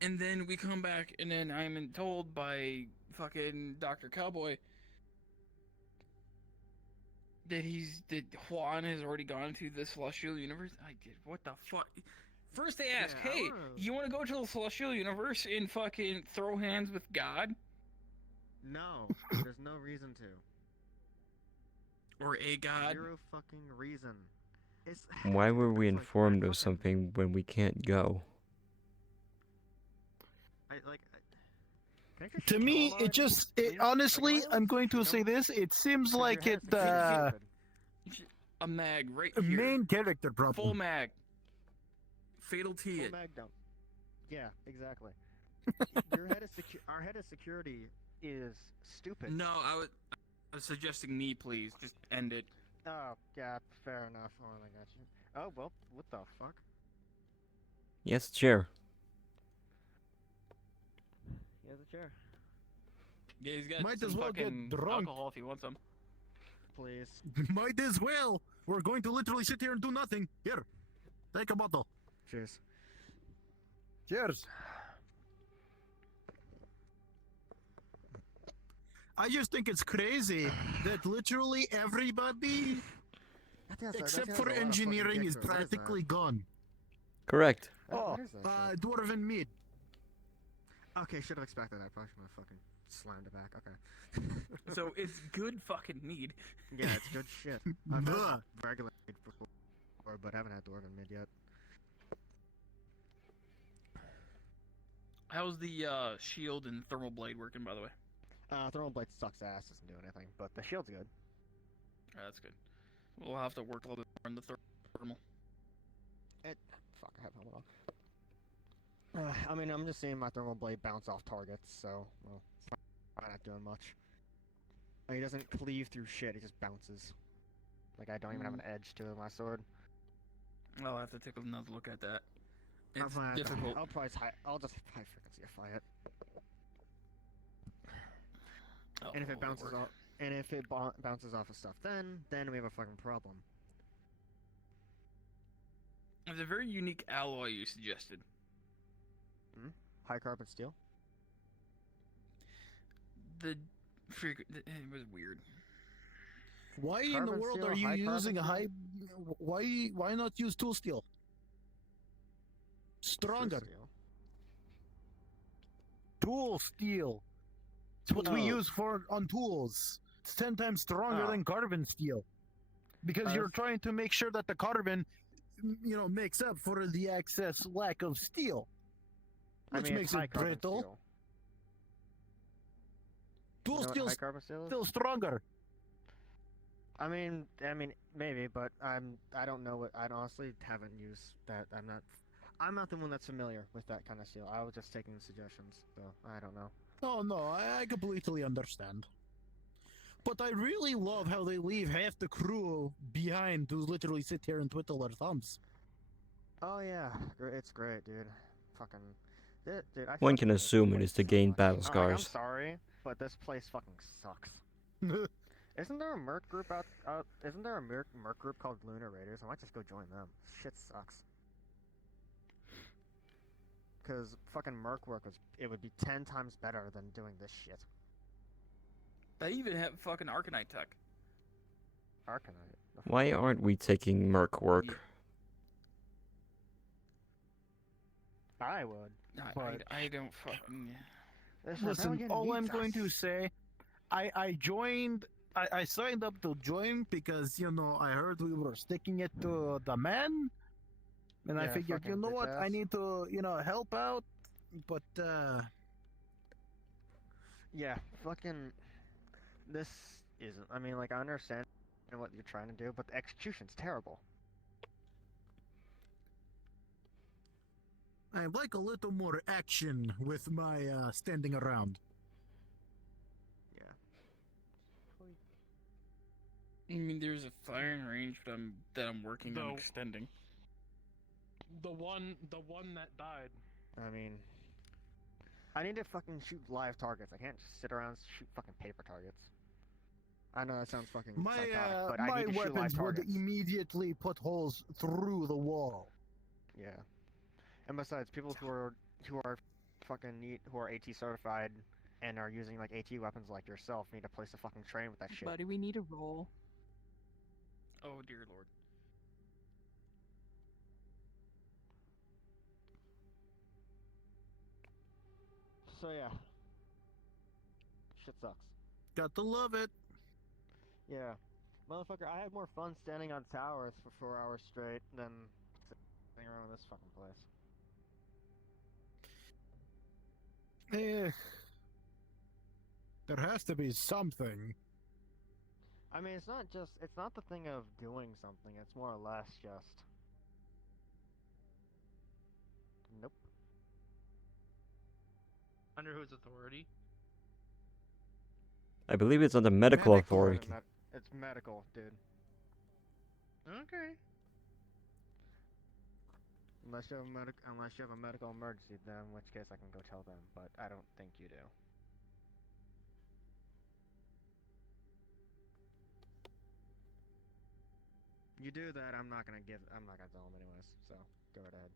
And then we come back, and then I'm told by fucking Dr. Cowboy that Juan has already gone to the Celestial Universe. What the fuck? First they ask, Yeah, I hey, wanna- you want to go to the Celestial Universe and fucking throw hands with God? No, there's no reason to. Or a God? Zero fucking reason. It's Why were we informed of something when we can't go? To me, it just, honestly, I'm going to say this. It seems like it, A mag right here. main character problem. Full mag. Fatal T it. Full mag dump. Yeah, exactly. Our head of security is stupid. No, I was suggesting me, please. Just end it. Oh, yeah, fair enough. Oh, I got you. Oh, well, what the fuck? Yes, chair. He has a chair. Yeah, he's got Might some as well get fucking drunk. alcohol if you want some. Please. Might as well. We're going to literally sit here and do nothing. Here, take a bottle. Cheers. Cheers. I just think it's crazy that literally everybody, except for engineering, is practically gone. Correct. Oh, dwarven meat. Okay, should have expected that. Probably should have fucking slammed it back. Okay. So it's good fucking mead. Yeah, it's good shit. I've had regular meat before, but I haven't had dwarven mid yet. How's the shield and thermal blade working, by the way? Thermal blade sucks ass, doesn't do anything, but the shield's good. That's good. We'll have to work a little bit more on the thermal. Fuck, I have helmet on. I mean, I'm just seeing my thermal blade bounce off targets, so, well, probably not doing much. I mean, he doesn't cleave through shit, he just bounces. Like, I don't even have an edge to my sword. I'll have to take another look at that. It's I'll difficult. I'll just high frequency it. Oh, And if it will bounces work. off, and if it bounces off of stuff, then we have a fucking problem. It's a very unique alloy you suggested. High carbon steel. It was weird. Why in the Carbon world steel, are you high using a carbon high? Why not use tool steel? Stronger. Tool steel. It's what we No. use on tools. It's 10 times stronger Oh. than carbon steel. Because you're trying to make sure that the carbon, makes up for the excess lack of steel. I Which mean, makes it's high it carbon brittle. steel. Tool You know what steel's high carbon steel is? still stronger. I mean, maybe, but I don't know what. I honestly haven't used that. I'm not the one that's familiar with that kind of steel. I was just taking suggestions, so I don't know. Oh no, I completely understand. But I really love how they leave half the crew behind to literally sit here and twiddle their thumbs. Oh yeah, it's great, dude. Fucking, dude. One can assume it is to gain battle I'm scars. sorry, but this place fucking sucks. Isn't there a merc group out? Isn't there a merc group called Lunar Raiders? I might just go join them. Shit sucks. Because fucking merc work would be 10 times better than doing this shit. They even have fucking Arcanite tech. Arcanite. Why aren't we taking merc work? I would. I don't fucking. Listen, all I'm going to say, I joined. I signed up to join because I heard we were sticking it to the man, and I Yeah, figured, fucking what, bitch I ass. need to help out, but Yeah, fucking. This isn't. I mean, like, I understand what you're trying to do, but the execution's terrible. I'd like a little more action with my standing around. Yeah. I mean, there's a firing range that I'm working on Though- extending. The one that died. I mean, I need to fucking shoot live targets. I can't just sit around and shoot fucking paper targets. I know that sounds fucking psychotic, but I my need to shoot live weapons would targets. immediately put holes through the wall. Yeah. And besides, people who are fucking who are AT certified and are using like AT weapons like yourself need to place a fucking train with that shit. Buddy, we need a roll. Oh dear lord. So yeah. Shit sucks. Got to love it. Yeah. Motherfucker, I had more fun standing on towers for 4 hours straight than sitting around this fucking place. There has to be something. I mean, it's not the thing of doing something, it's more or less just. Nope. Under whose authority? I believe it's under medical authority. It's medical, dude. Okay. Unless you have a medical emergency, then in which case I can go tell them, but I don't think you do. You do that, I'm not gonna tell them anyways, so go right ahead.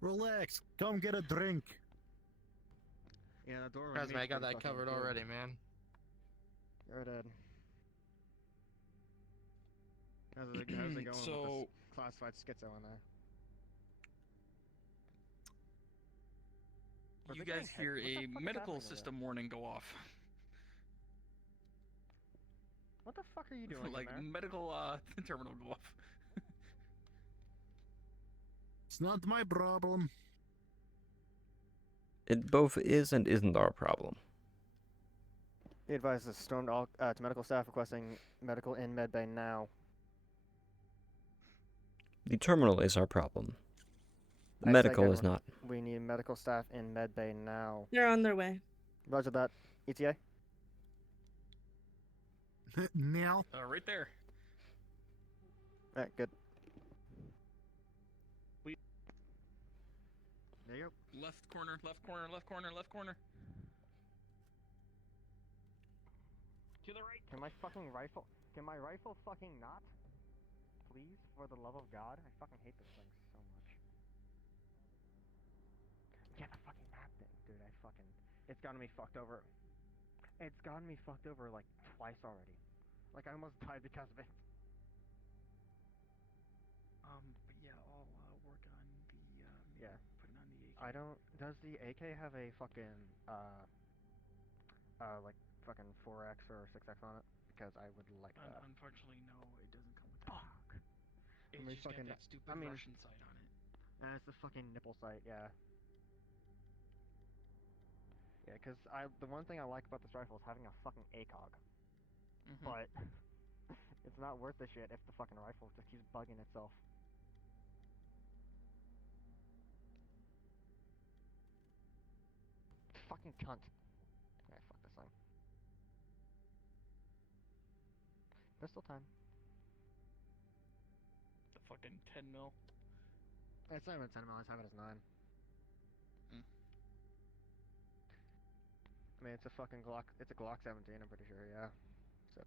Relax. Come get a drink. Yeah, that door. Trust me, I got that covered already, man. Go right ahead. How's it going with this classified schizo in there? You guys hear a medical system warning go off. What the fuck are you doing? Like medical terminal go off. It's not my problem. It both is and isn't our problem. Be advised to stormed all to medical staff requesting medical in medbay now. The terminal is our problem. The I medical second. is not. We need medical staff in medbay now. They're on their way. Roger that. ETA? Now? Right there. Alright, good. There you go. Left corner, left corner, left corner, left corner. To the right. Can my rifle fucking not? Please, for the love of God. I fucking hate this thing so much. Yeah, the fucking map thing, dude. It's gotten me fucked over. It's gotten me fucked over like twice already. Like I almost died because of it. But yeah, I'll work on the Yeah. putting on the AK. I don't. Does the AK have a fucking like fucking 4x or 6x on it? Because I would like that. Unfortunately, no, it doesn't come with that. Fuck. It's just got that stupid Russian sight on it. And it's the fucking nipple sight, yeah. Yeah, because the one thing I like about this rifle is having a fucking ACOG. But it's not worth the shit if the fucking rifle just keeps bugging itself. Fucking cunt. Alright, fuck this thing. Pistol time. The fucking 10 mil. It's not even 10 mil, I just have it as 9. I mean, it's a fucking Glock. It's a Glock 17, I'm pretty sure, yeah. So.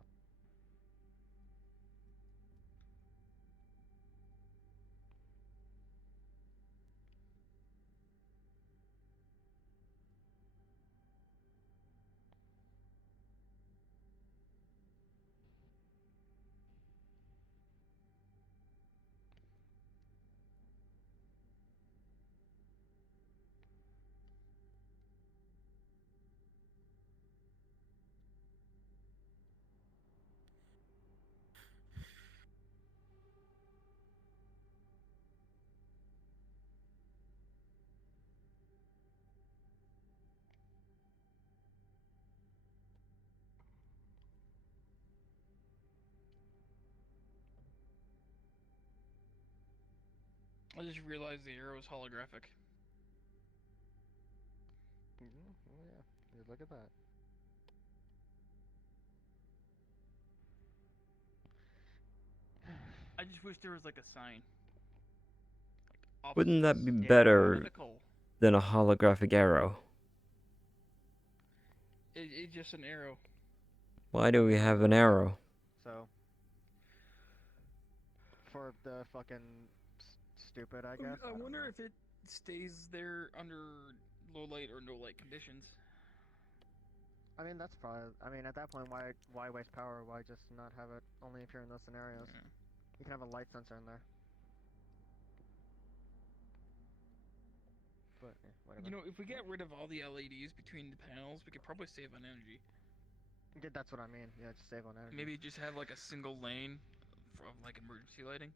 I just realized the arrow is holographic. Yeah, look at that. I just wish there was like a sign. Wouldn't that be Yeah, better obstacle. than a holographic arrow? It's just an arrow. Why do we have an arrow? So, for the fucking stupid, I guess. I don't wonder know. if it stays there under low light or no light conditions. I mean, that's probably. I mean, at that point, why waste power? Why just not have it only appear in those scenarios? Yeah. You can have a light sensor in there. But yeah, whatever. You know, if we get rid of all the LEDs between the panels, we could probably save on energy. Yeah, that's what I mean. Yeah, just save on energy. Maybe just have like a single lane of like emergency lighting.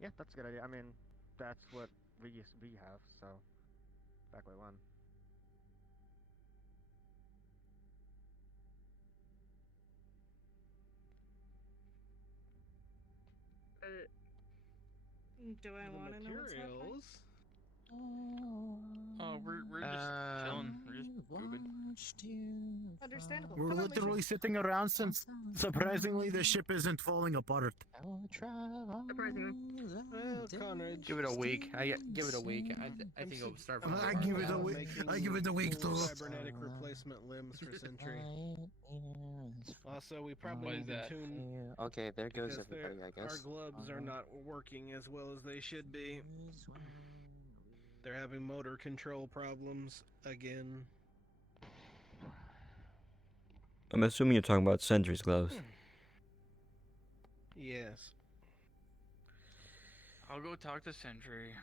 Yeah, that's a good idea. I mean, that's what we have. So, back way when. Do I want to know what's happening? Oh, we're just chilling. We're just boobing. Understandable. We're Come on, literally Lucian. sitting around since, surprisingly, the ship isn't falling apart. Surprisingly. Well, Conrad, Give it a week. Give it a week. I think it'll start. From I give it a week. I give it a week too. Cybernetic replacement limbs for Sentry. Also, we probably What is need to that? tune. Okay, there goes because everybody, I guess. Our gloves are not working as well as they should be. They're having motor control problems again. I'm assuming you're talking about Sentry's gloves. Yes. I'll go talk to Sentry.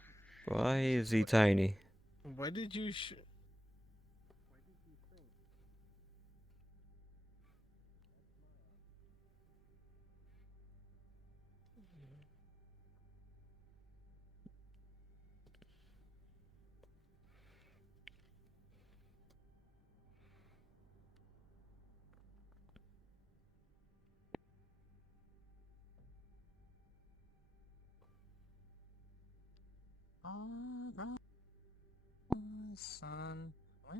Why is he tiny? Why did you Sun. What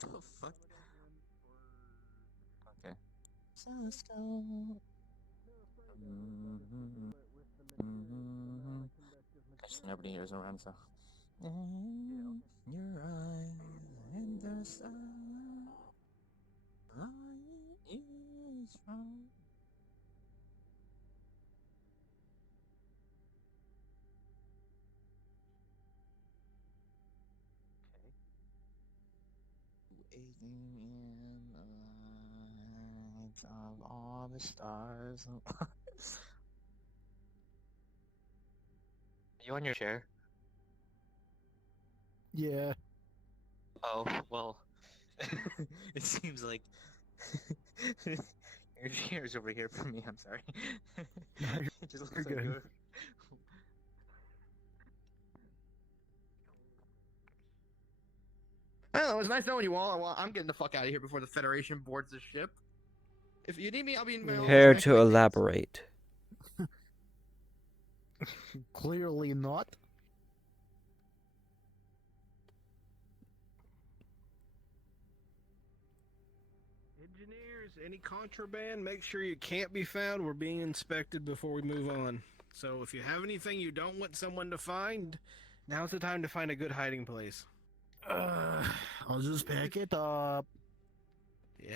the fuck? Okay. So still. Actually, nobody here is around, so. Your eyes and the sun. Light is wrong. Waiting in the light of all the stars. You on your chair? Yeah. Oh, well. It seems like your chair's over here for me, I'm sorry. It just looks like good. you're... Well, it was nice knowing you all. Well, I'm getting the fuck out of here before the Federation boards the ship. If you need me, I'll be in my own Care next to 5 days. elaborate? Clearly not. Engineers, any contraband, make sure you can't be found. We're being inspected before we move on. So if you have anything you don't want someone to find, now's the time to find a good hiding place. I'll just pack it up. Yeah.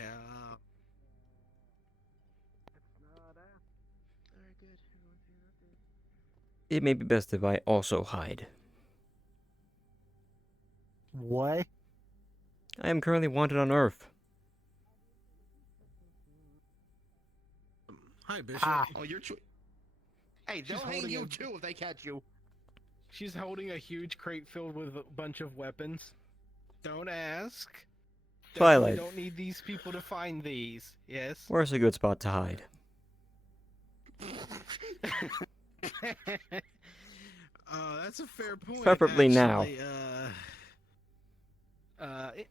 Very good. Everyone figured out good. It may be best if I also hide. What? I am currently wanted on Earth. Hi, Bishop. Ha. Oh, you're. Hey, they'll hang holding you a- too if they catch you. She's holding a huge crate filled with a bunch of weapons. Don't ask. Twilight. Don't need these people to find these. Yes. Where's a good spot to hide? That's a fair point. Preferably now. actually.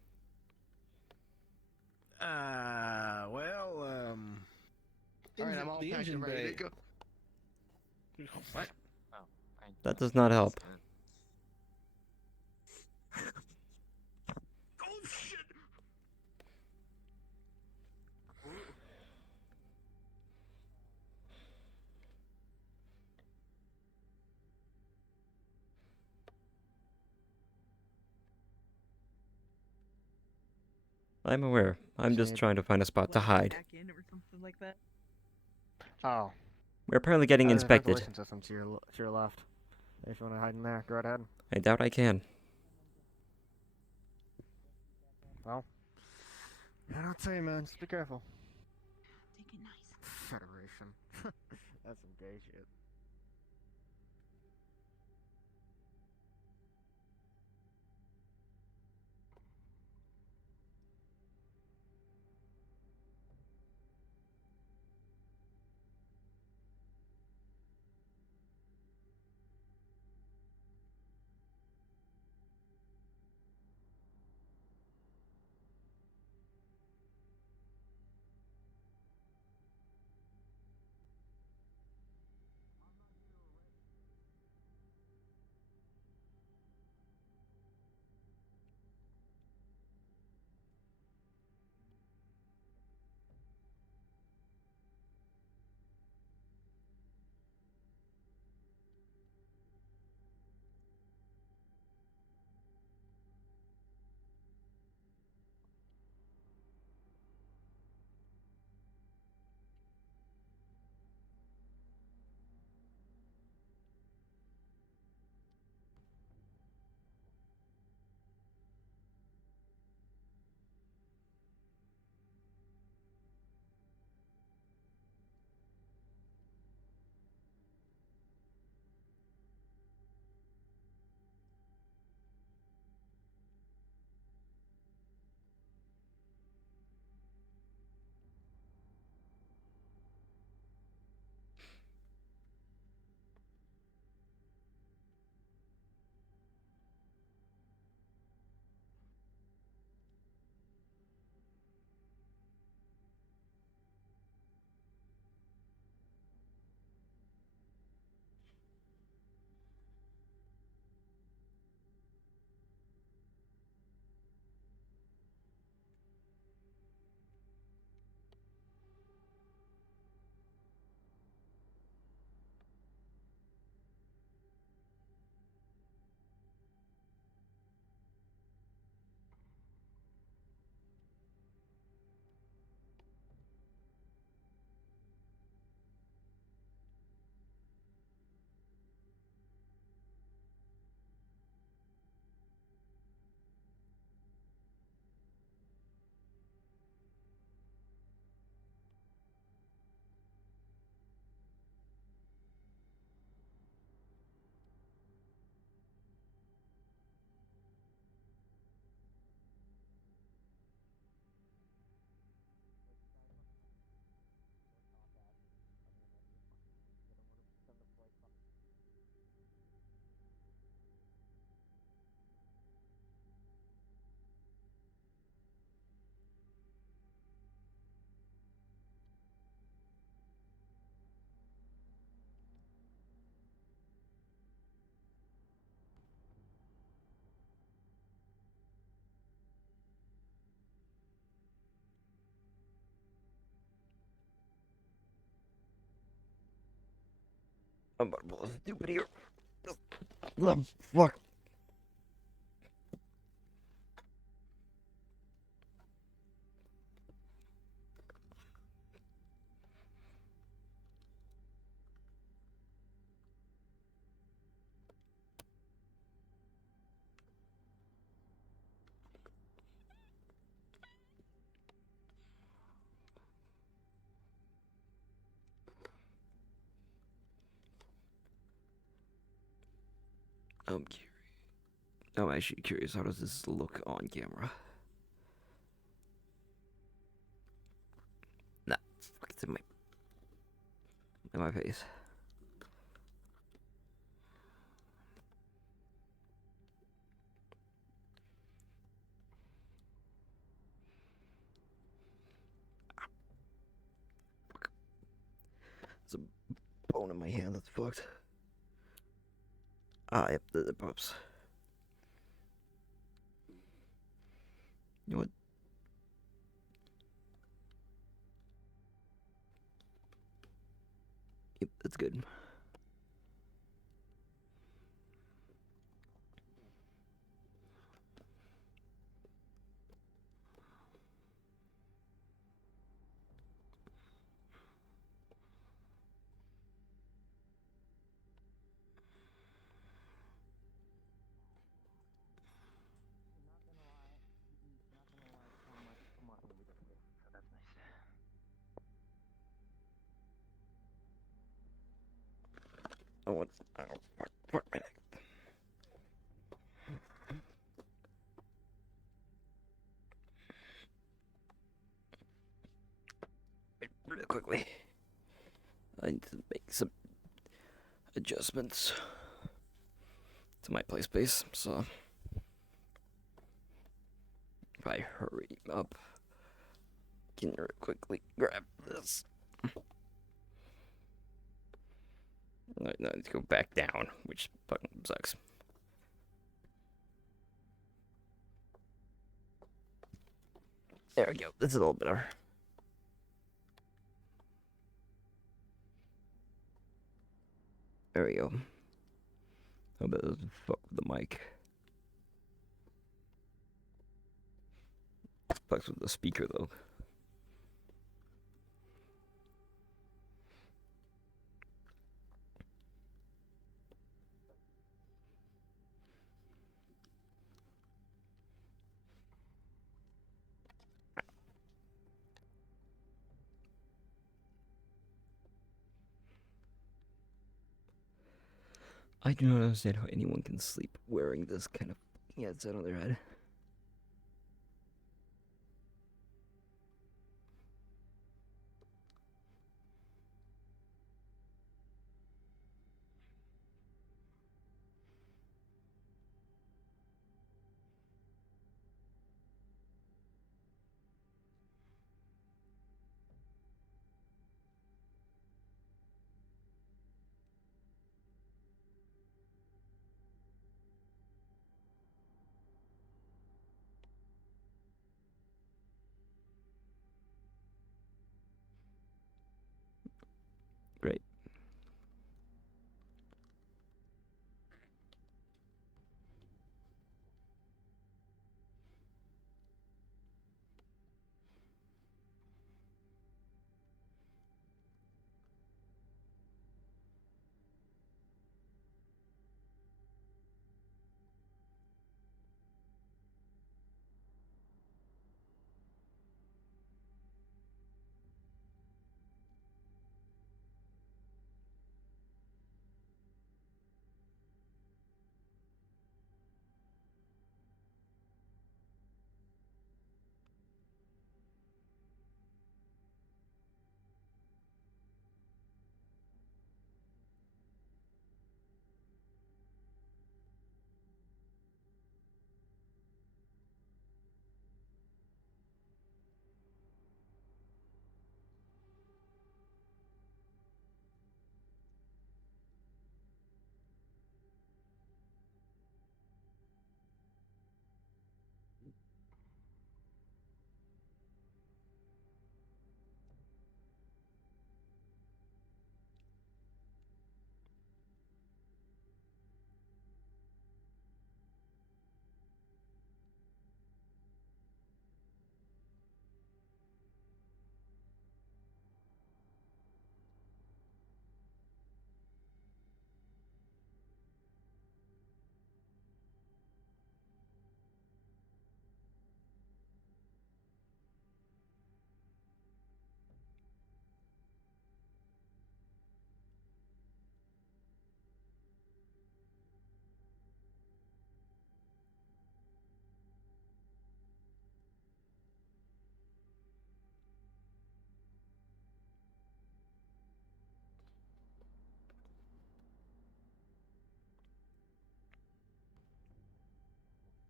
Alright, I'm all the packed engine and ready bay. to go. What? That does not help. Oh shit! I'm aware. I'm just trying to find a spot to hide. Back in or something like that. Oh. We're apparently getting There's a inspected. ventilation system to your left. If you want to hide in there, go right ahead. I doubt I can. Well, I don't tell you, man. Just be careful. Take it nice. Federation. That's some gay shit. I'm about to pull a stupid here. Oh, fuck. I'm curious. I'm actually curious. How does this look on camera? Nah, fuck, it's in my face. There's a bone in my hand that's fucked. Ah, yep, the pops. You know what? Yep, that's good. Oh, what? Oh, fuck my neck. Really quickly. I need to make some adjustments to my play space, so if I hurry up, can you quickly grab this? No, I need to go back down, which fucking sucks. There we go. This is a little better. There we go. How about this fuck with the mic? Fucks with the speaker though. I do not understand how anyone can sleep wearing this kind of headset on their head. Great.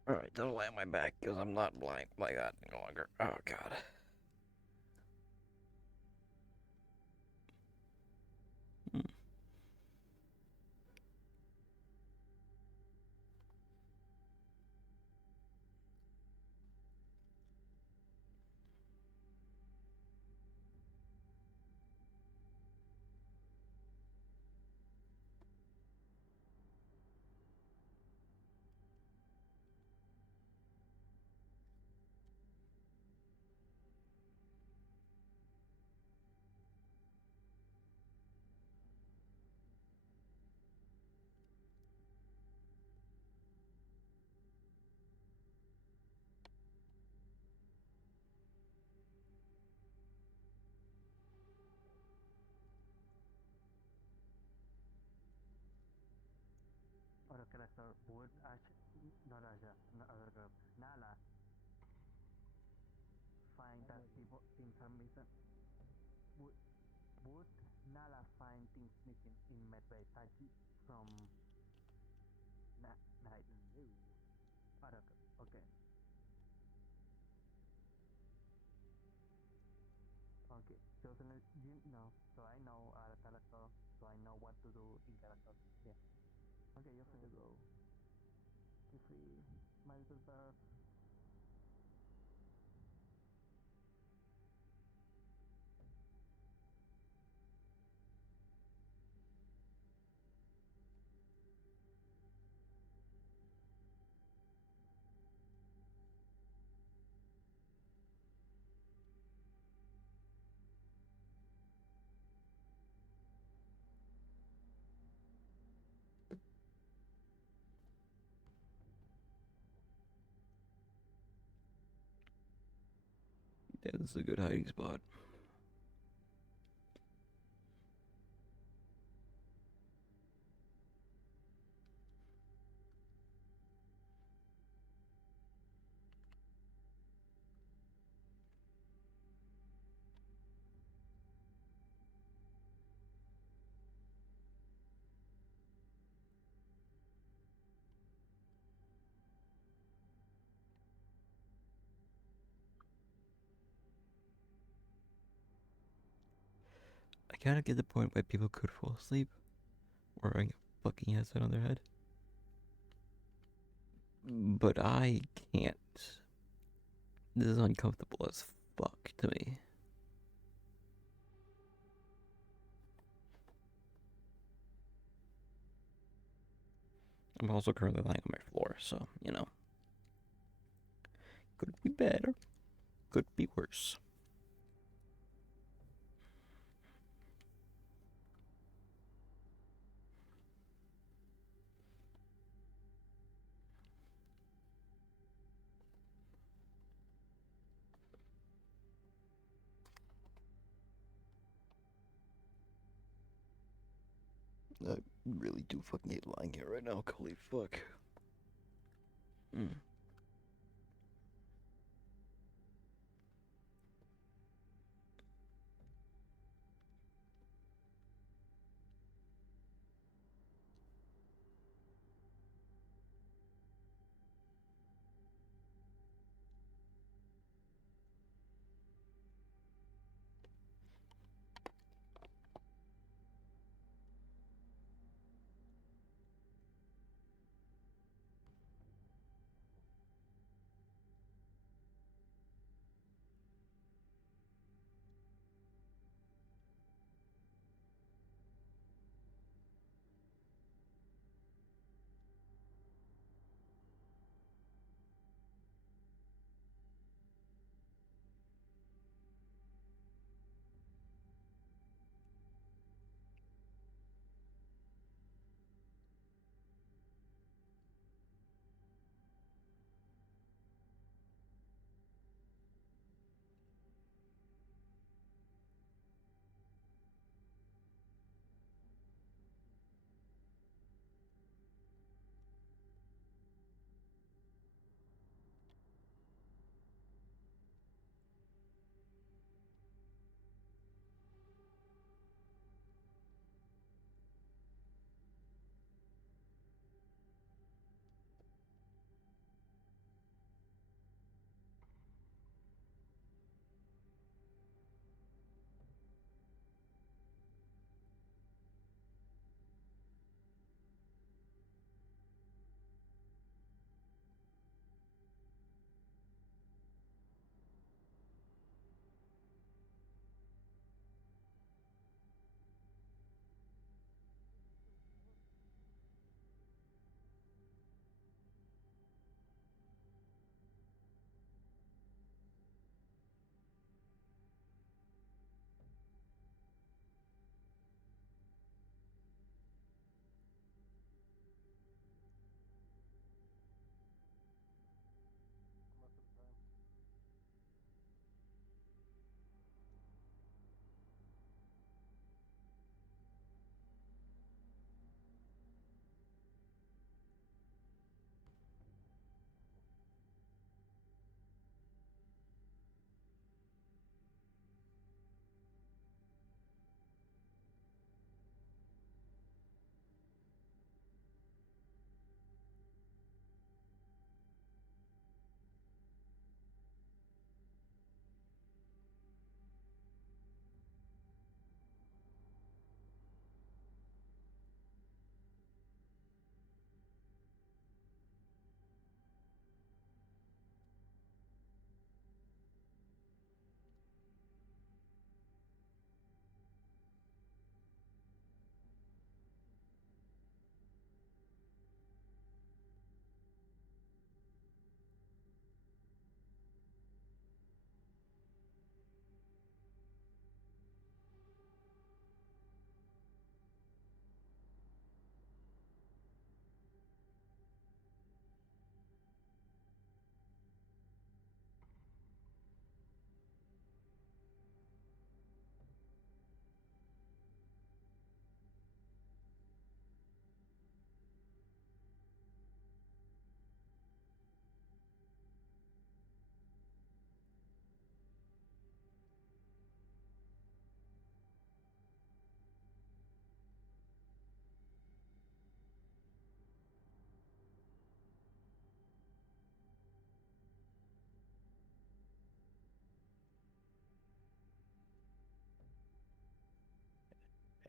Alright, don't lay on my back, because I'm not blind like that any longer. Oh, God. Nala find things missing in Medway Saji from Night. Okay. Okay, so you know, so I know character, so I know what to do in character. Yeah. Okay, you're free to go. You're free, my little bird. Yeah, this is a good hiding spot. I kind of get the point why people could fall asleep wearing a fucking headset on their head. But I can't. This is uncomfortable as fuck to me. I'm also currently lying on my floor, so, you know. Could be better. Could be worse. I really do fucking hate lying here right now. Holy fuck. Mm.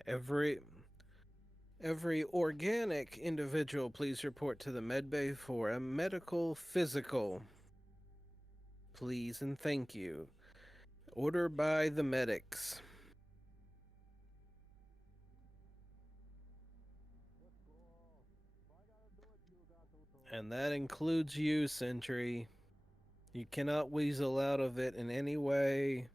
Every organic individual, please report to the medbay for a medical physical. Please and thank you. Order by the medics. And that includes you, Sentry. You cannot weasel out of it in any way.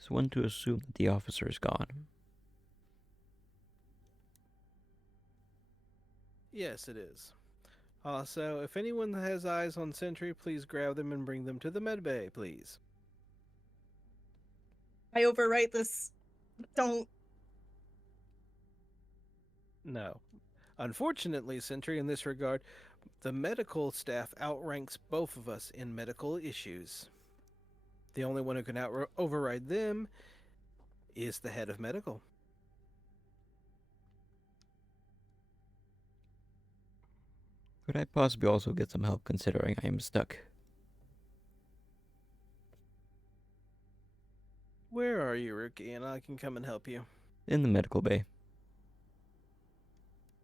Is one to assume that the officer is gone? Yes, it is. Also, if anyone has eyes on Sentry, please grab them and bring them to the medbay, please. I overwrite this. Don't. No. Unfortunately, Sentry, in this regard, the medical staff outranks both of us in medical issues. The only one who can override them is the head of medical. Could I possibly also get some help considering I am stuck? Where are you, Rookie? And I can come and help you. In the medical bay.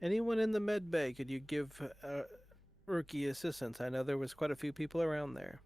Anyone in the med bay, could you give Rookie assistance? I know there was quite a few people around there.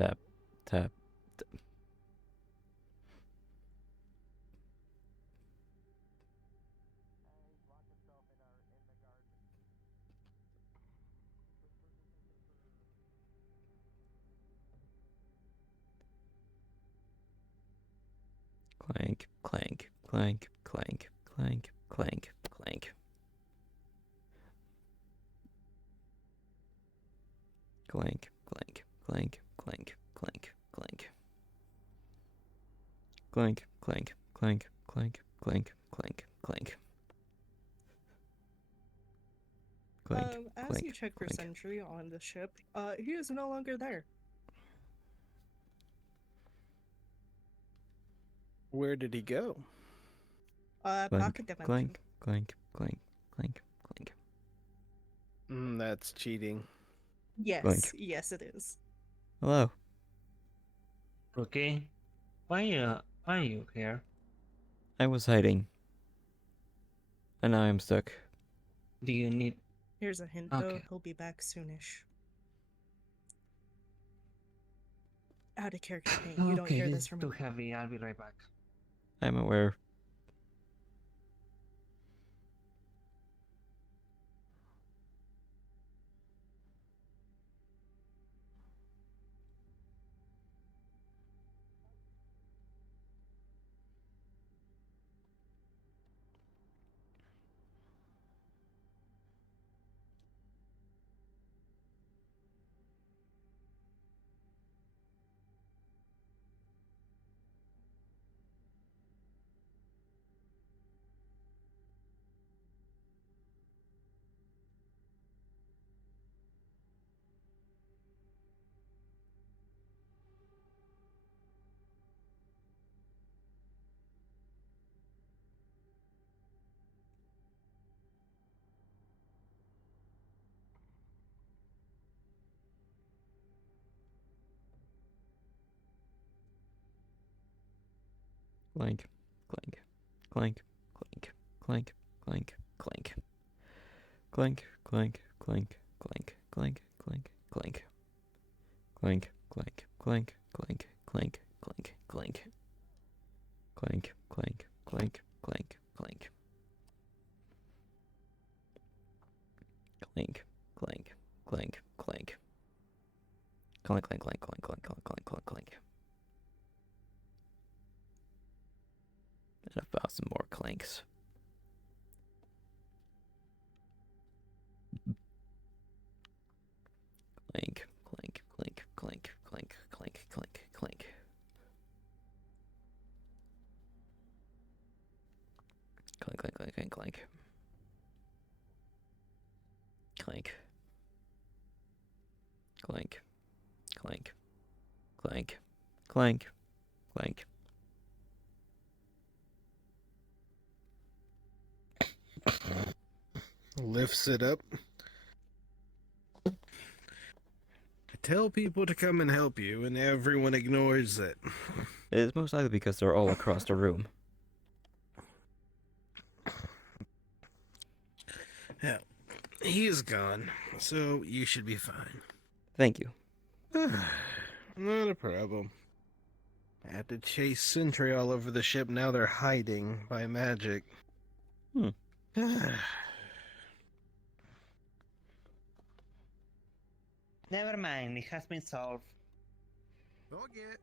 tap, tap. Clank, clank, clank, clank, clank, clank, clank. Clank, clank, clank, clank, clank, clank. Clank, clank, clank, clank, clank, clank, clank. Clank, As clank, you check for clank. sentry on the ship, he is no longer there. Where did he go? Pocket Clank, dimension. clank, clank, clank, clank, clank. That's cheating. Yes, Clank. yes it is. Hello. Okay. Why are you here? I was hiding. And now I'm stuck. Do you need... Here's a hint though, Okay. he'll be back soonish. Out of character paint, you don't Okay, hear this this is from too heavy. I'll be right back. I'm aware. Clank, clank, clank, clank, clank, clank, clank. Clank, clank, clank, clank, clank, clank, clank. Clank, clank, clank, clank, clank, clank, clank. Clank, clank, clank, clank, clank. Clank, clank, clank, clank. Clank, clank, clank, clank, clank, clank, clank, clank, clank. And I found some more clanks. Clank, clank, clank, clank, clank, clank, clank, clank. Clank, clank, clank, clank, clank. Clank. Clank. Clank. Clank. Clank. Clank. Lifts it up. I tell people to come and help you, and everyone ignores it. It is most likely because they're all across the room. Hell, he is gone, so you should be fine. Thank you. Not a problem. I had to chase sentry all over the ship, now they're hiding by magic. Never mind, it has been solved. Okay.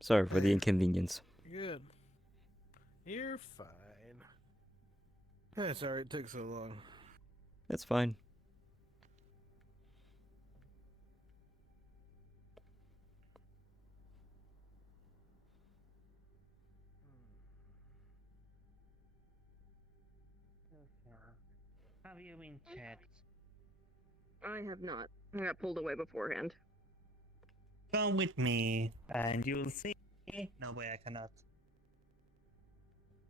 Sorry for the inconvenience. Good. You're fine. Sorry it took so long. That's fine. Have you been checked? I have not. I got pulled away beforehand. Come with me, and you'll see. No way, I cannot.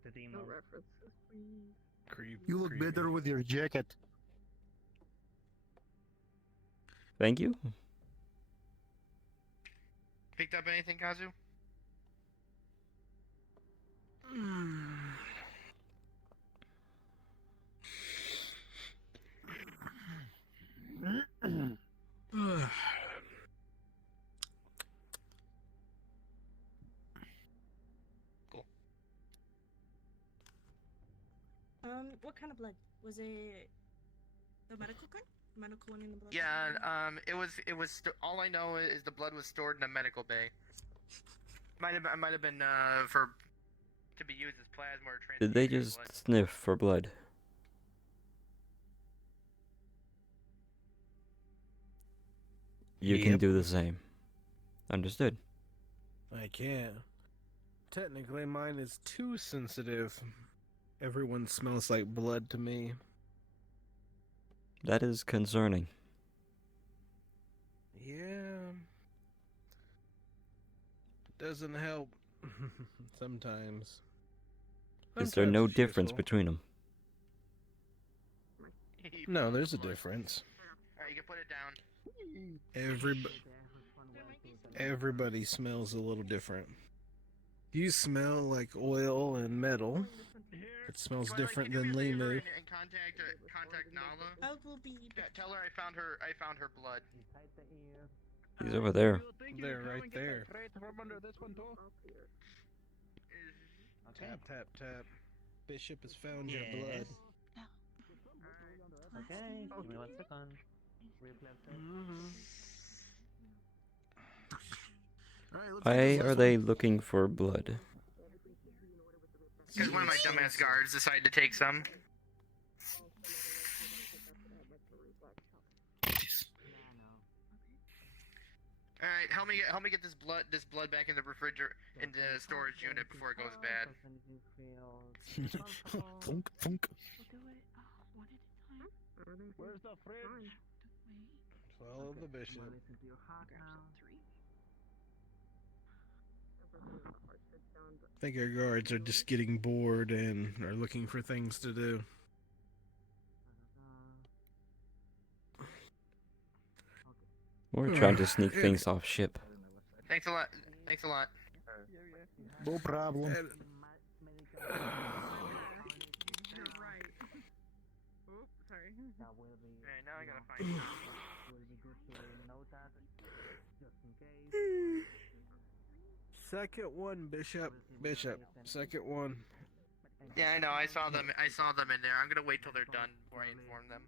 The demon. No references, please. You look better with your jacket. Thank you. Picked up anything, Kazu? What kind of blood? Was it the medical kind? Medical one in the blood? Yeah, all I know is the blood was stored in a medical bay. Might have been for to be used as plasma or Did they transfusion just blood. sniff for blood? You can Yep. do the same. Understood. I can't. Technically, mine is too sensitive. Everyone smells like blood to me. That is concerning. Yeah. Doesn't help. Sometimes. Is there no Sometimes it's difference useful. between them? No, there's a difference. Alright, you can put it down. Everybody smells a little different. You smell like oil and metal. It smells different than Limu. And contact Nala. I will be. Tell her I found her blood. He's over there. They're right there. Tap, tap, tap. Bishop has found your blood. Okay, give me 1 second. Why are they looking for blood? Because one of my dumbass guards decided to take some. All right, help me get this blood back in the in the storage unit before it goes bad. Thunk, thunk. Where's the fridge? Follow the bishop. I think our guards are just getting bored and are looking for things to do. We're trying to sneak things off ship. Thanks a lot. Thanks a lot. No problem. You're right. Oh, sorry. Alright, now I gotta find it. Second one, Bishop. Bishop. Second one. Yeah, I know. I saw them in there. I'm gonna wait till they're done before I inform them.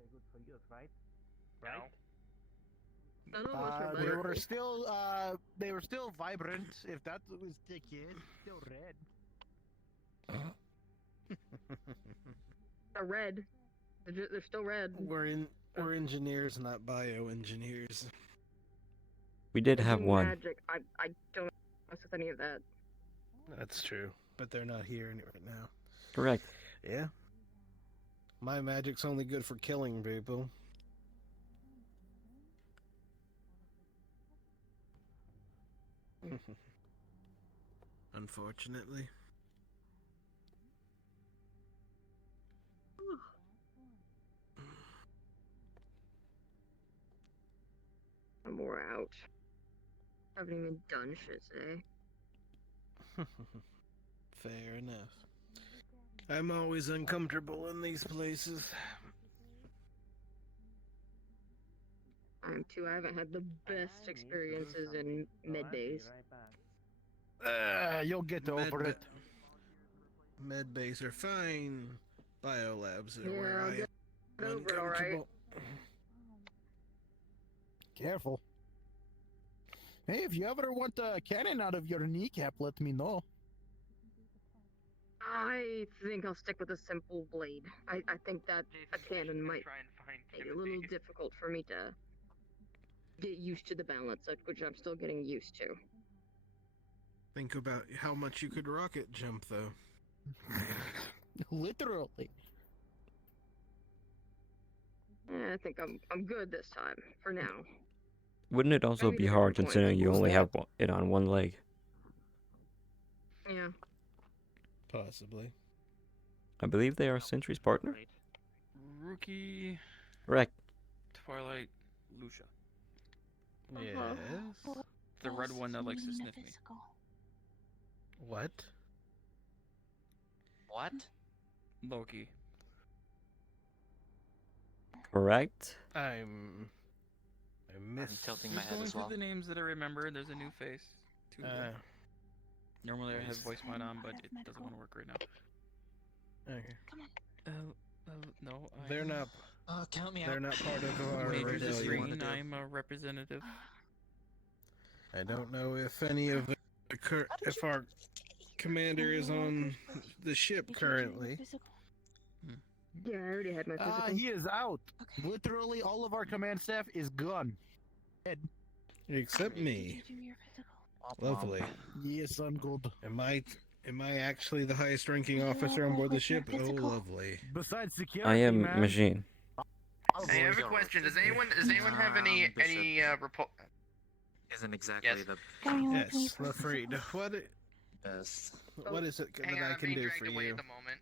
Okay, good for you, right? No. They were still vibrant. If that was the case, still red. They're red. They're still red. We're engineers, not bioengineers. We did have one. Magic. I don't mess with any of that. That's true, but they're not here right now. Correct. Yeah. My magic's only good for killing people. Unfortunately. I'm wore out. Haven't even done shit today. Fair enough. I'm always uncomfortable in these places. I'm too. I haven't had the best experiences in med bays. You'll get over it. Med bays are fine. Biolabs are Yeah, where I'll I get am over it, alright. uncomfortable. Careful. Hey, if you ever want a cannon out of your kneecap, let me know. I think I'll stick with a simple blade. I think that a cannon might make it a little difficult for me to get used to the balance, which I'm still getting used to. Think about how much you could rocket jump, though. Literally. Yeah, I think I'm good this time for now. Wouldn't it also Maybe be at a hard different point. considering you Who's only that? have it on one leg? Yeah. Possibly. I believe they are Sentry's partner? Rookie, Correct. Twilight, Lucia. Yes. The red one that likes to sniff me. What? What? Loki. Correct. I missed. I'm tilting my Just head going as through well. the names that I remember. There's a new face. Two of them. Normally I have voice mod on, but it doesn't want to work right now. Okay. No. They're I'm- not. Count me They're out. not part of our Major rebellion. Discreet, I'm a representative. I don't know if any of if our commander is on the ship currently. Yeah, I already had my physical. He is out. Literally, all of our command staff is gone. Dead. Except me. Lovely. Yes, I'm good. Am I actually the highest ranking officer on board the ship? Oh, lovely. Besides security, I am man. Machine. Hey, I have a question. Does anyone have any report? Isn't exactly the Yes, afraid. What is it Hang that on, I I'm can being do dragged for away you? at the moment.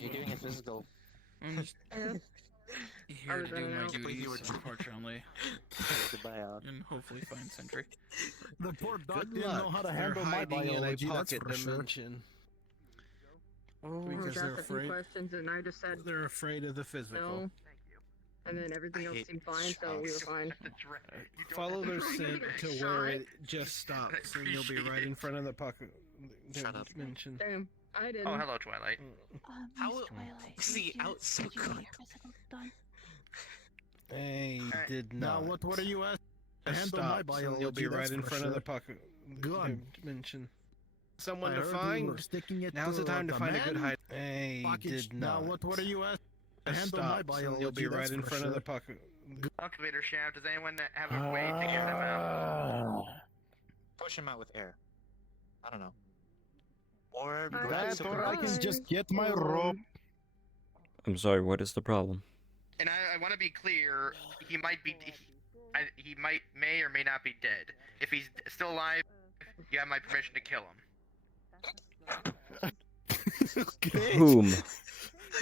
You're doing a physical. I'm just here to do my duties, unfortunately. And hopefully find Sentry. The poor doc Good didn't know luck. how to They're handle my hiding in a biology, that's pocket for sure. dimension. Oh, Because I they're asked a few afraid. questions and I just said They're afraid of the physical. no. And then everything else seemed fine, so we were fine. Follow their scent to where it just stops, and you'll be right in front of the pocket dimension. Damn, I didn't. Oh, hello, Twilight. How is he out so quick? They did Now, not. what are you asking? Just Handle my stops, and you'll be biology, right that's in for front of sure. the pocket dimension. Someone I to heard you find. were sticking it Now's to the time to find a good man. hide. They Package. did Now, not. what are you asking? Just Handle my stops, and you'll be biology, right that's in for front of sure. the pocket. Activator shaft. Does anyone have a way to get them out? Push him out with air. I don't know. Or That, or I can just get my rope. I'm sorry, what is the problem? And I want to be clear. He might be. He may or may not be dead. If he's still alive, you have my permission to kill him. Okay. Whom?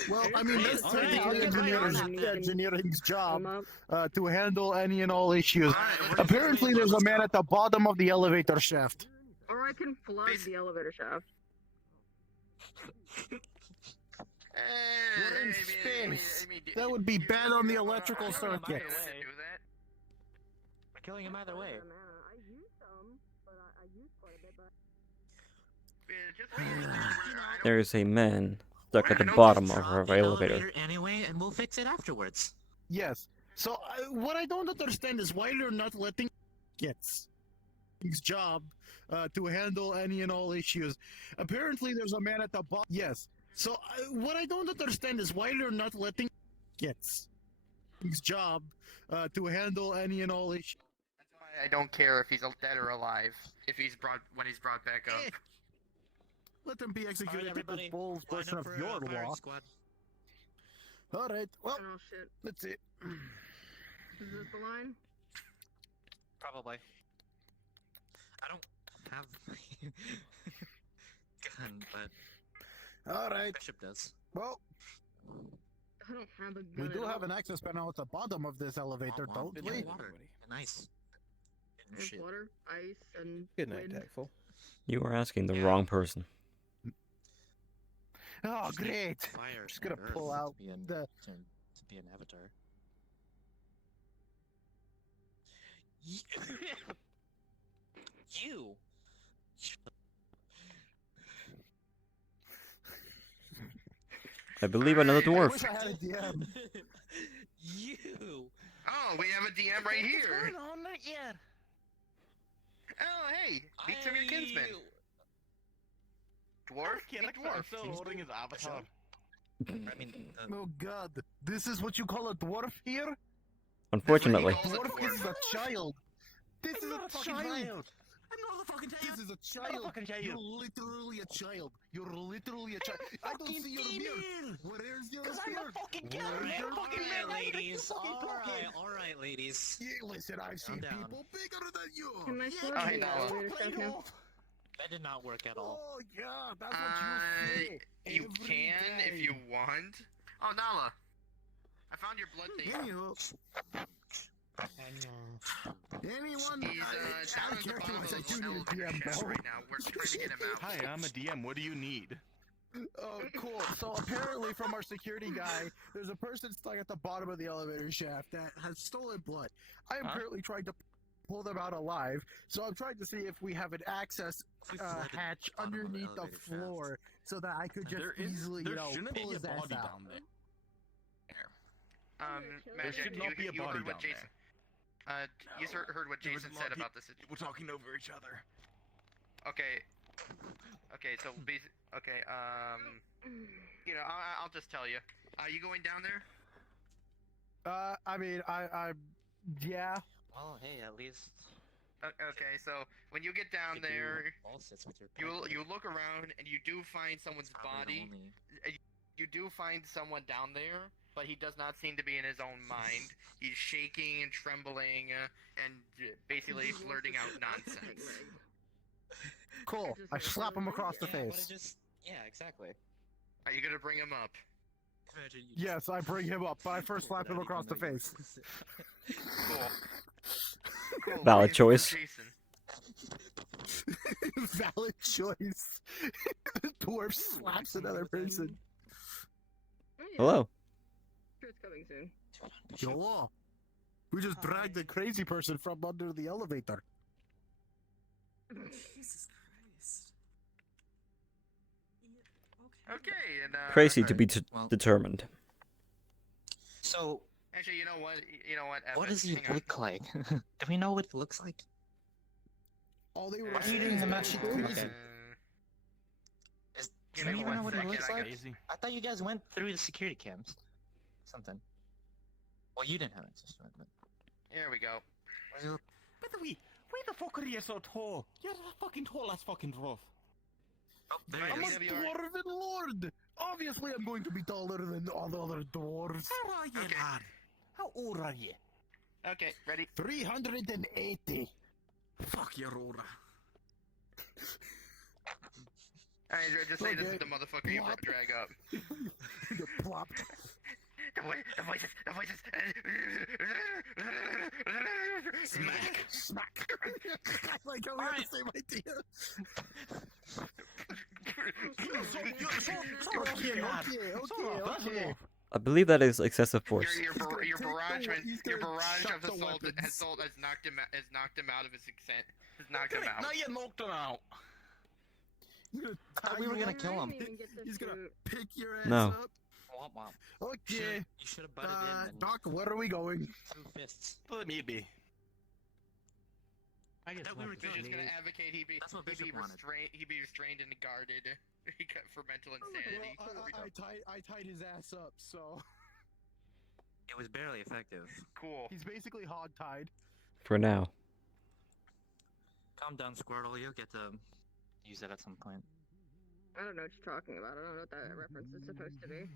Well, I mean, that's Alright, technically I'll get my engineering's job up. to handle any and all issues. Apparently, there's a man at the bottom of the elevator shaft. Or I can flood the elevator shaft. We're in space. That would be bad on the electrical circuits. We're killing him either way. I used some, but I used quite a bit, but... There is a man stuck at the bottom of our elevator. Elevator anyway, and we'll fix it afterwards. Yes. So what I don't understand is why you're not letting gets his job to handle any and all issues. Apparently, there's a man at the bottom. Yes. So what I don't understand is why you're not letting gets his job to handle any and all issues. That's why I don't care if he's dead or alive. If he's when he's brought back up. Let them be executed to the everybody. full Line version up of for, your firing law. squad. All right. Well, Oh shit. let's see. Is this the line? Probably. I don't have gun, but All right. Bishop does. Well, I don't have a gun. we do at have all. an access panel at the bottom of this elevator, don't Good we? night, water and ice. And There's shit. water, ice, and Good night, wind. Tactful. You are asking the wrong person. Oh, great. Fire Just gonna and pull earth out to be an, the. to be an avatar. You. I believe another I dwarf. wish I had a DM. You. Oh, we have a DM right here. on? Not yet. Oh, hey, meet some of your kinsmen. Dwarf? Kid, Meet dwarf. still holding his avatar. I mean, Oh God, this is what you call a dwarf here? Unfortunately. Calls a Dwarf is a child. This is not a a fucking child. child. I'm not a fucking child. This is a I'm not child. fucking child. You're literally a child. You're literally a child. I don't see your beard. Where's your beard? I'm a fucking killer, Where's man. your Fucking beard? man. ladies. All right, ladies. Yeah, listen, I've seen down. people bigger than you. Can I Yeah, sword I the know. elevator stuff now? That did not work at all. Oh yeah, that's what you say. You every can day. if you want. Oh, Nala. I found your blood thing. Anyone? He's down at the bottom of the elevator shaft right now. We're trying to get him out. Hi, I'm a DM. What do you need? Oh, cool. So apparently, from our security guy, there's a person stuck at the bottom of the elevator shaft that has stolen blood. I am currently trying to pull them out alive. So I'm trying to see if we have an access hatch underneath the floor, so that I could just easily, shouldn't pull be a his ass body out. down there. Magic, should not be a you body heard what down Jason. You heard what There was Jason a lot said of about this. We're talking over each other. Okay. Okay, so okay, you know, I'll just tell you. Are you going down there? I mean, yeah. Oh, hey, at least Okay, so when you get down there, all sits with your you look around and you do find someone's body. You do find someone down there, but he does not seem to be in his own mind. He's shaking and trembling and basically blurting out nonsense. Cool. I slap him across the Yeah, but face. it just exactly. Are you gonna bring him up? Imagine you Yes, I bring him up, but I first slap him across the face. Cool. Cool. Valid choice. Jason. Valid choice. The dwarf slaps another person. Hello. Sure, it's coming soon. Hello. We just dragged the crazy person from under the elevator. Jesus Christ. Okay, and Crazy to be determined. So, actually, you know what? You know what? what Evan, does he hang on. look like? Do we know what he looks like? All they were Are you doing the match? Okay. Okay. Give Do me you even know one what he second, looks I like? got- I thought you guys went through the security cams. Something. Well, you didn't have access to it, but Here we go. what does he look? By the way, why the fuck are you so tall? You're a fucking tall ass fucking dwarf. There I'm he a is. dwarven lord! Obviously I'm going to be taller than all the other dwarves. How are you, lad? How old are you? Okay, ready? 380. Fuck your aura. Alright, just say this is Okay. the motherfucker you Plop. drag up. You plopped. The voices. Smack. Smack. I like how we have the same idea. Okay. I believe that is excessive force. Your barrage he's your gonna barrage chuck of the assault weapons. has knocked him out of his consent. Has knocked him out. Now you knocked him out. He's gonna I thought we were gonna kill him. He's gonna pick your ass No. up. Womp womp. Okay. You should have butted in and Doc, where are we going? two fists. Maybe. I guess thought we were They're just gonna me. advocate he be That's what Bishop wanted. restrained and guarded for mental insanity. I tied his ass up, so It was barely effective. Cool. he's basically hog-tied. For now. Calm down, Squirtle. You'll get to use it at some point. I don't know what you're talking about. I don't know what that reference is supposed to be.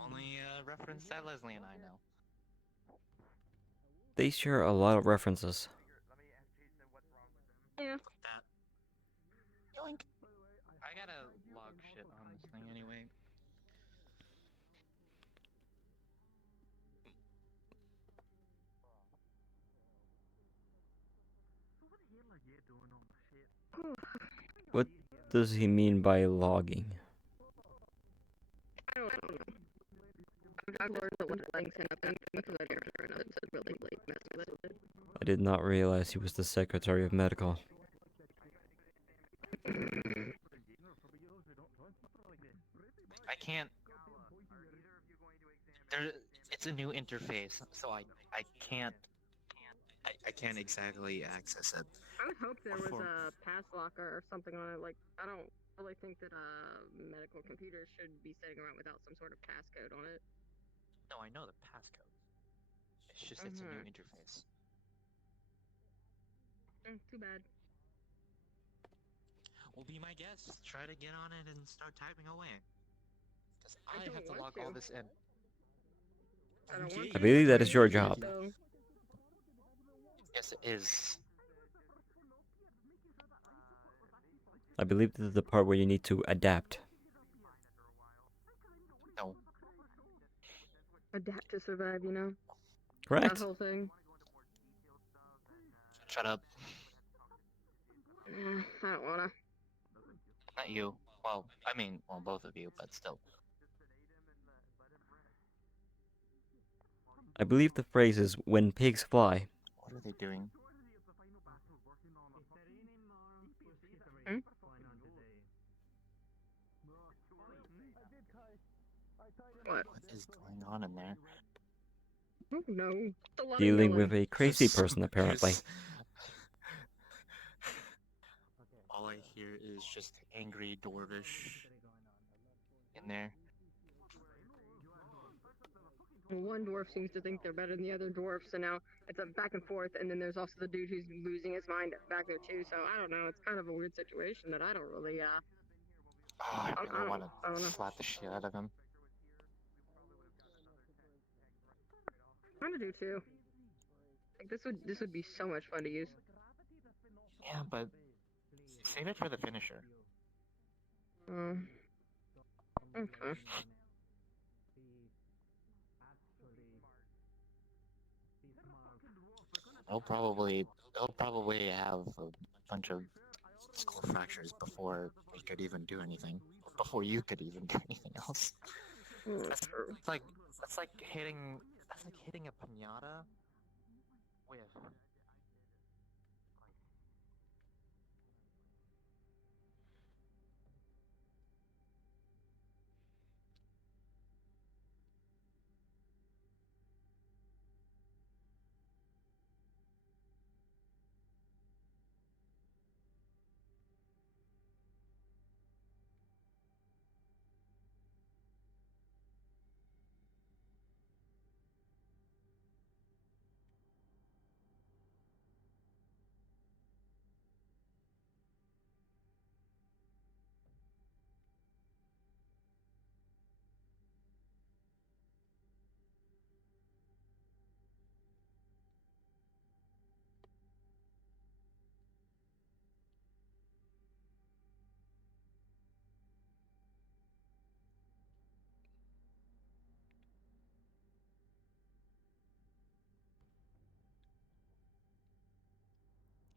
Only a reference that Leslie and I know. They share a lot of references. Yeah. That. Yoink. I gotta log shit on this thing anyway. What does he mean by logging? I don't know. I've learned that when things happen because I didn't know it's really like messy with it. I did not realize he was the Secretary of Medical. I can't. There, it's a new interface, so I can't. I can't exactly access it. I would hope there was Before- a pass locker or something on it. Like, I don't really think that medical computers should be sitting around without some sort of passcode on it. No, I know the passcode. It's just it's a new interface. Too bad. Well, be my guest. Try to get on it and start typing away. Because I I don't have to want log to. all this in. I don't want I to. believe that is your I do it, job. though. Yes, it is. I believe this is the part where you need to adapt. No. Adapt to survive, you know? Correct. That whole thing. Shut up. I don't wanna. Not you. Well, I mean, well, both of you, but still. I believe the phrase is when pigs fly. What are they doing? Hmm? What? What is going on in there? Oh, no. It's a lot of Dealing yelling. with a crazy person, apparently. All I hear is just angry dwarvish in there. Well, one dwarf seems to think they're better than the other dwarf, so now it's a back and forth, and then there's also the dude who's losing his mind back there too, so I don't know, it's kind of a weird situation that I don't really, Oh, I really want I don't to know. slap the shit out of him. I do too. Like, this would be so much fun to use. Yeah, but save it for the finisher. Okay. They'll probably have a bunch of skull fractures before we could even do anything. Before you could even do anything else. That's like hitting a pinata with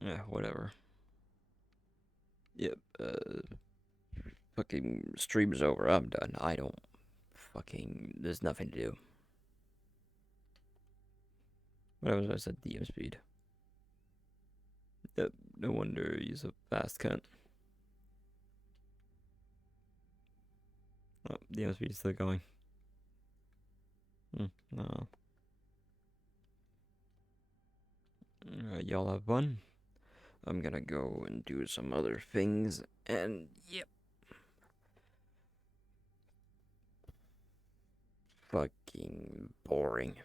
Yeah, whatever. Yep, fucking stream's over. I'm done. I don't fucking... There's nothing to do. What was I said? DM speed. Yep, no wonder he's a fast cunt. Oh, DM speed is still going. No. Alright, y'all have fun. I'm gonna go and do some other things, and yep. Fucking boring.